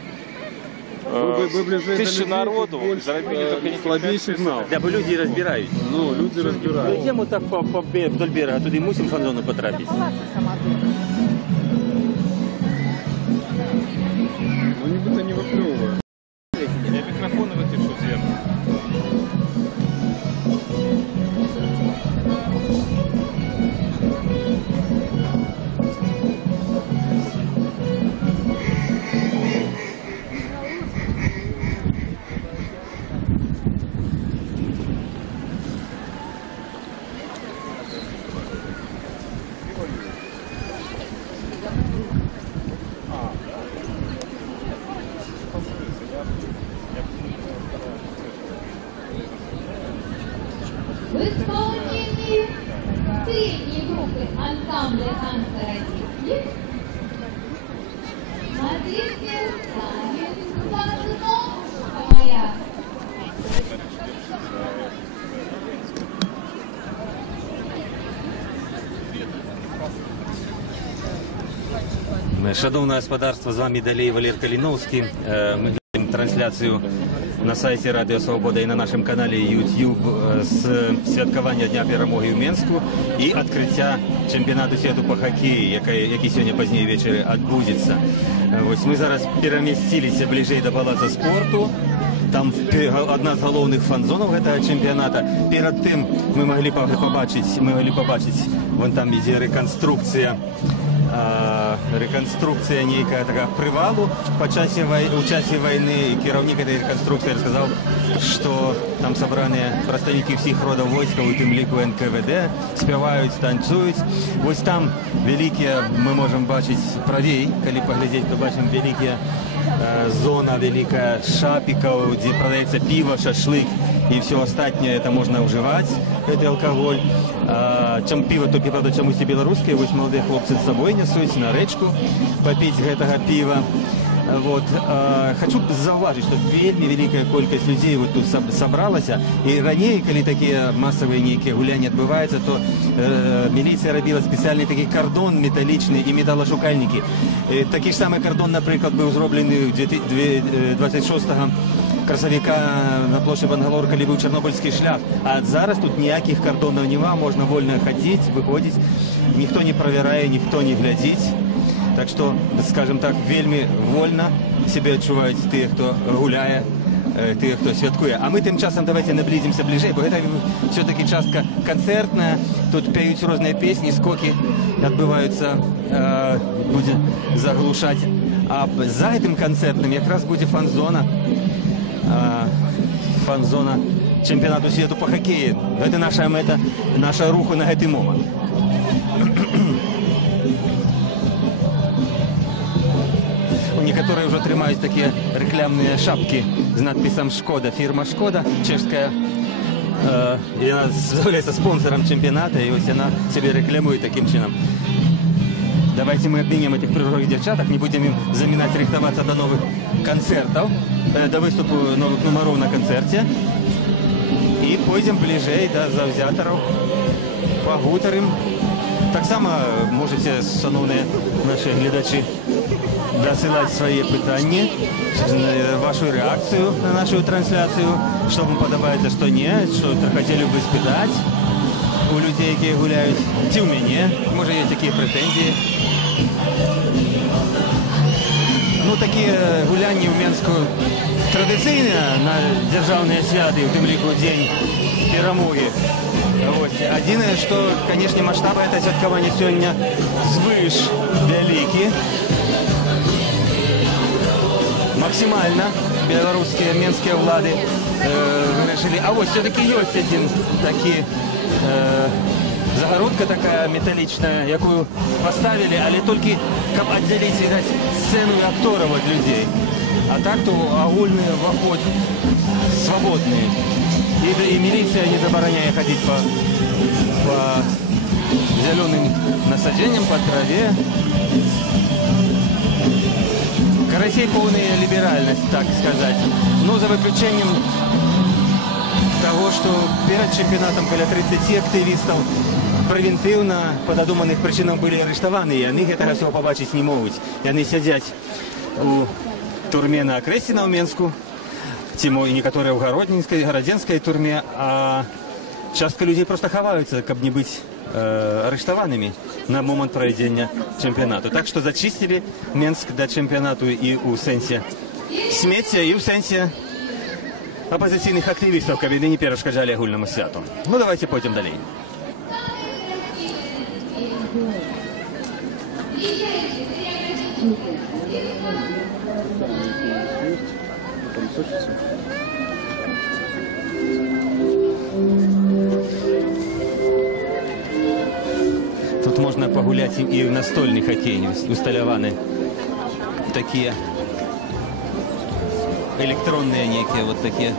Тысячи народу, заробили только слабий сигнал. Да, бо люди розбирають. Ну, люди розбирають. Йдемо так вдоль берега, туди мусимо фан-зону потрапити. Ну, нібито не випльовує. Я микрофоны вытащу сверху. В исполнении средней группы ансамбля танца «Российский» смотрите сами «Солнышко моя». Шановне господарство, з вами далі Валерій Каліновський. Ми ведемо трансляцію на сайті Радіо Свобода і на нашому каналі YouTube з святкування Дня перемоги в Мінську і відкриття чемпіонату світу по хокею, який сьогодні пізніше ввечері відбудеться. Ось ми зараз перемістилися ближче до палацу спорту. Там одна з головних фан-зонів цього чемпіонату. Перед тим ми могли побачити, вон там іде реконструкція некая така привалу у часі війни. І керівник цієї реконструкції розказав, що там зібрані представники всіх родів війська, у тим ліку НКВД, співають, танцюють. Ось там великі, ми можемо бачити правій, коли поглядіти, то бачимо великі зона, велика шапиков, где продается пиво, шашлык и все остальное, это можно уживать, это алкоголь. Чем пиво, то, правда, чомусь и белорусское, вот молодые хлопцы с собой несут на речку попить этого пива. Вот. Хочу зауважить, что вельми великая колькость людей вот тут собралась. И ранее, коли такие массовые некие гуляния отбываются, то милиция робила специальный такой кордон металличный и металлошукальники. Такий ж самий кордон, наприклад, був зроблений 26 красавіка на площі Бангалор, калі быў чарнобыльскі шлях. А зараз тут ніякіх кардонаў няма, можна вольна хадзіць, выходзіць, ніхто не правярае, ніхто не глядзіць. Так што, скажем так, вельмі вольна сябе адчуваюць тыя, хто гуляе, тыя, хто святкуе. А мы тым часам давайте наблизимся бліжэй, бо гэта все-таки частка канцэртная, тут пяюць розныя песні, скокі адбываюцца, будзе заглушаць. А за гэтым канцэртным якраз будзе фан-зона чэмпіянату свету по хакеі. Гэта наша мэта, наша руху на гэты момант. Некаторыя ўжо трымаюць такія рэкламныя шапкі з надпісам «Шкода». Фірма «Шкода» чэшская. Яна з'яўляецца спонсором чэмпіяната, і ось яна сябе рэкламуе такім чынам. Давайте мы обменем этих прыжовых дзяўчатак, не будем им замінаць, рыхтавацца до новых канцэртаў, до выступу новых нумароў на канцэрце. І пойдзем бліжэй да заўзятараў, пагутарым. Таксама можете, шановныя наши гледачы, дасылаць свае пытанні, вашу рэакцыю на нашу трансляцыю, што вам падабаецца, што не, што хацелі бы спытаць у людзей, якія гуляюць, ці ў мяне, можа, ёсць такія прэтэнзіі. Ну, такія гулянні ў Менску традыцыйныя на дзяржаўныя святы, у тым ліку дзень перамогі. Адзінае, што, канешне, маштабы гэта святкавання сёння звыш вялікі. Максимально белорусские, менские влады решили. А вот все-таки есть один такой загородка такая металличная, якую поставили, але только как отделить, видать, сцену и акторов от людей. А так-то огульный вход свободный. И милиция не забороняет ходить по зеленым насаджениям, по траве. Карасей полная либеральность, так сказать. Но за выключением того, что перед чемпионатом каля 30 активистов превентивно по додуманих причинам были арештованы, и они этого всего побачить не могут. И они сидят у турме на Крестина в Менску, тимо и некоторые в Городенской турме, а частка людей просто ховаются, как не быть арештованными на момент проведения чемпионата. Так что зачистили Менск до чемпионату и у сенсе сміття, и у сенсе оппозиционных активистов, как не перешкоджали агульному святу. Ну, давайте пойдем далее. Тут можно погулять и в настольный хоккей, усталяваны такие электронные некие вот такие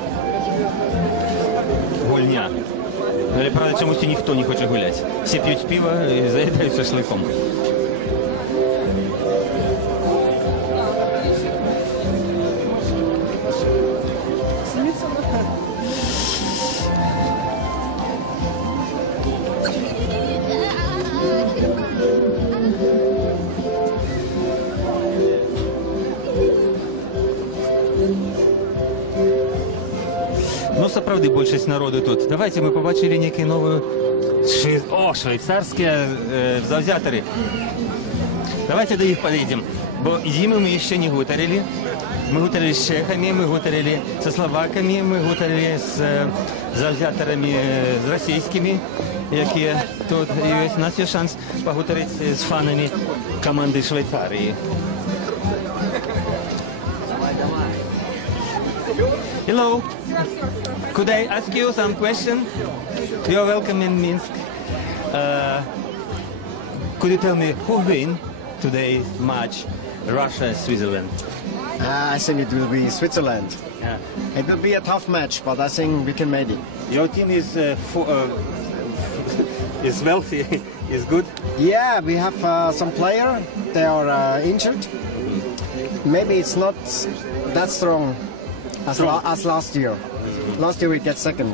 гульня. Але, правда, чомусь ніхто не хоче гуляти. Всі п'ють пиво і заїдають шашликом. Ну, сапраўды, большасць народу тут. Давайте мы побачили некую новую... швейцарские завзятары. Давайте до них подойдем. Бо зимы мы еще не гутарили. Мы гутарили с чехами, мы гутарили со словаками, мы гутарили с завзятарами с российскими, які тут есть. У нас есть шанс погутарить с фанами команды Швейцарии. Hello. Could I ask you some question? You're welcome in Minsk. Could you tell me who win today's match, Russia-Switzerland? I think it will be Switzerland. Yeah. It will be a tough match, but I think we can make it. Your team is wealthy, is good? Yeah, we have some players. They are injured. Maybe it's not that strong as last year. Last year we get second.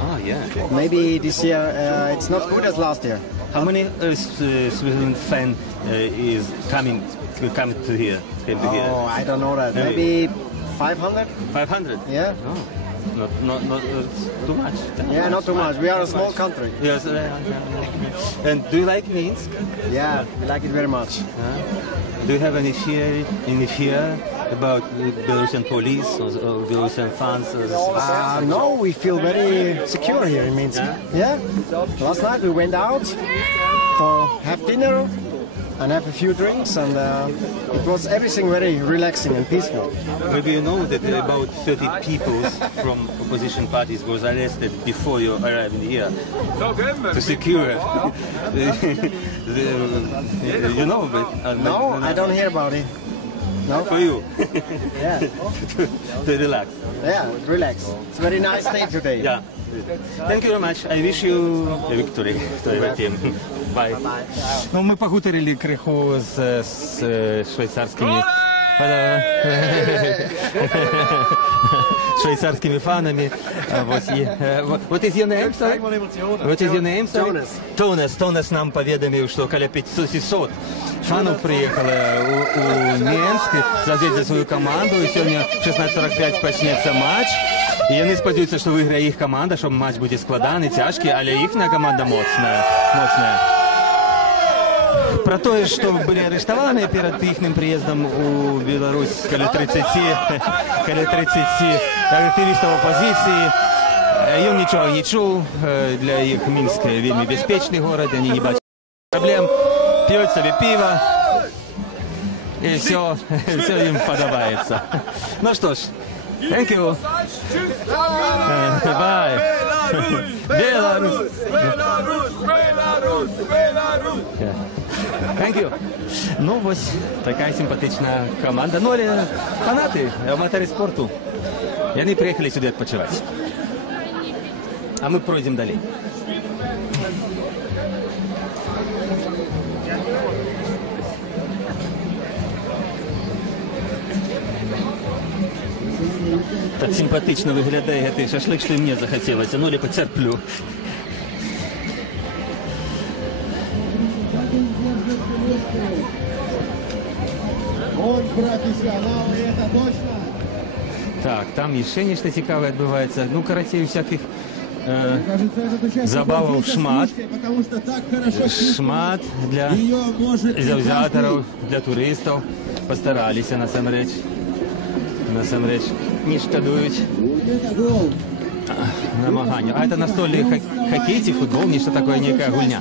Oh, yeah. Maybe this year it's not good as last year. How many Switzerland fan is coming to here? Oh, I don't know that. Maybe 500. 500? Yeah. No, not too much. Yeah, not too much. We are a small country. Yes. And do you like Minsk? Yeah, we like it very much. Do you have any fear about Belarusian police or Belarusian fans? No, we feel very secure here in Minsk. Yeah. Last night we went out for have dinner and have a few drinks, and it was everything very relaxing and peaceful. Maybe you know that about 30 people from opposition parties was arrested before you arrived here to secure. You know, but no, I don't hear about it. No, for you. Yeah. To relax. Yeah, relax. It's a very nice day today. Yeah. Thank you very much. I wish you a victory to your team. Bye. Ну, ми погутарили криху з швейцарськими швейцарскими фанами. What is your name, sir? What is your name, sir? Тонес нам поведомил, что каля 500 фанов приехало у Минск задеть за свою команду. И сегодня в 16:45 почнется матч. І вони сподіваються, що виграє їх команда, що матч буде складаний, тяжкий, але їхня команда моцна. Про те, що були арештовані перед їхнім приїздом у Білорусь каля 30 активістів опозиції, він нічого не чув. Для їх Мінськ вельми безпечний город, вони не бачать проблем, п'ють собі пиво, і все їм подобається. Ну що ж, thank you. Bye. Беларусь! Thank you. Ну, ось така симпатична команда. Ну, але фанати, аматори спорту. І вони приїхали сюди відпочивати. А ми пройдемо далі. Так симпатично виглядає цей шашлик, що і мені захотілося. Ну, ліпо терплю. Так, там і ще ніщо цікаве відбувається. Ну, коротше, всяких забавок шмат. Шмат для завзяторів, для туристів. Постаралися, насамреч. Не шкодують намагання. А це настольний хоккей чи футбол, нечто такое, некая гульня.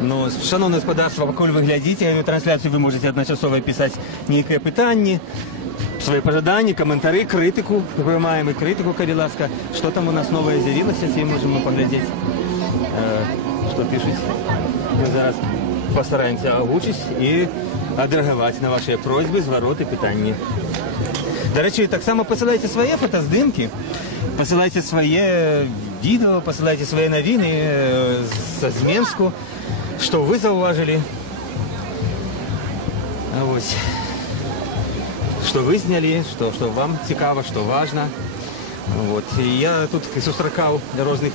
Ну, шановне господарство, поки ви глядите трансляцію, ви можете одночасово писати некое питання, свои пожелания, комментарии, критику. Приймаємо критику, коли ласка. Що там у нас нове з'явилося, всі можемо поглядіти, що пишуть. Ми зараз постараємося озвучити і відреагувати на ваші просьби, звороти, питання. До речі, так само посилайте свої фотоздимки, посилайте своє відео, посилайте свої новини з Мінську, що ви зауважили. Ось. Что вы сняли, что вам цікаво, что важно. Вот. И я тут зустрічав різних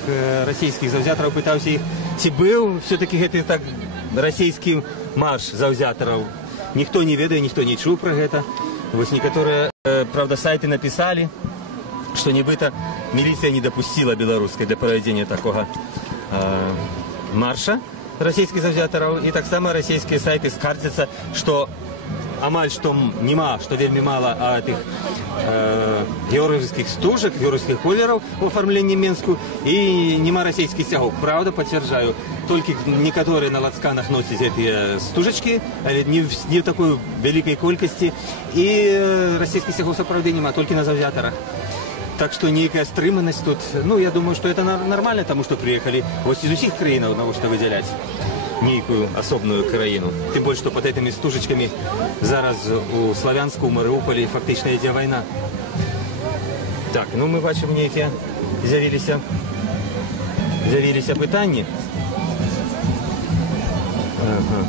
російських завзяторів, питався їх, чи був все-таки так російський марш завзяторів. Ніхто не ведає, ніхто не чув про це. Ось некоторые, правда, сайты написали, что нібито милиция не допустила белорусской для проведения такого марша російських завзяторів. І так само російські сайти скаржаться, що амаль что нема, что вельми мало этих георгиевских стужек, георгиевских колеров в оформлении Минску и нема российских стягов. Правда, подтверждаю, только некоторые на лацканах носят эти стужечки, не в такой великой колькости, и российских стягов правда нема, только на завзяторах. Так что некая стриманность тут, ну, я думаю, что это нормально, тому что приехали вот из усіх країн, на что выделять некую особную країну. Тим більше, що під цими стужечками зараз у Слов'янську, у Маріуполі фактично йде війна. Так, ну ми бачимо, які з'явилися питання. Ага.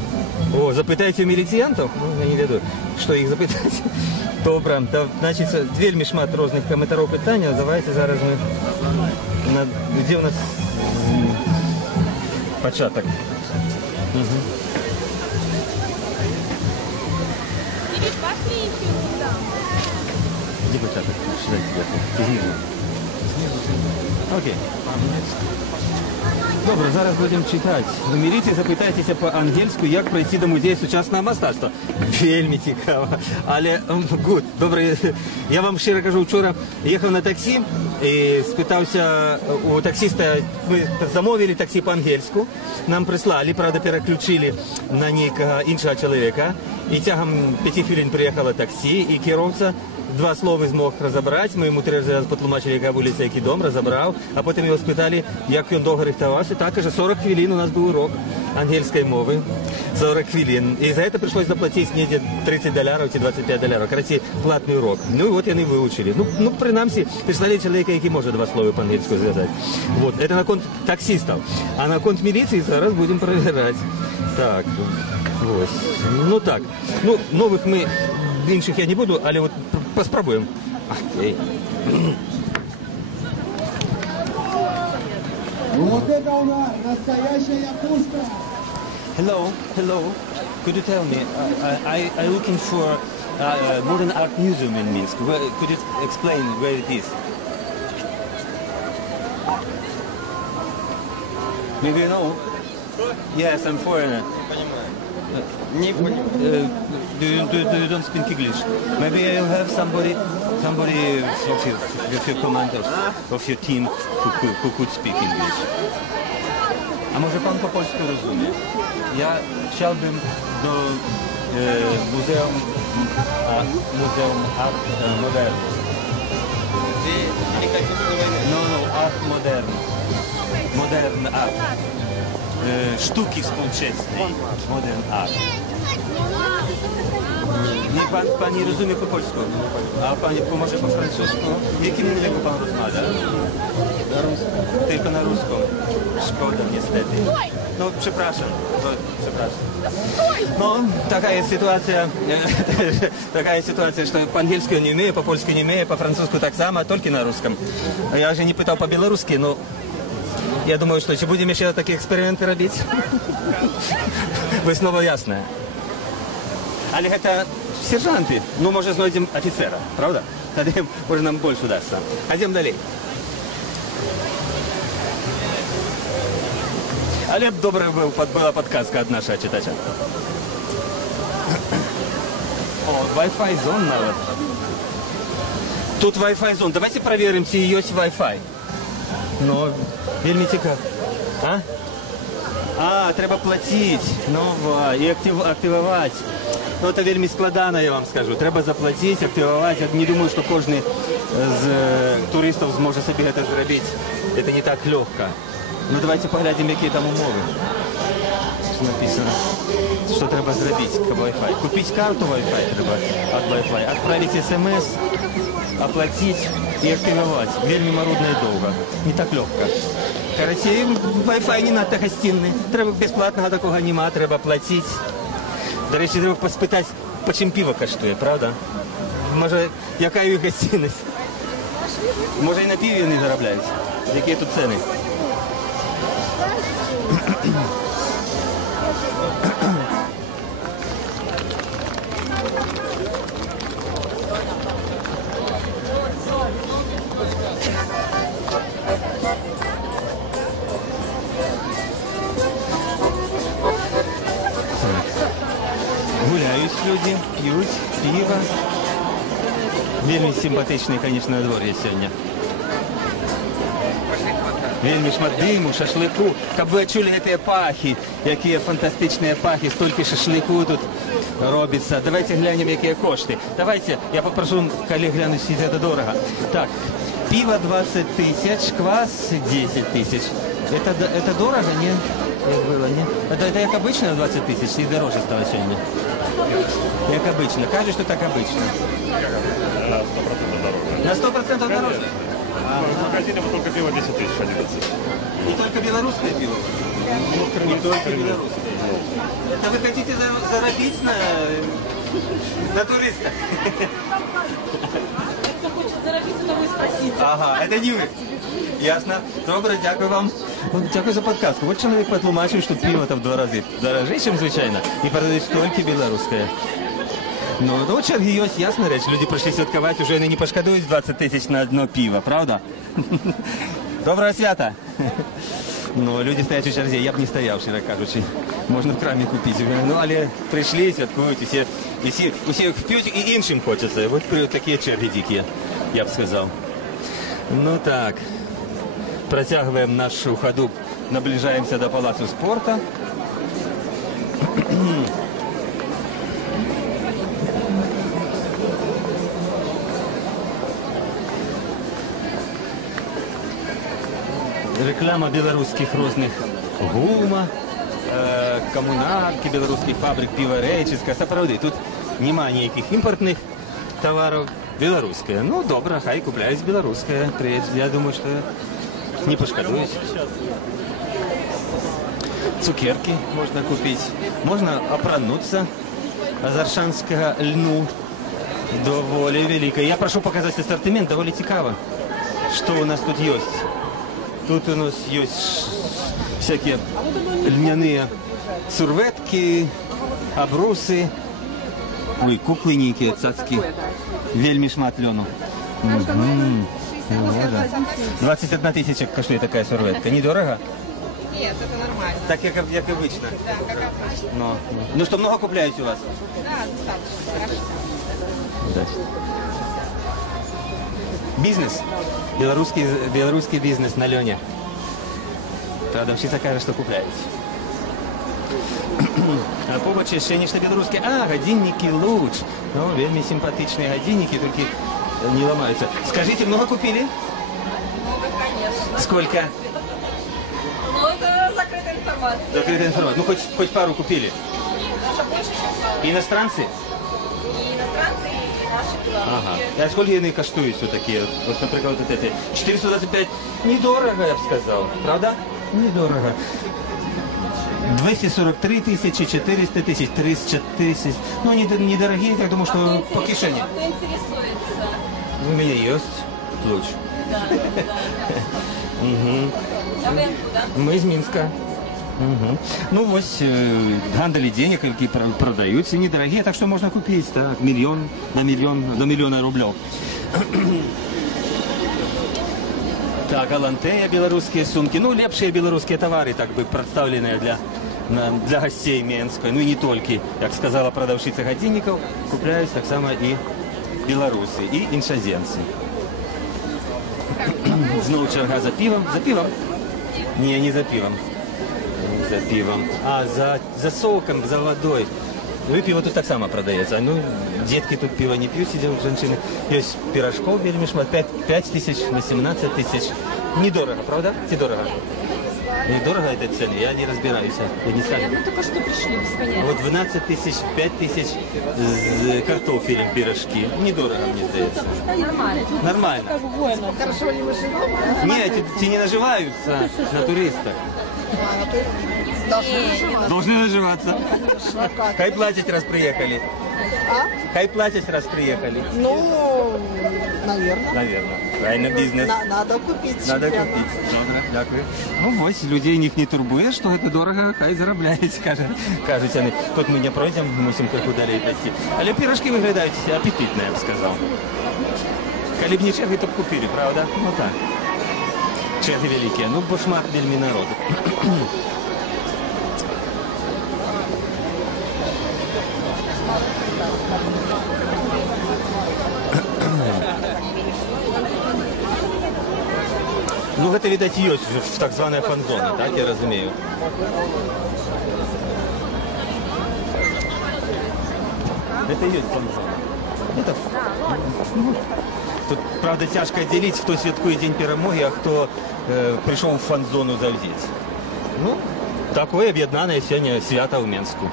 О, запитайте у міліціянтів? Ну, я не веду, що їх запитати. Добре, значить, вельми шмат різних коментарів питання. Давайте зараз ми... Де у нас... початок. Где початок? Сюда тебе. Знизу. Окей. Добре, зараз будемо читати. Ви міліції запитайтеся по-ангельську, як пройти до музею сучасного мистецтва. Вельми цікаво. Але, гуд, добре, я вам щиро кажу, вчора їхав на таксі і спитався у таксиста, ми замовили таксі по-ангельську, нам прислали, правда, переключили на некого іншого чоловіка, і тягом 5 хвилин приїхало таксі, і керівця 2 слова змог розібрати, ми йому 3 рази потлумачили, яка вулиця, який дом, розібрав, а потім його спитали, як він довго рихтувався. Так, каже, 40 хвилин у нас був урок ангельської мови, 40 хвилин. І за це прийшлось заплатити $30 чи $25. Короче, платний урок. Ну і от вони вивчили. Ну, принаймні, прислали чоловіка, який може 2 слова по-ангельську зв'язати. Вот, це на конт таксистів. А на конт міліції зараз будемо перевіряти. Так, ось. Ну так. Ну, нових ми, інших я не буду, але от поспробуємо. Окей. Hello, hello. Could you tell me? I'm looking for a modern art museum in Minsk. Could you explain where it is? Maybe you know? Yes, I'm foreigner. You don't speak English. Maybe you have somebody of your commanders, of your team who could speak English. А може пан по-польську розуміє? Я chciał bym do muzeum Art Modern. No, Art Modern. Modern Art. Sztuki współczesnej. Modern Art. Nie, pan nie rozumie po polsku, a pan pomoże po francusku. W jakim języku pan rozmawia? Na ruskim. Tylko na ruskim. Szkoda, niestety. No, przepraszam. No, taka jest sytuacja, że по-английски не умею, по-польски не умею, по-французски так само, только на русском. А я же не пытал по-белорусски, но я думаю, что будем еще такие эксперименты робить. Веснова ясна. Але это сержанты. Ну, может, знайдем офицера, правда? Тогда, может, нам больше удастся. Идем далее. Але добра була подсказка від нашого читача. О, Wi-Fi зон навіть. Тут Wi-Fi зон. Давайте проверим, чи є Wi-Fi. Ну, вельми цікаво. А, треба платити. Ну, і активувати. Ну, це вельми складано, я вам скажу. Треба заплатити, активувати. Я не думаю, що кожен з туристів зможе собі це зробити. Це не так легко. Ну, давайте поглядим, які там умови. Що написано. Що треба зробити к Wi-Fi. Купити карту Wi-Fi треба від Wi-Fi. Відправити смс, оплатити і активувати. Вельми марудно і довго. Не так легко. Короче, Wi-Fi не надто гостинний. Треба безплатного такого нема, треба платити. До речі, треба поспитати, по чим пиво коштує, правда? Може, яка їх гостинність? Може, і на пиві вони заробляють? Які тут ціни? Гуляють люди, п'ють пиво. Вельми симпатичний, конечно, надвор'я сьогодні. Вельми шмат диму, шашлику. Как ви чули ці пахи, які фантастичні пахи, стільки шашлику тут робиться. Давайте глянемо, які кошти. Давайте, я попрошу коллег глянуть, если это дорого. Так, пиво 20 тысяч, квас 10 тысяч. Это дорого, не? Как было, не? Это как обычно 20 тысяч, или дороже стало сегодня? Как обычно. Кажется, что так обычно. На 100% дороже. На 100% дороже? В магазине вот только пиво 10 тысяч, 11. И только белорусское пиво? Не только белорусское. Это вы хотите заробить на туристах? Кто хочет заробить, того и спросите. Ага, это не вы. Ясно. Добре, дякую вам. Ну, дякую за подсказку. Вот человек потлумачив, что пиво-то в 2 рази дороже, чем звичайно, и продают только белорусское. Ну, черги есть, ясна річ. Люди прийшли святкувати, вже не пошкодують 20 тисяч на одно пиво, правда? Доброго свята! Ну, люди стоять у черзі, я б не стояв, щиро кажучи. Можна в крамі купити. Ну, але прийшли, святкують, усі п'ють і іншим хочеться. Ось такі черги дикі, я б сказав. Ну так, протягиваем нашу ходу, наближаемся до Палацу спорта. Реклама белорусских розных гума, коммунарки, белорусских фабрик, пиварейческая, сапраўды. Тут нема ніяких імпортних товаров, белорусская. Ну, добре, хай купляють белорусская. Я думаю, что не пошкодують. Цукерки можно купить. Можно опрануться азаршанского льну. Довольно великое. Я прошу показать ассортимент, довольно цікаво, что у нас тут есть. Тут у нас есть всякие льняные сурветки, обрусы. Ой, куклы некие, цацки. Вельми шмат льону. 21 тысяча коштует такая сурветка. Недорого? Нет, это нормально. Так, как обычно? Да, как обычно. Ну что, много купляете у вас? Да, достаточно. Хорошо. Бизнес. Белорусский бизнес на льоне. Продавщица каже, что купляете. А побач еще нечто белорусское. А, годинники луч. Ну, вельми симпатичные годинники, только не ломаются. Скажите, много купили? Много, конечно. Сколько? Ну, это закрытая информация. Закрытая информация. Ну, хоть пару купили. Даже больше, чем пару. Иностранцы? И иностранцы, и наши белорусские. Ага. А сколько они коштуют все такие? Вот, например, вот эти. 425. Недорого, я бы сказал. Правда? Недорого. 243 тысячи, 400 тысяч, 300 тысяч. Ну, недорогие, я думаю, что по кишени. А кто интересуется? У меня есть луч. Да. А вы откуда? Мы из Минска. Ну, вот гандали денег, какие продаются, недорогие, так что можно купить, так, до миллиона рублей. Так, галантея, белорусские сумки, ну, лепшие белорусские товары, так бы, представленные для гостей Минска, ну, и не только, как сказала продавщица годинников, купляют так само и белорусы, и иншаземцы. Знову черга за пивом. За пивом? Не за пивом. За пивом. А, за соком, за водой. Ну и пиво тут так само продается. Ну, детки тут пиво не пьют, сидят женщины. Есть пирожков, вельми шмат, 5 тысяч, 18 тысяч. Недорого, правда? Недорого. Недорого этой цены, я не разбираюсь. Я не скажу. Мы только что пришли, без понятия. Вот 12 тысяч, 5 тысяч с картофелем пирожки. Недорого, мне кажется. Нормально. Нормально. Хорошо не выживаем. Нет, те не наживаются на туристах. Должны наживаться. Хай платить, раз приехали. Хай платить, раз приехали. Ну, наверное. Наверное. Правильно, бизнес. Надо купить. Надо купить. Добре, дякую. Ну, ось, людей їх не турбує, що це дорого, хай заробляють, кажуть вони. Тут ми не пройдемо, мусимо трохи далі піти. Але пирожки виглядають апетитно, я б сказав. Коли б не черги, то б купили, правда? Ну так. Черги великі, ну, бо шмат вельми народу. Ну, гэта, відаць, ёсць в так званая фан-зона, так, я разумею. Это ёсць фан-зона. Это... Тут, правда, цяжка отделить, хто святкуе День перамоги, а хто пришел в фан-зону завзець. Ну, такое об'єднане сьогодні свята в Менску.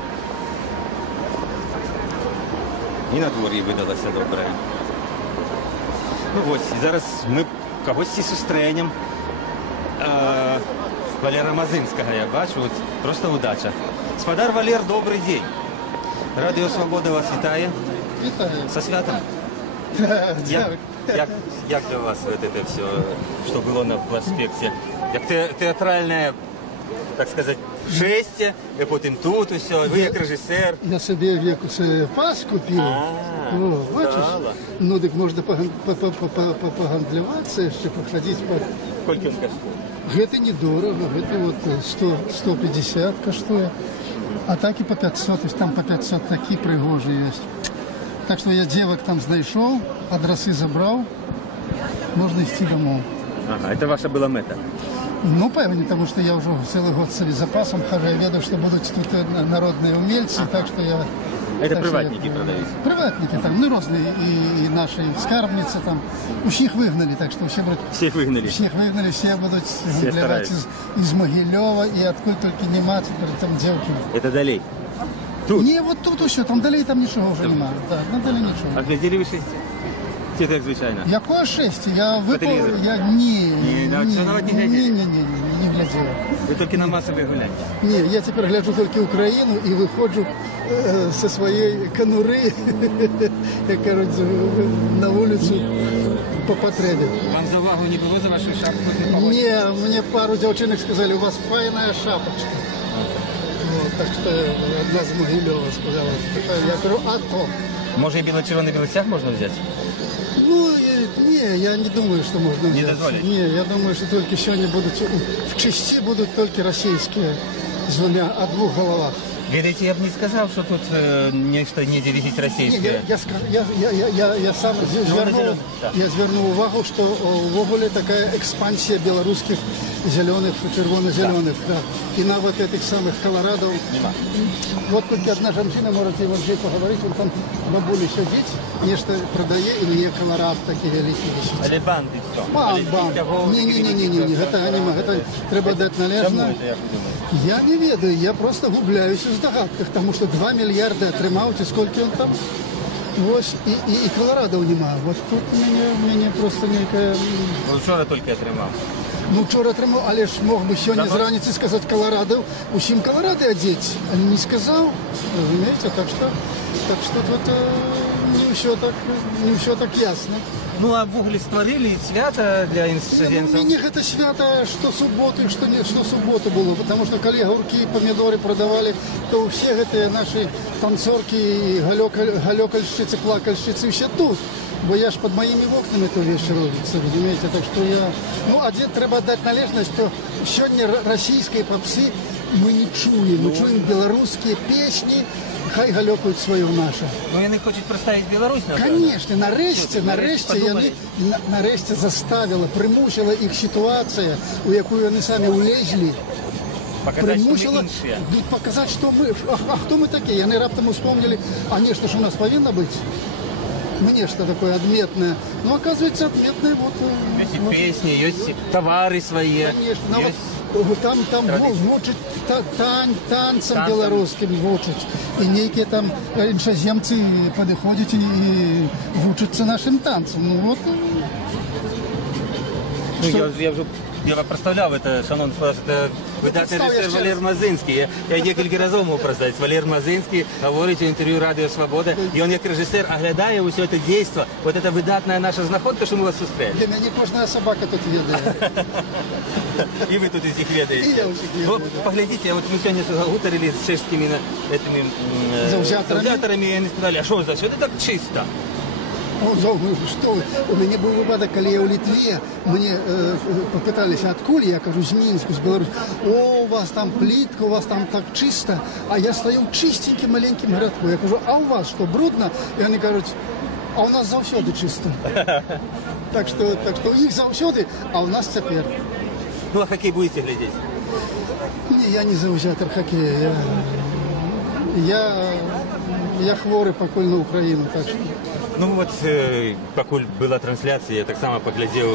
І на дворі видалося добре. Ну, ось, зараз ми когось зустрінемо. Валера Мазинського я бачу, от просто удача. Господар Валер, добрий день. Радіо Свобода вас вітає. Вітаю. Со святом. Як для вас це все, що було на проспекті? Як театральне, так сказати, шестя, і потім тут усе, ви як режисер. Я собі в якусь пас купив. О, бачиш? Ну, так можна погандлюватися, ще походити по... Скільки він коштує? Это недорого, это вот 150 коштует, а так и по 500, то есть там по 500 такие пригожие есть. Так что я девок там знайшов, адреси забрав, можна йти домой. Ага, это ваша была мета? Ну, певні, тому що я вже цілий год собі запасом хожу, я веду, що будуть тут народні умельці, так що я... Это приватники продают? Приватники там, ну, разные, и наши скарбницы там. Всех выгнали, так что все будут... Всех выгнали? Всех выгнали, все будут гуглевать из Могилева, и откуда только нема, там девки. Это далей? Тут? Не, вот тут еще, там далей там ничего уже нема. Да, ну далей ничего. А глядели вы шесть? Це так звичайно. Якое 6? Я выпал, я не глядел. Ви тільки на масові гулянки? Не, я теперь гляжу только Украину и выходжу со своей конуры, как кажуть, на улицу по потребе. Вам за увагу не було за вашу шапку? Не, мне пару девчонок сказали, у вас файная шапочка. Вот, так что одна з Могилева сказала, я говорю, а то. Може і біло-червоний білосяг можна взяти? Ну, не, я не думаю, что можно взять. Не дозволить? Не, я думаю, что только сегодня будут, в части будут только российские с двумя, о двух головах. Видите, я бы не сказал, что тут нечто не візить російське. Я сам звернув увагу, что в Оголе такая экспансия белорусских зеленых, червоно-зеленых. Да. И на вот этих самых Колорадо. Вот только одна женщина, можете вообще поговорить, он там бабули сидит, нечто продає, и мне Колорад такие великие висит. Але банди все. Бам. Не, это треба дать належно. Я не ведаю, я просто губляюсь в здогадках, тому що 2 мільярди отримав, і скільки він там. Ось, і Колорадо немає. От тут мені просто ніяка... Вчора тільки отримав. Ну, вчора отримав, але ж мог би сьогодні зранку сказати Колорадо, усім Колорадо одеть, а не сказав, розумієте, так що тут не все так ясно. Ну, а в Углі створили свято для інститутів? Ну, мені це свято, що суботу, що суботу було, тому що коли огурки, помідори продавали, то у всіх ці наші танцорки, галёкальщиці, плакальщиці, все тут. Бо я ж під моїми вікнами то вещи робиться, розумієте, так що я... Ну, а де треба дати належність, що сьогодні російські попси ми не чуємо, ми чуємо білоруські пісні, хай галёкають своє наше. Ну, вони хочуть представити Білорусь? Конечно, нарешті заставила, примусила їх ситуація, у яку вони самі улезли, примусила показати, що ми, а хто ми такі? Вони раптом вспомнили, а нечто ж у нас повинно бути. Ну, нечто такое отметное. Но, оказывается, отметное вот... Есть и песни, есть товары свои. Конечно. Там звучить танцем белорусским звучить. И некие там иншоземцы подходят и звучатся нашим танцем. Ну вот... Я представляв, это, шановний спрашивает, это видатний режисер Валер Мазинський. Я декілька разів мог представити. Валер Мазинський говорить у інтерв'ю Радіо Свобода, і він як режисер оглядає усе це дійство. Вот это видатна наша знаходка, що ми вас зустріли. Для мене кожна собака тут ведає. І ви тут усіх ведаєте. Поглядите, вот мы сегодня гуторили с чешскими этими завзяторами, и они сказали, а что за все? Это так чисто. Что вы? У меня был выпадок, когда я в Литве, мне попытались откуда, я кажу, с Минска, с Беларуси. О, у вас там плитка, у вас там так чисто. А я стою в чистеньким маленьким городку. Я кажу, а у вас что, брудно? И они говорят, а у нас завсёды чисто. Так что у них завсёды, а у нас теперь. Ну, а хоккей будете глядеть? Не, я не завзятор хоккея. Я хворый покуль на Украину, так что... Ну вот, покуль была трансляция, я так само поглядел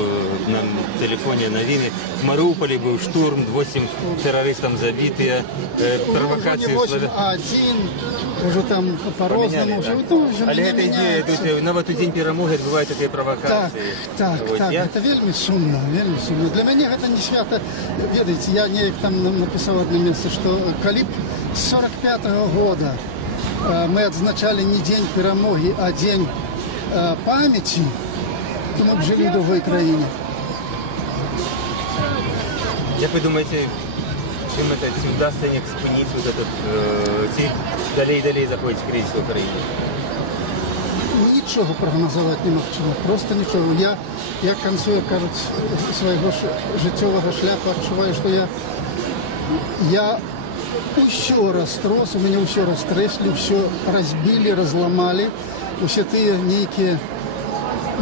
на телефоне новины. В Мариуполе был штурм, 8 террористов забитые, провокации. Не 8, а 1, уже там по-разному. Але эта идея, на вот день перемоги бывают такие провокации. Так, это вельми сумно, вельми сумно. Для меня это не свято. Видите, я там написал одно место, что коли с 45-го года мы отзначали не день перемоги, а день памяти, то мы бы жили в другой краине. Як ви думаєте, чим вдасться спинити ці далі заходить кризис в Україні? Нічого прогнозувати неможливо, просто нічого. Я к концу, як кажуть, свого життєвого шляху відчуваю, що я все растрос, у меня все растресли, все разбили, разломали. Все те некие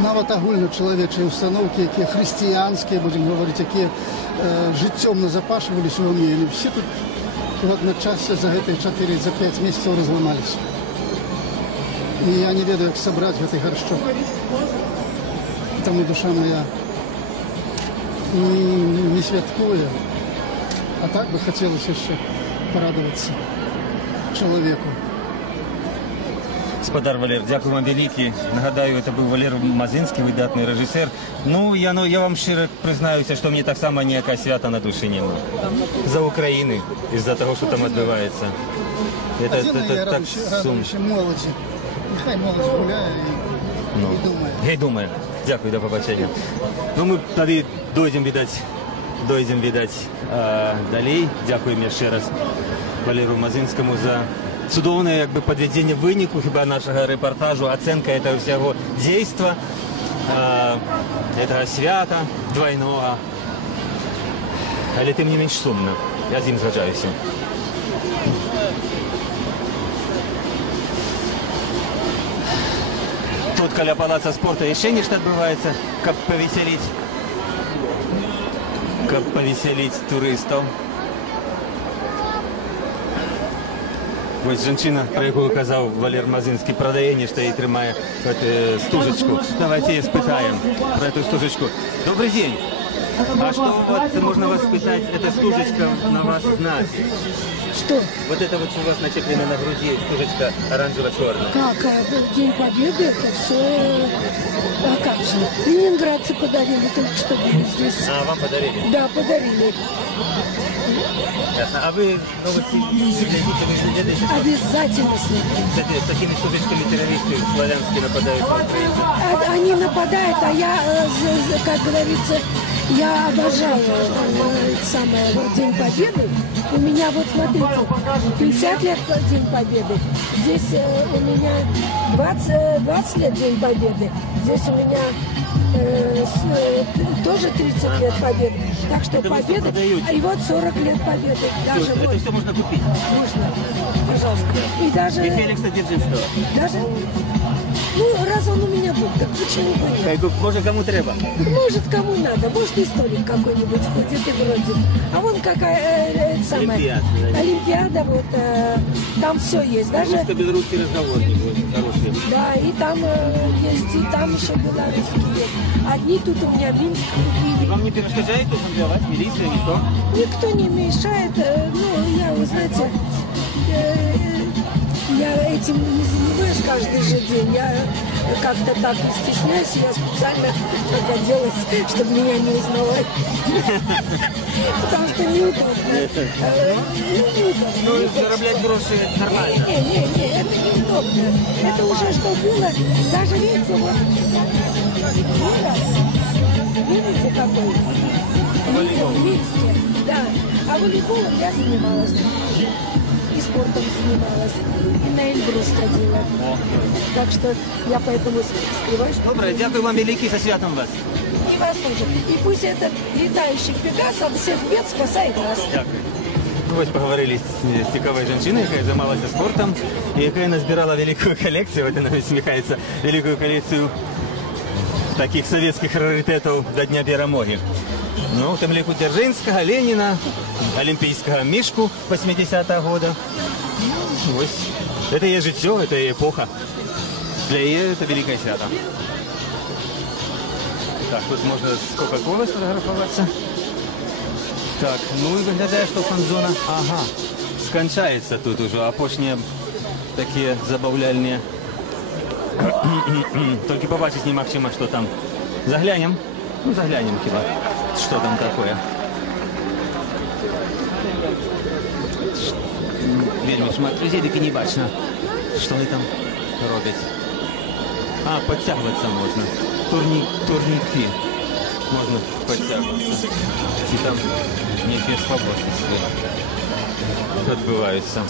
нават агульночалавечыя установки, якія хрысціянскія, будем говорить, якія жыццём назапашваліся ў мне, все тут в адначасе за гэтыя 4-5 месяцаў разламаліся. І я не ведаю, як сабраць гэты гаршчок. Таму душа моя не святкуе. А так бы хацелася яшчэ порадоваться человеку. Спадар Валер, дякую вам вялікі. Нагадаю, це був Валер Мазинський, видатний режисер. Ну, я вам щиро признаюся, що мені так само ніяка свята на душі нема. За Україну, із-за того, що там відбувається. Я радуюся молоді. Нехай молодь гуляє і думає. Гей думає. Дякую, до побачення. Ну, ми тоді дойдемо, видать, далі. Дякуємо ще раз Валеру Мазинському за цудовне підведення виніку хіба нашого репортажу, оцінка цього всього дійства, цього свята двойного. Але тим не менш сумно. Я з ним згаджаюся. Тут каля палаца спорта ще нечто відбувається, як повеселить туристов. Ось жінка, про яку казав Валер Мазинський, продає нечто і тримає стужечку. Давайте її спитаємо про эту стужечку. Добрый день. А что вот, можно вас спитать, эта стужечка на вас значит? Что? Вот это вот, что у вас начеплено на груди, стужечка оранжево-черная. Как? День Победы, это все... А как же? Ленинградцы подарили, только что были здесь. А, вам подарили? Да, подарили. Ясно. А вы новости следите? Обязательно следите. Кстати, с такими стужечками террористы славянские нападают на украинцев. Они нападают, а я, как говорится, я обожаю самое День Победы. У меня, вот смотрите, 50 лет День Победы. Здесь у меня 20 лет День Победы. Здесь у меня тоже 30 лет Победы. Так что Победа, и вот 40 лет Победы. Даже это вот. все можно купить? Можно, пожалуйста. И даже... И Феликс содержит что? Даже... Ну, раз он у меня был, так почему бы нет? Может, кому треба? Может, кому надо. Может, историк какой-нибудь ходит и бродит. А вон какая самая... Олимпиада, вот, там все есть. Даже... Русско-белорусский разговорник очень хороший. Да, и там есть, и там еще белорусский есть. Одни тут у меня Минск купили. Вам не перешкоджает торговать, милиция, никто? Никто не мешает. Ну, я, вы знаете... Я этим не занимаюсь каждый же день. Я как-то так не стесняюсь. Я специально так оделась, чтобы меня не узнавать. Потому что неудобно. Ну, зараблять гроши нормально. Не, это неудобно. Это уже что было. Даже, видите, вот. Видите, какой? Видите? Да. А волейболом я занималась. И спортом занималась, и на Эльбрус ходила. Так что я поэтому скрываюсь. Добре, дякую вам великий, со святом вас. И вас тоже. И пусть этот летающий Пегас от всех бед спасает нас. Дякую. Ось поговорили з цікавою жінкою, яка займалася спортом, і яка назбирала велику колекцію, от вона усміхається, велику колекцію таких советских раритетов до Дня Перемоги. Ну, там лику Дзержинского, Ленина, Олимпийского Мишку 80-го года. Ось. Это ее житье, это ее эпоха. Для нее это великое свято. Так, тут можно с Кока-Колой сфотографироваться. Так, ну и выглядает, что фан-зона, ага, скончается тут уже, а пошние такие забавляльные. Только побачить не максима, что там. Заглянем? Ну, заглянем, хіба. Что там такое? Вельми шмат людей, так и не бачно, что они там роблять. А, подтягиваться можно. турники. Можно подтягиваться. И там некие спаборніцтвы адбываюцца.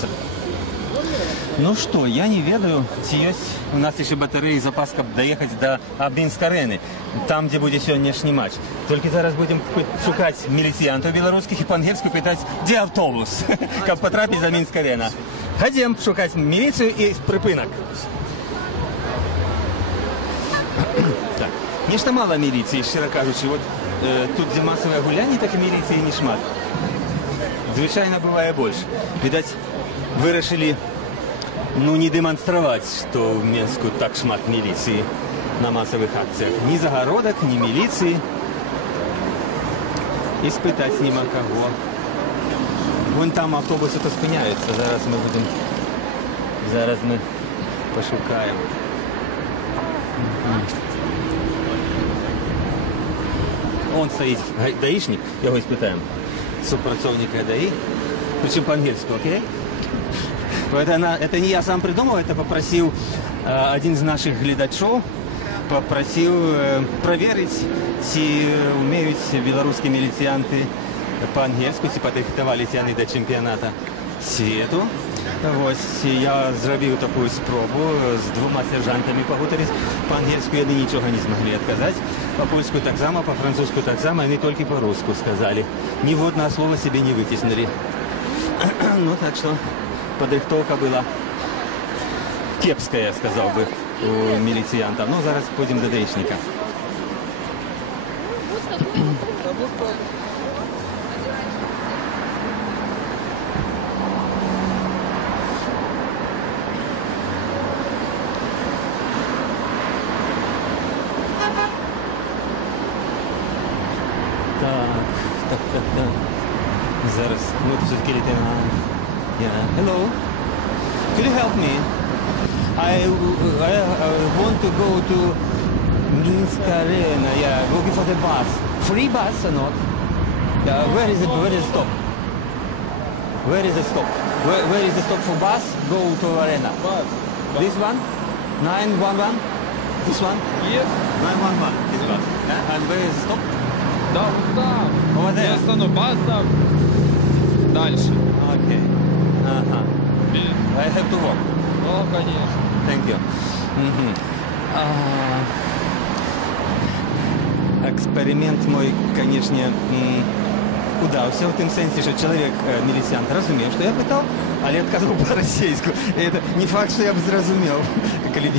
Ну что, я не ведаю, ці ёсць у нас еще батареи и запас, каб доехать до Минск-арены, там, где будет сегодняшний матч. Только зараз будем шукать милициантов белорусских и по-ангельски пытать, где автобус, как потрапить за Минск-арена. Ходим шукать милицию и припынок. Так. Нечто мало милиции, щиро кажучи. Вот тут, где массовое гуляние, так и милиции не шмат. Звычайно бывает больше. Видать, вы решили, ну, не демонстрировать, что в Минску так шмат милиции на массовых акциях. Ни загородок, ни милиции. Испытать нема кого. Вон там автобусы-то спиняются. Зараз мы пошукаем. Он стоит, даишник, его испытаем. Супрацовника ДАИ, причем по-ангельски, окей? Это не я сам придумал, это попросил один из наших глядачов, попросил проверить, ці умеют белорусские милицианты по-ангельски, ці падрыхтаваліся яны до чемпионата свету. Вот, я зробив таку спробу, з двома сержантами погутарить. По-ангельски яны ничего не смогли отказать. По-польску так само, по-французску так само, они только по-русски сказали. Ни водного слова себе не вытеснили. Ну, так что подрыхтовка была кепская, я сказал бы, у милициантов. Ну, зараз пойдем до даишника. Так. Зараз, ну, все-таки лейтенант. Yeah. Hello. Could you help me? I want to go to Minsk Arena. Yeah, looking for the bus. Free bus or not? Yeah, where is the stop? Where is the stop? Where is the stop for bus? Go to arena. Bus. This one? 911? This one? Yes. 911. This bus. Yeah? And where is the stop? Да, Over there. Я стану бас там. Дальше. Okay. Ага. I have to walk. О, конечно. Thank you. Експеримент мой, конечно, удався в тим сенсі, що чоловік, міліціант, розумів, що я питав, але відказав по-російську. І це не факт, що я б зрозумів, коли б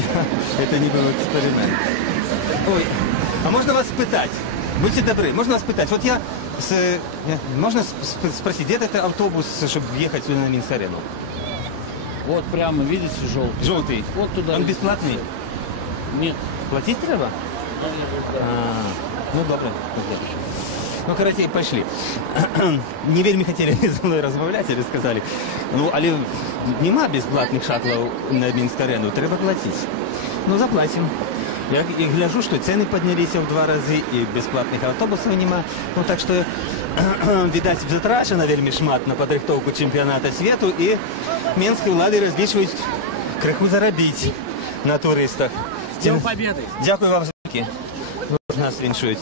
це не був експеримент. Ой, а можна вас спитати? Будьте добры, можно вас спитать? Вот можно спросить, где это автобус, чтобы ехать сюда на Минск-арену? Вот прямо, видите, желтый. Желтый? Вот туда. Он бесплатный? Нет. Платить треба? Ну, добре. Ну, короче, пошли. Не вельми хотели со мной розмовляти, или сказали. Ну, але нема бесплатных шаттлов на Минск-арену, треба платить. Ну, заплатим. Я и гляжу, что цены поднялись в 2 разы, и бесплатных автобусов нема. Ну, так что, видать, затрачено вельми шмат на подрыхтовку чемпионата свету, и менские влады различивают крыху заробить на туристах. День Победы! Дякую вам за руки. Нас віншують.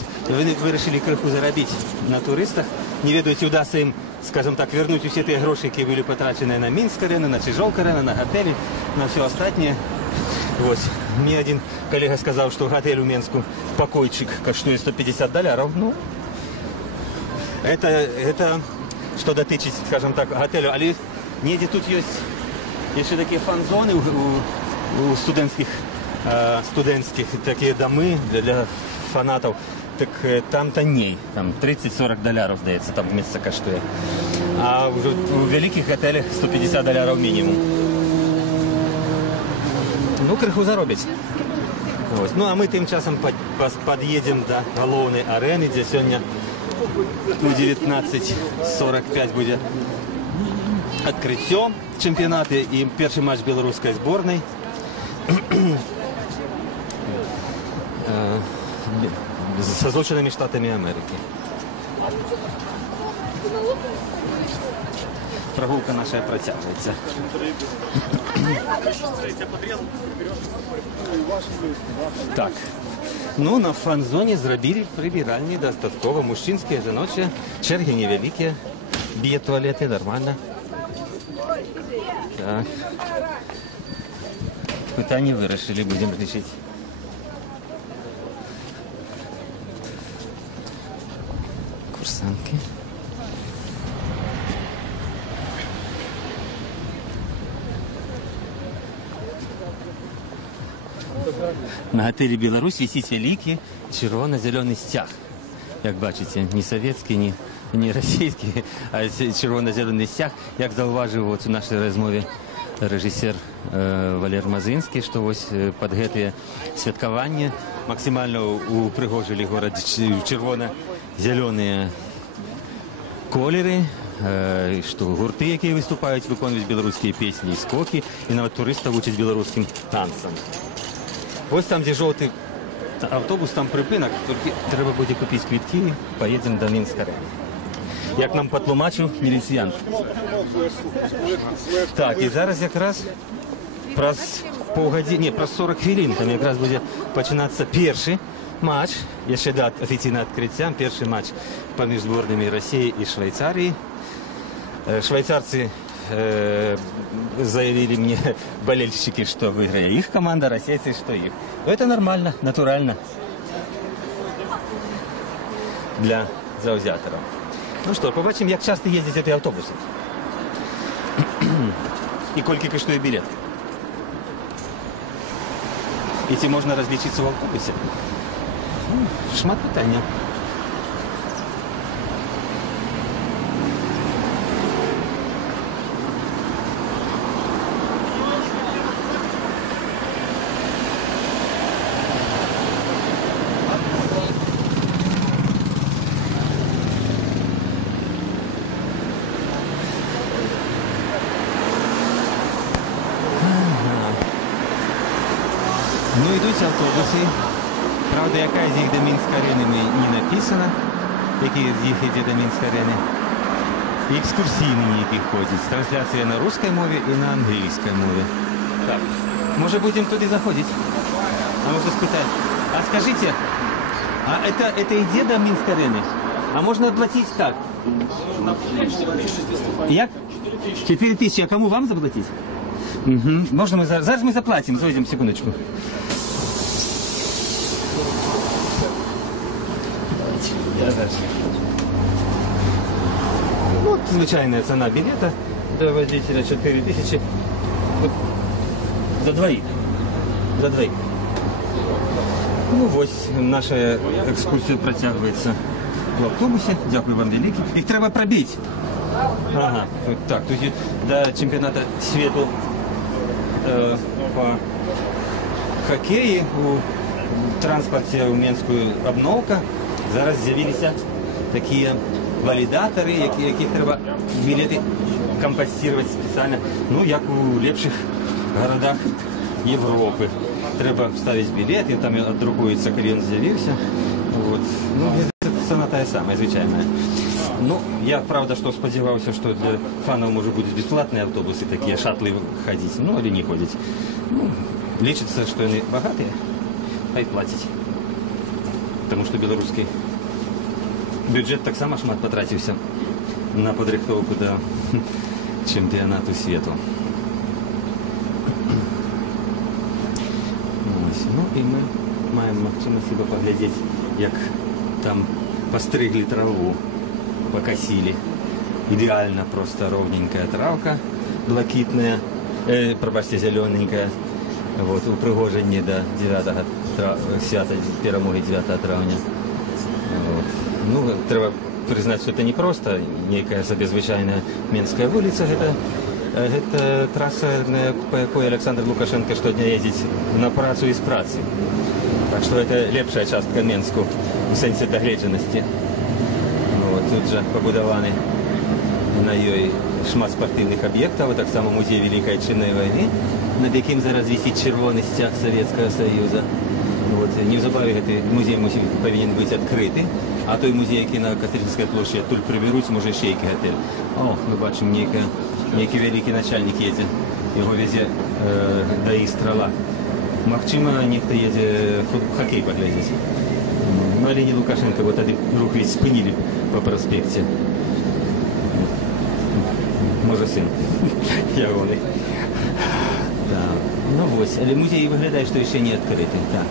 Ви решили криху заробити на туристах. Не ведаете, удастся им, скажем так, вернуть все те гроши, які були потрачені на Мінськ-арену, на Чижовка-арену, на готелі, на все остальное. Вот. Мне один коллега сказал, что готель у Минску покойчик коштует $150. Ну, это что дотычить, скажем так, готелю. Але ніде тут есть еще такие фан-зоны у студентских такие домы для фанатов. Так там-то не, там $30-40, здається, там місце коштує. А у великих готелях $150 мінімум. Ну, криху заробить. Ось. Ну, а ми тим часом під'їдемо до головної арени, де сьогодні у 19:45 буде відкриття чемпіонату і перший матч білоруської збірної. З Сполученими Штатами Америки. прогулка наша працягваецца. Так. Ну, на фан-зоне зрабілі прыбіральні дастаткова. Мужчынскія, жаночыя, чэргі невялікія. Б'е туалеты, нормально. Так. Пытанне вырашылі, будем лічыць. Курсантки. На гатэлі Беларусь вісіць вялікі чырвона-зялёны сцяг. Як бачыце, не савецкі, не расійскі, а чырвона-зялёны сцяг. Як заўважыў у нашай размове рэжысер Валер Мазынскі, што вось пад гэтыя святкаванні максімальна упрыгожылі горад чырвона-зялёныя колеры, што гурты, якія выступаюць, выконваюць беларускія песні і скокі, і нават турыстаў вучаць беларускім танцам. Вось там, дзе жоўты автобус, там прыпынак, толькі трэба будзе купіць квіткі, паедзем да Мінска-арэны. Як нам патлумачыў міліцыянт. Так, і зараз якраз праз паўгадзіны, праз 40 хвілін там якраз будзе пачынацца першы матч, яшчэ да афіцыйнага адкрыцця, першы матч паміж зборнымі Расіі і Швейцарыі. Швейцарцы заявили мне болельщики, что выиграет их команда, российцы, что их. Это нормально, натурально для завзяторов. Ну что, побачим, як часто ездят эти автобусы. И кольки коштує билет. И ці можно различиться в автобусе. Шмат питання. Ну, йдуть автобуси. Правда, яка з їх до Мінськ-арени не написано, які з їх йде до Мінськ-арени. І екскурсійні ніякі ходять. Трансляція на русской мові і на англійській мові. Так, може будемо туди заходити? А можна спитати, а скажите, а это йде до Мінськ-арени? А можно оплатить как? Як? 4 тысячи. А кому вам заплатить? Угу. Можно мы зараз мы заплатим, зайдем, секундочку. Вот звичайная цена билета до водителя 4 тысячи. Вот. За двоих. За двоих. Ну вот, наша экскурсия протягивается в автобусе. Дякую вам велике. Их треба пробить. Ага. Так, тут до чемпионата свету по хоккею у транспорте у Менскую обновка. Зараз з'явилися такі валідаторы, яких треба білети компостувати спеціально, ну, як у лепших городах Європи. Треба вставити білет, і там віддрукується, коли він з'явився. Вот. Ну, ціна та сама, звичайна. Ну, я, правда, что сподівався, что для фанов, может, будут бесплатные автобусы, такие шатлы ходить, ну, или не ходить. Ну, лечится, что они богатые, а и платить. Потому что белорусский бюджет так само шмат потратився на подрихтовку до чемпионату свету. Ну, и мы маем можливість поглядеть, як там постригли траву, покосили. Идеально просто ровненькая травка, блакитная, пробачьте, зелененькая. Вот, у Пригожині до 9 свята перемоги 9 травня. Вот. Ну, треба признать, что это не просто некая собі звичайна Менская вулиця, это трасса, по якой Александр Лукашенко щодня їздить на працю і з праці. Так что это лепшая частка Менску в сенсі догледженості. Вот, тут же побудовані на її шмат спортивних об'єктів, так само музей Великої Отчинної війни, над яким зараз висить червоний стяг Совєтського Союзу. Вот, незабаром цей музей повинен бути відкритий. А той музей, який на Катеринській площі, тут приберуться, може ще який готель. О, ми бачимо, некий великий начальник їде, його везе до Істрала. Магчимо, ніхто їде хокей поглядіти. Ну, Леонід Лукашенко, вот один рух ведь спинили по проспекте. Може син. Я вони. Так. Ну ось, але музей виглядає, що ще не відкритий. Так.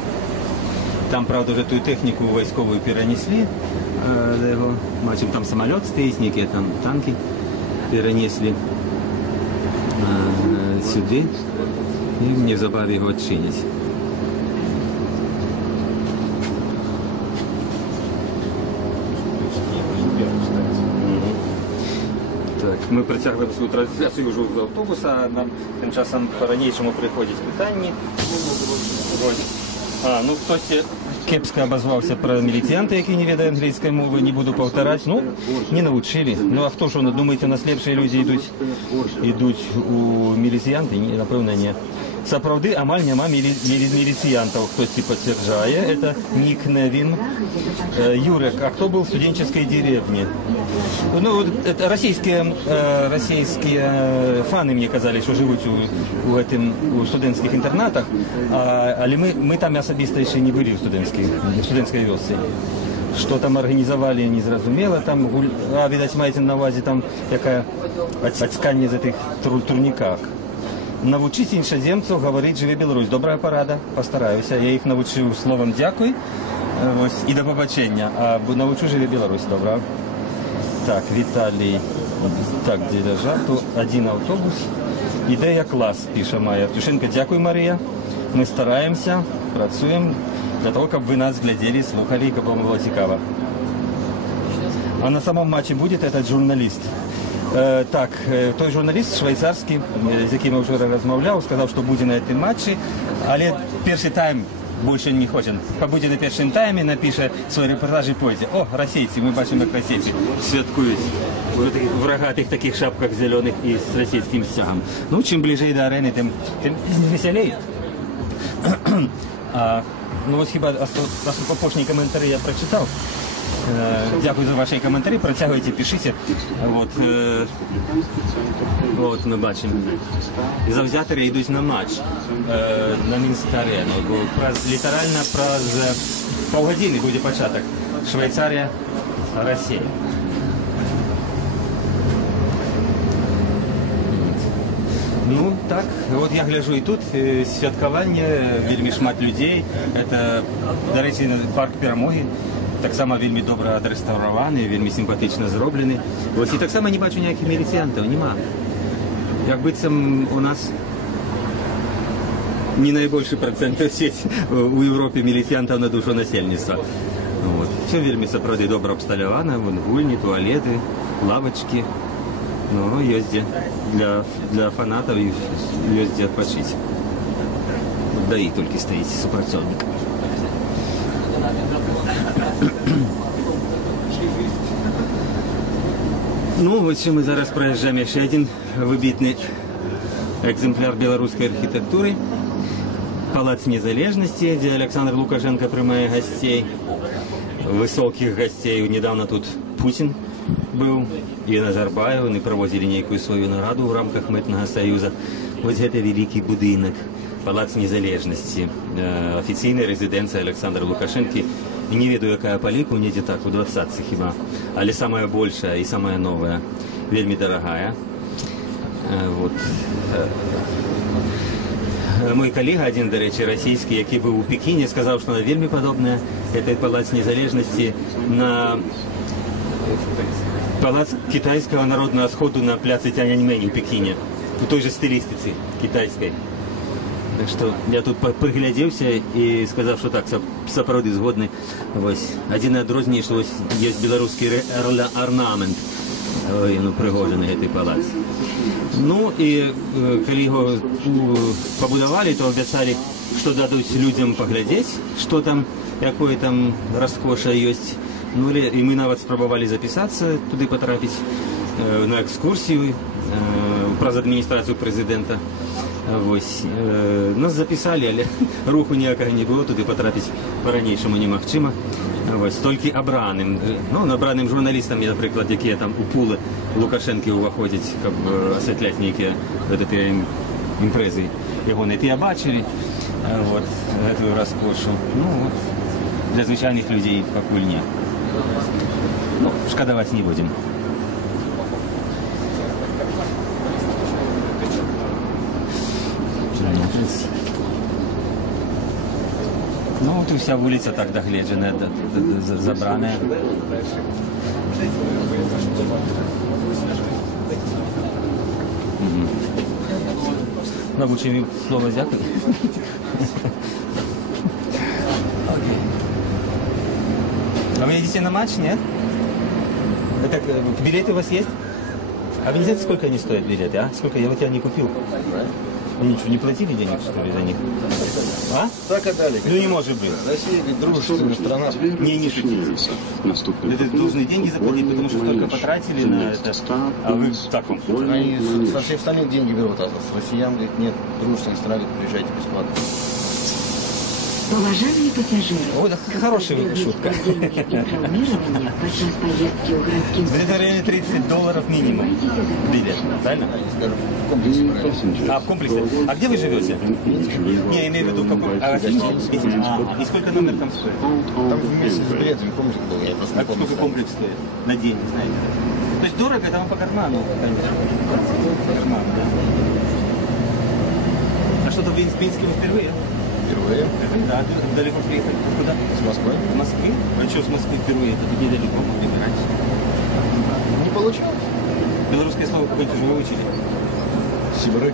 Там, правда, вже ту техніку військову перенесли. Бачимо, там самоліт стоїть, які там танки перенесли сюди. І незабаром його відчинять. Ми притягли свою трансляцію вже з автобуса, а нам тим часом по-ранішому приходять питання. Ну хтось кепсько обозвався про міліціянта, який не ведає англійської мови, не буду повторати. Ну, не навчили. Ну, а хто ж, думаєте, у нас ліпші люди йдуть у міліціянти? Напевно, ні. Сапраўды, амаль няма милициантов, хтось подтверждает. Это Ник Невин. Юрек, а кто был в студенческой деревне? Ну, это российские фаны мне казали, что живут у студентских интернатах, але мы там особисто еще не были в студентской вёсці. Что там организовали, не зрозумело. Там, видать, маете на увазі там яка ацькання з этих турниках. Навчіть іншоземців говорити «Живе Білорусь». Добра порада, постараюся. Я їх навчив словом «дякую» і до побачення. А навчу «Живе Білорусь». Добре. Так, Віталій. Так, де лежав? То один автобус. Ідея клас, пише Майя Артюшенко. Дякую, Марія. Ми стараємося, працюємо для того, щоб ви нас глядели, слухали, і щоб вам було цікаво. А на самому матчі буде этот журналіст? Так, той журналіст швейцарський, з яким я вчора розмовляв, сказав, що буде на цьому матчі, але перший тайм більше не хоче. Побуде на першому таймі, напише свій репортаж і пойде. О, російці, ми бачимо, як російці святкують в рогатих таких шапках зелених і з російським стягом. Ну, чим ближче до арени, тим веселіше. Ну, ось хіба опошні коментарі я прочитав. Дякую за ваші коментарі, протягуйте, пишіть. От ми бачимо. Завзятори йдуть на матч на Мінськ-арену. Літерально про півгодини буде початок. Швейцарія, Росія. Ну, так, от я гляжу і тут святкування, вельми шмат людей. Це, до речі, парк Перемоги. Так само вельми добре відреставрований, вельми симпатично зроблений. Ось і так само не бачу ніяких міліціантів, нема. Як бицем у нас не найбільший процент у Європі міліціантів на душу насельництва. Все вельми справді добре обсталювано, гульні, туалети, лавочки. Ну, є для фанатів, є де відпочити. ДАІ тільки стоїть, супрацовник. Ну, ось що ми зараз проїжджаємо ще один вибітний екземпляр білоруської архітектури. Палац Незалежності, де Олександр Лукашенко приймає гостей, високих гостей. Недавно тут Путін був, і Назарбаєв, вони проводили некую свою нараду в рамках Митного Союзу. Ось це великий будинок, Палац Незалежності, офіційна резиденція Олександра Лукашенки. И не веду, какая по лику, не так, у 20 хіба. Але самая большая и самая новая, вельми дорогая. Вот. Мой коллега, один, до речі, російський, який був у Пекіні, сказав, що вона вельми подобна, этой Палац Незалежності, на Палац китайского народного сходу на пляце Тяньаньмэнь у Пекине, у той же стилистиці китайської. Так що я тут приглядівся і сказав, що так, справді згодний. Ось. Один відрізняє, що ось є білоруський орнамент, пригожений цей палац. Ну і коли його побудували, то обіцяли, що дадуть людям поглядіти, що там, якої там розкоша є. Ну, і ми навіть спробували записатися, туди потрапити на екскурсію про адміністрацію президента. Ось. Нас записали, але руху ніякого не було, туди потрапити по-ранішому немагчима. Ось, тільки обраним. Ну, обраним журналістам, наприклад, які там у пули Лукашенки уваходять, щоб освітляти ніякі імпрези. Його не ті бачили, от, цю розкошу. Ну, от, для звичайних людей поки ні. Ну, шкодувати не будемо. Ну, вот и вся улица так догледжена, забраная. Научим им слово «дякую». А вы едете на матч, нет? Это, билеты у вас есть? А вы не знаете, сколько они стоят, билеты, а? Сколько? Я вот тебя не купил. Они что, не платили денег, что ли, за них? А? Так и далее. Ну не может быть. Россия ведь дружественная страна. Не шутите. Это должны деньги заплатить, потому что столько потратили на это. А вы так вам? Они со всех остальных деньги берут, а с россиян говорит, нет, дружественная страна, приезжайте бесплатно. Уважаемые пассажиры, Ой, хорошая шутка. информирование подчас поездки у городским... Это в районе $30 минимум билет, правильно? А, в комплексе. А где вы живете? Не, я имею в виду, какой... И сколько номер там стоит? Там вместе с билетами комплекс был, я просто не помню. Сколько комплекс стоит на день, знаете? То есть дорого, это вам по карману, конечно. По карману, да. А что-то в Минске вы впервые? Впервые? Да, далеко приехали. Куда? С Москвы. С Москвы? А что с Москвы впервые? Это недалеко, могли бы раньше. Не получилось. Белорусское слово какое-то уже выучили? Сябры.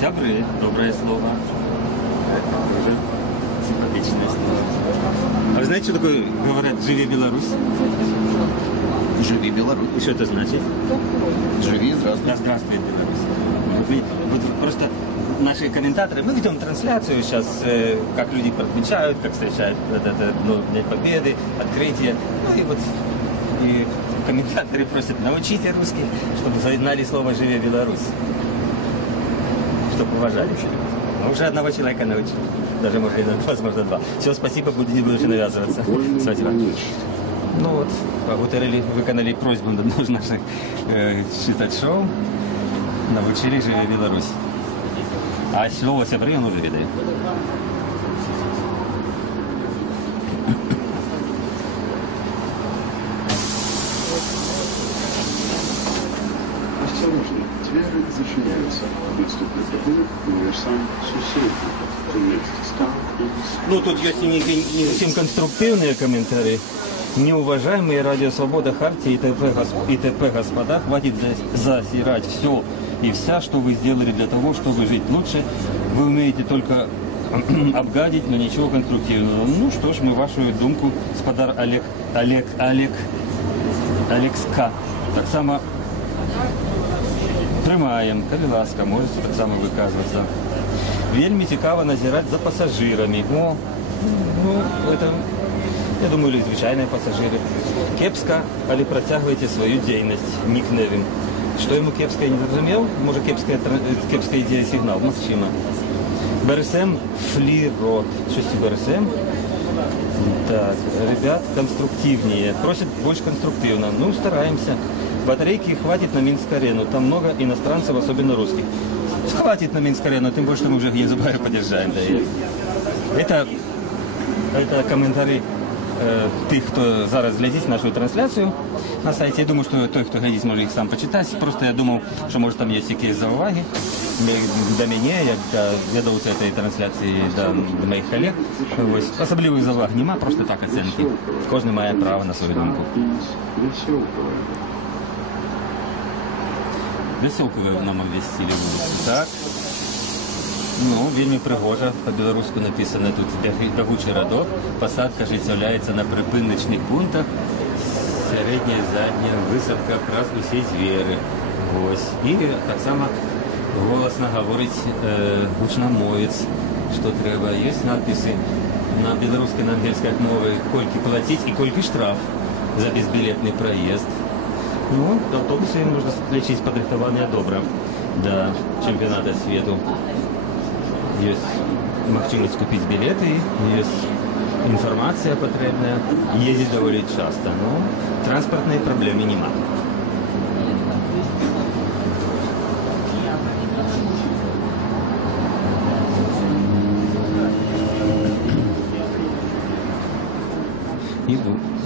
Сябры. Доброе слово. Это тоже симпатичное слово. А вы знаете, что такое, говорят, «Живи Беларусь»? Живи Беларусь. И что это значит? Живи, здравствуй. Да, здравствуй, Беларусь. Вот просто наши комментаторы, мы ведем трансляцию сейчас, как люди отмечают, как встречают День Победы, открытие. Ну и вот и комментаторы просят, научите русский, чтобы знали слово «Живи Беларусь». Чтобы уважали. Мы уже одного человека научили. Даже, возможно, два. Все, спасибо, будете больше навязываться. Спасибо. Ну вот, выконали просьбу наших читать шоу, научили «Живи Беларусь». А слово «сябры» он уже видает. Осторожно, двери зачиняются. Наступный кабинет, универсам, соседи. Ну, тут есть не совсем конструктивные комментарии. Неуважаемые Радио Свобода, Хартия и ТП, господа, хватит засирать все и вся, что вы сделали для того, чтобы жить лучше. Вы умеете только обгадить, но ничего конструктивного. Ну что ж, мы вашу думку, господар Алекска, так само приймаємо. Коли ласка, можете так само виказуватися. Вельми цікаво назирать за пассажирами. О, ну, это, я думаю, звичайные пассажиры. Кепска, але протягиваете свою деятельность, Ник Невин. Что ему кепская не зрозумел? Может, кепская идея сигнал? Мовчимо. БРСМ флирот. Что с БРСМ? Так, ребят, конструктивнее. Просят больше конструктивно. Ну, стараемся. Батарейки хватит на Минск-арену. Там много иностранцев, особенно русских. Хватит на Минск-арену, тем более, что мы уже Езубаю поддержаем. Да, это комментарий тих, хто зараз глядить нашу трансляцію на сайті. Я думаю, що той, хто глядить, може їх сам почитати. Просто я думав, що може там є якісь зауваги до мене, як до ведовця цієї трансляції, до моїх колег. Ось. Особливих зауваг нема, просто так оцінки. Кожен має право на свою думку. Веселку ви нам обвестили вулицю. Так. Ну, вельми пригожа, по-белоруску написано тут бягучий радок. Посадка життєвляється на припиночних пунктах. Середня, задня, висадка якраз усі звери. Ось. І так само голосно говорить гучномовець, що треба. Є надписи на білоруській, на англійській мові, кольки платить і кольки штраф за безбілетний проїзд. Ну, автобусы нужно лечить подрихтованные добре до чемпионата світу. есть магчимасць купіць білеты, есть інфармацыя патрэбная, ездзіць даволі часта, но транспартнай праблемы няма.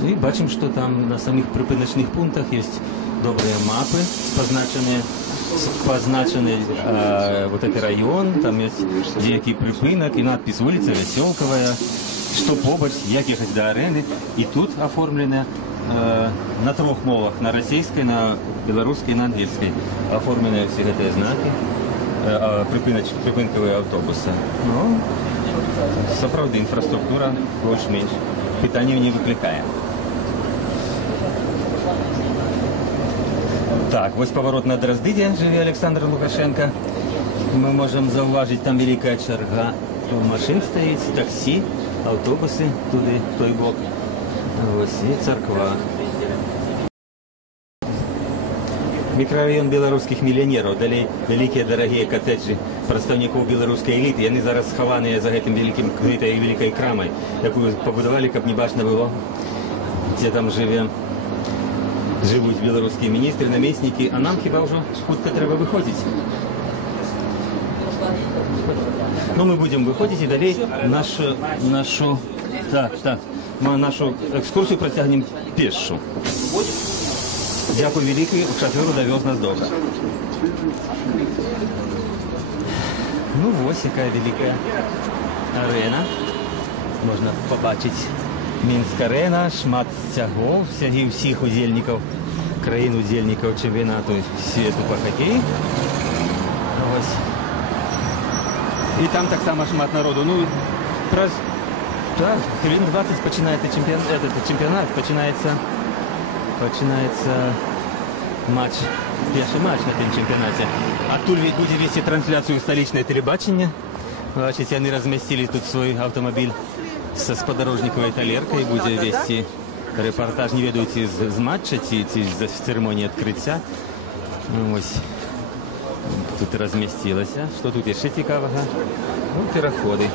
И бачим, что там на самих припиночных пунктах есть добрые мапы, позначены вот этот район, там есть деякий припинок и надпись «Улица Веселковая», что побач, як ехать до арены. И тут оформлены на 3 мовах, на российской, на белорусской и на английской, оформлены все эти знаки, припинковые автобусы. Ну, сапраўды, инфраструктура больше-меньше. Питание не выкликає. Так, ось поворот на Дроздыде, живе Александр Лукашенко. Мы можем зауважить, там великая черга машин стоит, такси, автобусы, туди, в той бок. Ось і церква. Микрорайон белорусских миллионеров, далее великие дорогие коттеджи представников белорусской элиты. Яны зараз сховані за гэтым великим этой великой крамой, якую побудовали, каб не бачно было, где там живут белорусские министры, наместники, а нам хіба уже хутка треба выходить. Ну, мы будем выходить и далее нашу экскурсию протягнем пешу. Дякую великий, шоферу довез нас добре. Ну, ось яка велика арена. Можна побачити Мінськ-арена, шмат сцягов, сцяги всіх удзельнікаў, краін-удзельнікаў чэмпіянату свету по хоккею. Ось. І там таксама шмат народу. Ну, праз хвилин 20 починається чемпіонат, починається матч, перший матч на этом чемпионате. Оттуда будет вести трансляцию столичное телебачение. Бачите, они разместили тут свой автомобиль со сподорожниковой талеркой, будет вести репортаж, не ведаете, з матча, ці з церемонии открытия. Ось тут разместилася. Что тут еще цікавого? Ну, переходы.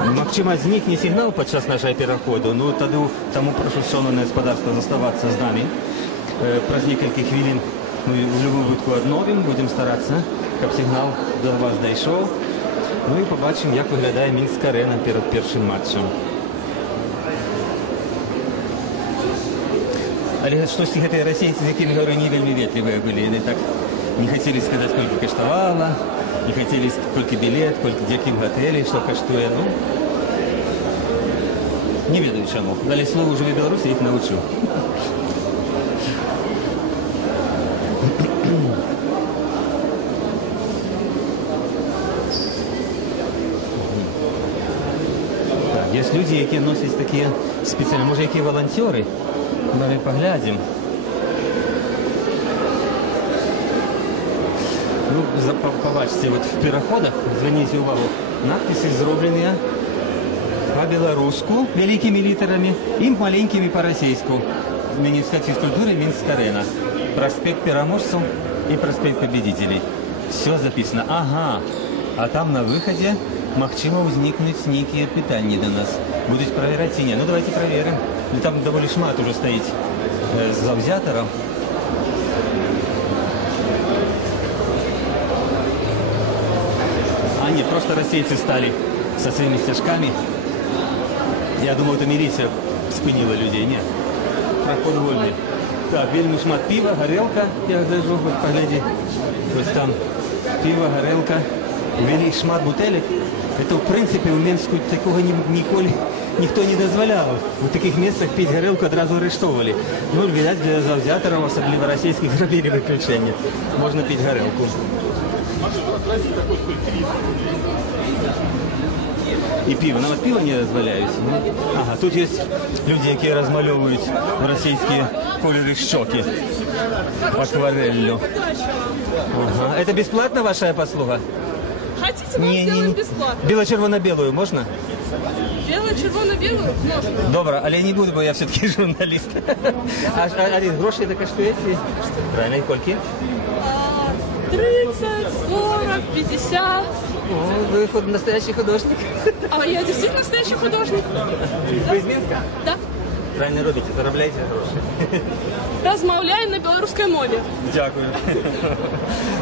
Магчыма, зникне сигнал падчас нашего переходу, но тому прошу шановне господарство заставаться с нами. Праз некалькі хвилин мы в любом выпадку адновім, будем стараться, каб сигнал до вас дайшоў. Ну и побачим, як выглядае Мінськ-арена перед першым матчем. Але штосьці гэтыя расейцы, з якімі говорю, не вельмі ветлівыя былі. Яны так не хотели сказать, сколько каштавала, не хотели, сколько билет, сколько где в готеле, что каштуе. Ну, не ведаю чему. Дали слово уже в Беларуси, я их научу. Есть люди, які носять такі спеціальні, може, які волонтери. Давай поглядим. Ну, побачите, вот в переходах, зверніть увагу, надписи зроблені по-белоруску, великими литерами, и маленькими по-российску. Министерство физкультуры, Мінськ-арена. Проспект Переможцев и проспект Победителей. Все записано. Ага. А там на выходе магчыма ўзнікнуць нейкія пытанні до нас. Будуць правяраць ці не. Ну, давайте проверим. Там даволі шмат уже стоит заўзятараў. А нет, просто российцы стали со своими стяжками. Я думал, это милиция спынила людей. Нет. Проход вольный. Так, вельмі шмат пива, горелка. Я гляжу, вот погляди. Вот там пиво, горелка. Вели шмат бутелек. Это, в принципе, в Минску такого ніколи ніхто не дозволяв. В таких местах пить горелку одразу арештовывали. Ну, видать, для завзяторов, особливо российских, зробили выключение. Можно пить горелку. И пиво. Нам от пива не дозволяют. Ага, тут есть люди, які розмальовують російські кольори щоки. Акварелью. Ага. Это бесплатно ваша послуга? Хотите, вам сделать бесплатно. Бело-червоно-белую можно? Бело-червоно-белую? Можно. Добре, але я не буду, бо я все-таки журналист. А гроші это коштує? Правильно, і кольки? 30, 40, 50. О, вы настоящий художник. А я действительно настоящий художник. Вы из Минска? Да. Правильно робите, заробляєте гроші. Розмовляю на білоруській мові. Дякую.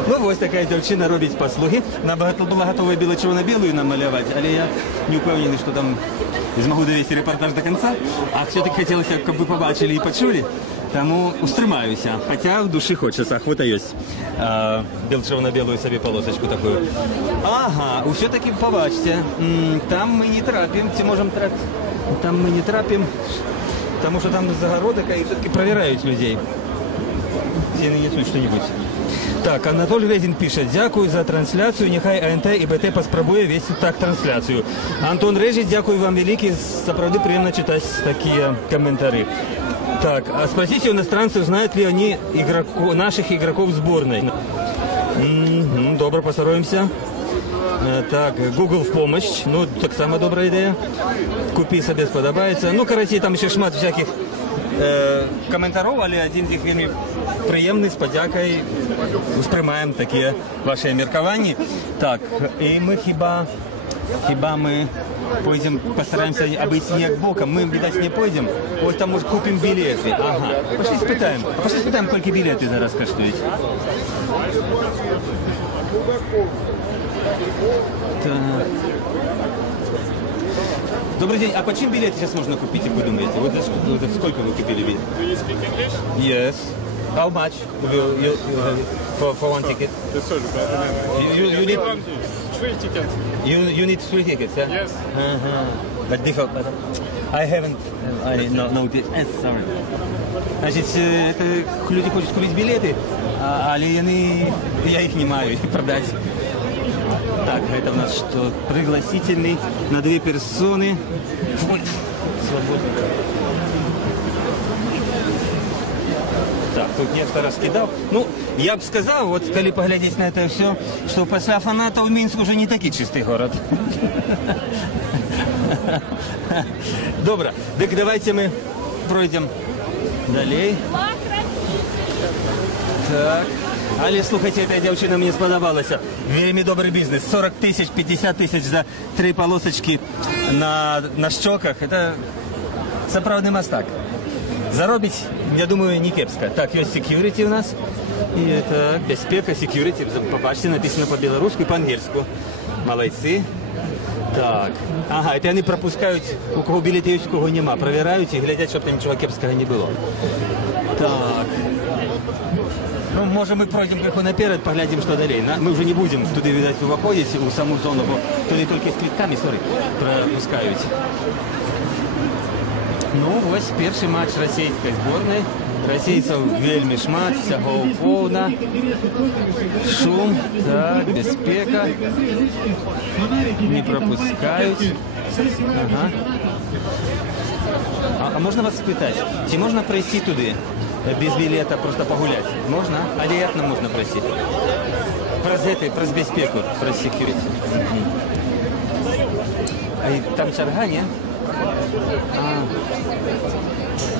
Ну, ось така дівчина робить послуги. Вона була готова біло-червоно-білою намалювати, але я не впевнений, що там змогу довести репортаж до кінця. А все-таки хотілося, щоб ви побачили і почули. Тому устримаюся. Хоча в душі хочеться. Охота є. Біло-червоно-білую собі полосочку таку. Ага, все-таки побачите. Там ми не трапимо. Чи можемо трапити? Там ми не трапимо. Потому что там загородка и все-таки проверяют людей. Все несут что-нибудь. Так, Анатолій Резін пише: дякую за трансляцію, нехай АНТ і БТ поспробує вести так трансляцію. Антон Режич, дякую вам велике, справді приємно читати такі коментарі. Так, а спросите у иностранцев, знают ли они наших игроков сборной. Добре, постараемся. Так, Google в помощь. Ну, так само добра ідея. Купи собі, сподобається. Ну, коротше, там ще шмат всяких коментарів, але один з них вельми приємний, з подякою. Сприймаємо такі ваші міркування. Так, і ми хіба ми пойдем, постараемся обойти не боком, мы, видать, не пойдем. Вот там, может, купим билеты. Ага. Пошли спитаем, сколько билеты зараз коштують. Так. Добрый день. А почему билеты сейчас можно купить, как вы думаете? Вот за сколько вы купили билет? Do you speak English? Yes. How much for one ticket? You need 3 tickets. You need 3 tickets, yeah? Yes. But different. I haven't. I noticed. Sorry. Значит, люди хочуть купити білети, але я їх не маю продати. Так, это у нас что? Пригласительный на 2 персоны. Свободно. Так, тут некто раскидал. Ну, я бы сказал, вот, коли поглядеть на это все, что после фанатов Минск уже не такой чистый город. Добро. Так давайте мы пройдем далее. Так. Але, слухайте, эта девчина мне сподобалася. Вельми добрый бизнес. 40 тысяч, 50 тысяч за 3 полосочки на щоках. Это справді мастак. Заробить, я думаю, не кепсько. Так, есть security у нас. И так, безпека, security. Побачите, написано по-белорусски и по-ангельски. Молодцы. Так. Ага, это они пропускают, у кого билеты есть, у кого нема. Проверяют и глядят, чтобы там ничего кепского не было. Так. Ну, може, ми пройдемо трохи наперед, поглядимо, що далі. Ми вже не будемо туди, видать, виходити, у саму зону, бо туди тільки з квитками, пропускають. Ну, ось перший матч російської збірної. Російців вельми шмат, всього повна. Шум, так, безпека. Не пропускають. Ага. А можна вас спитати, чи можна пройти туди? Без билета просто погулять. Можно? А як нам можно просить? Про безпеку, про security. А там черга, не?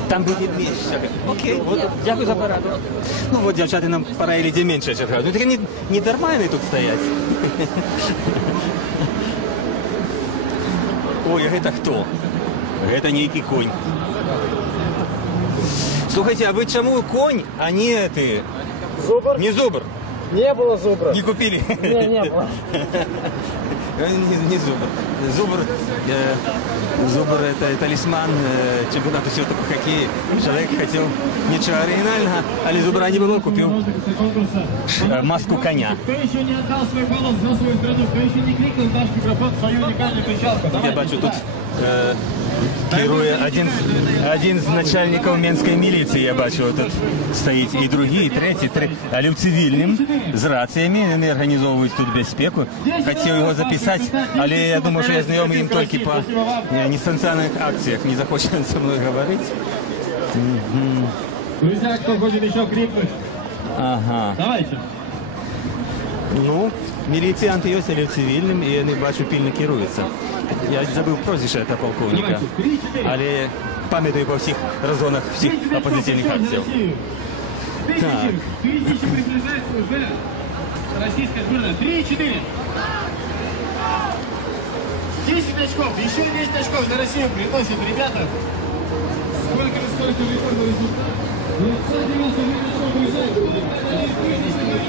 Там буде менше черга. Окей, вот, дякую за пораду. Ну вот, девчата, нам пора или где меньше черга. Ну так не дарма они тут стоять. Ой, это кто? Это некий конь. Слухайте, а вы чему конь, а не ты? Зубр? Не зубр. Не было зубра. Не купили? Не было. Не зубр. Зубр это талисман чемпионата света по хоккею. Человек хотел ничего оригинального, але зубра не было, купил маску коня. Я бачу, тут керує один з начальників Мінської міліції, я бачу, тут стоїть і другий, і третій, але в цивільному, з раціями, вони організовують тут безпеку. Хотів його записати, але я думаю, що я знайомий їм тільки по несанкціонованих акціях, не захоче він зі мною говорити. Друзья, кто хочет еще крикнуть? Ага. Давайте. Ну, міліціянти є, але в цивільному, і вони, бачу, пильно керуються. Я забыл прозвище этого полковника, але пам'ятаю по всіх розгонах всіх опозиційних акцій. Так. Приближается уже российская сборная. 3-4. 10 очков, еще 10 очков за Россию приносит, ребята. Сколько рекордный результат? 999 очков уезжает.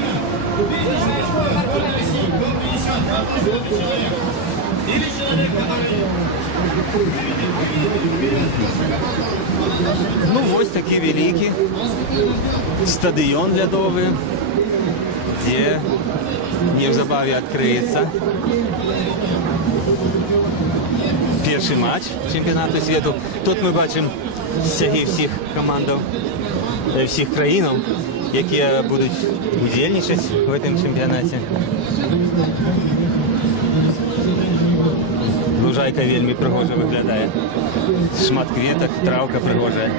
1000 очков сборная России. Кто принесет? Добрый человек. Или человек, который... Ну, ось такі великі стадіон льодовий, де незабаві відкриється перший матч чемпіонату світу. Тут ми бачимо стяги всіх команд, всіх країн, які будуть удільничати в цьому чемпіонаті. Лужайка вельми пригожа виглядає. Шмат квіток, травка пригожа.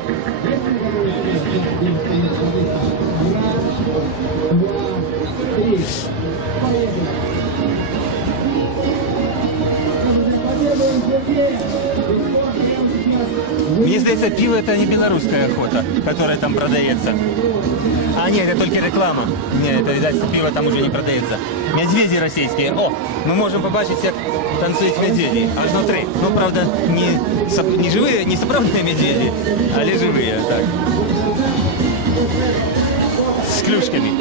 Мне здається, пиво это не белорусская охота, которая там продается. А нет, это только реклама. Нет, это, видать, пиво там уже не продается. Медведи российские. О, мы можем побачить, как танцуют медведи. Аж внутри. Ну, правда, не живые, не соправные медведи, а живые, так. С клюшками.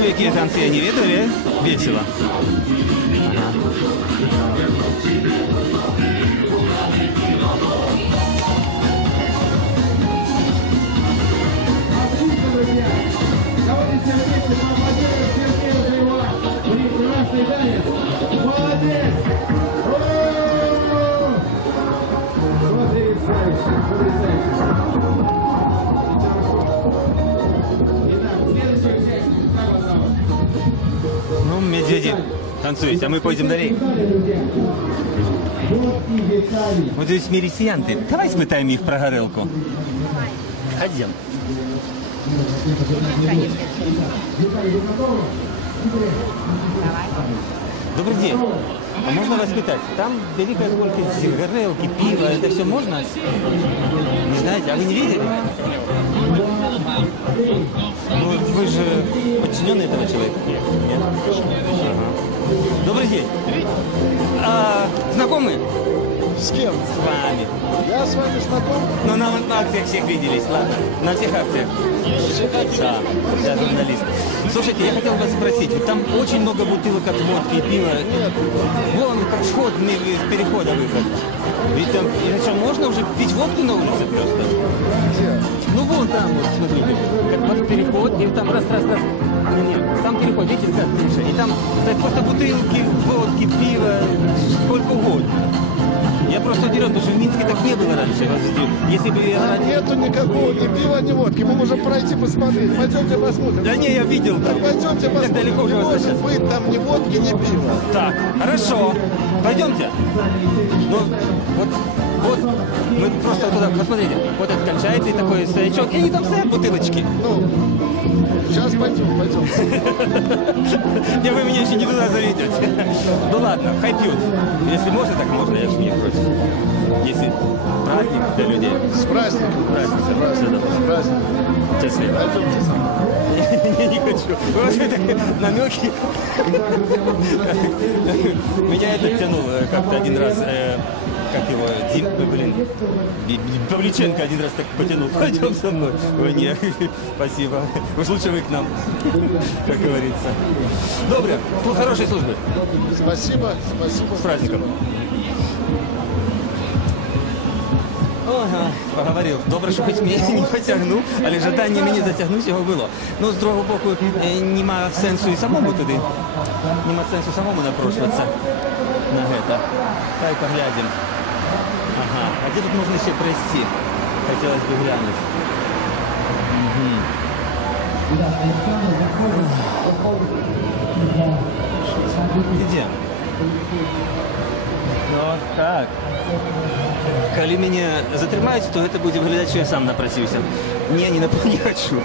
Ну, какие танцы я не видели, весело. Ну, медведи танцуют, а мы пойдем далее. Вот здесь мирисианты. Давай испытаем их про горелку. Пойдем. Добрый день. А можно вас питать? Там великая колькость горелки, пива. Это все можно? Не знаете? А вы не видели? Ну, вы же подчиненный этого человека? Нет? Ага. Добрый день. А, знакомы? С кем? С вами. Я с вами знаком. Ну, на акциях всех виделись, ладно. На всех акциях. Да, я журналист. Слушайте, я хотел вас спросить, вот там очень много бутылок от водки и пива. Вон, как вход, с перехода выход. Ведь там, что, можно уже пить водку на улице просто? Где? Ну, вон там, вот, смотрите. Как вот переход, и там раз. Нет, сам переход, видите, как крыша. И там стоят просто бутылки, водки, пива, сколько угодно. Я просто удивлен, потому что в Минске так не было раньше. Если бы я... Нету никакого ни пива, ни водки. Мы можем пройти посмотреть. Пойдемте посмотрим. Да не, я видел там. Так пойдемте посмотрим. Так далеко уже не может сейчас. быть там ни водки, ни пива. Так, хорошо. Пойдемте. Ну, вот, мы просто туда, посмотрите. Вот это кончается и такой стоячок. И они там стоят, бутылочки. Ну, сейчас пойдем. Не, вы меня еще не туда заведете. Ну ладно, хай пьют. Если можно, так можно, я же не против. Если праздник для людей. С праздником. С праздником. Счастливо. Не хочу. У вас намеки. Меня это тянуло как-то один раз. Как его, Павличенко один раз так потянул. Пойдем со мной. Ой, нет, спасибо. Уж лучше вы к нам, как говорится. Добре, хорошей службы. Спасибо. С праздником. Ага, поговорив. Добре, що хоч мене не потягнув, але жадання мені затягнути його було. Ну, з другого боку, нема сенсу і самому туди. Нема сенсу самому напрошуватися на це. Хай поглядимо. Ага, а де тут можна ще пройти? Хотілося б глянути. Ідемо. Ну, так. Коли меня затрымаюць, то гэта будзе выглядаць, што я сам напрасіўся. Не хочу.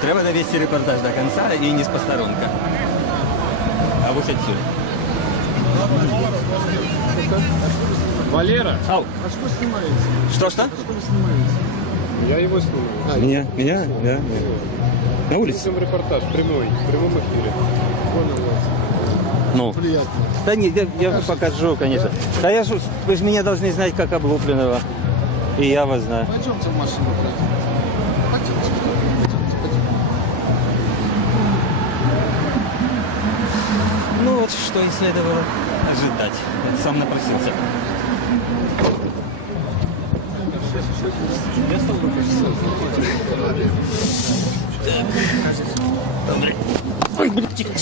Треба довести репортаж до конца и не с посторонка. А вот отсюда. Валера! Ау. А что снимаете? Что? Что вы снимаете? Я его снимаю. Меня? Да. На улице? Репортаж прямой, в прямом эфире. Вон он. Ну, Приятно. да нет, я покажу, конечно. Да вы же меня должны знать как облупленного. И я вас знаю. Пойдемте в машину, пойдемте. Ну вот что и следовало ожидать. Я сам напросился. Я стал выпустить. Ой, блядь.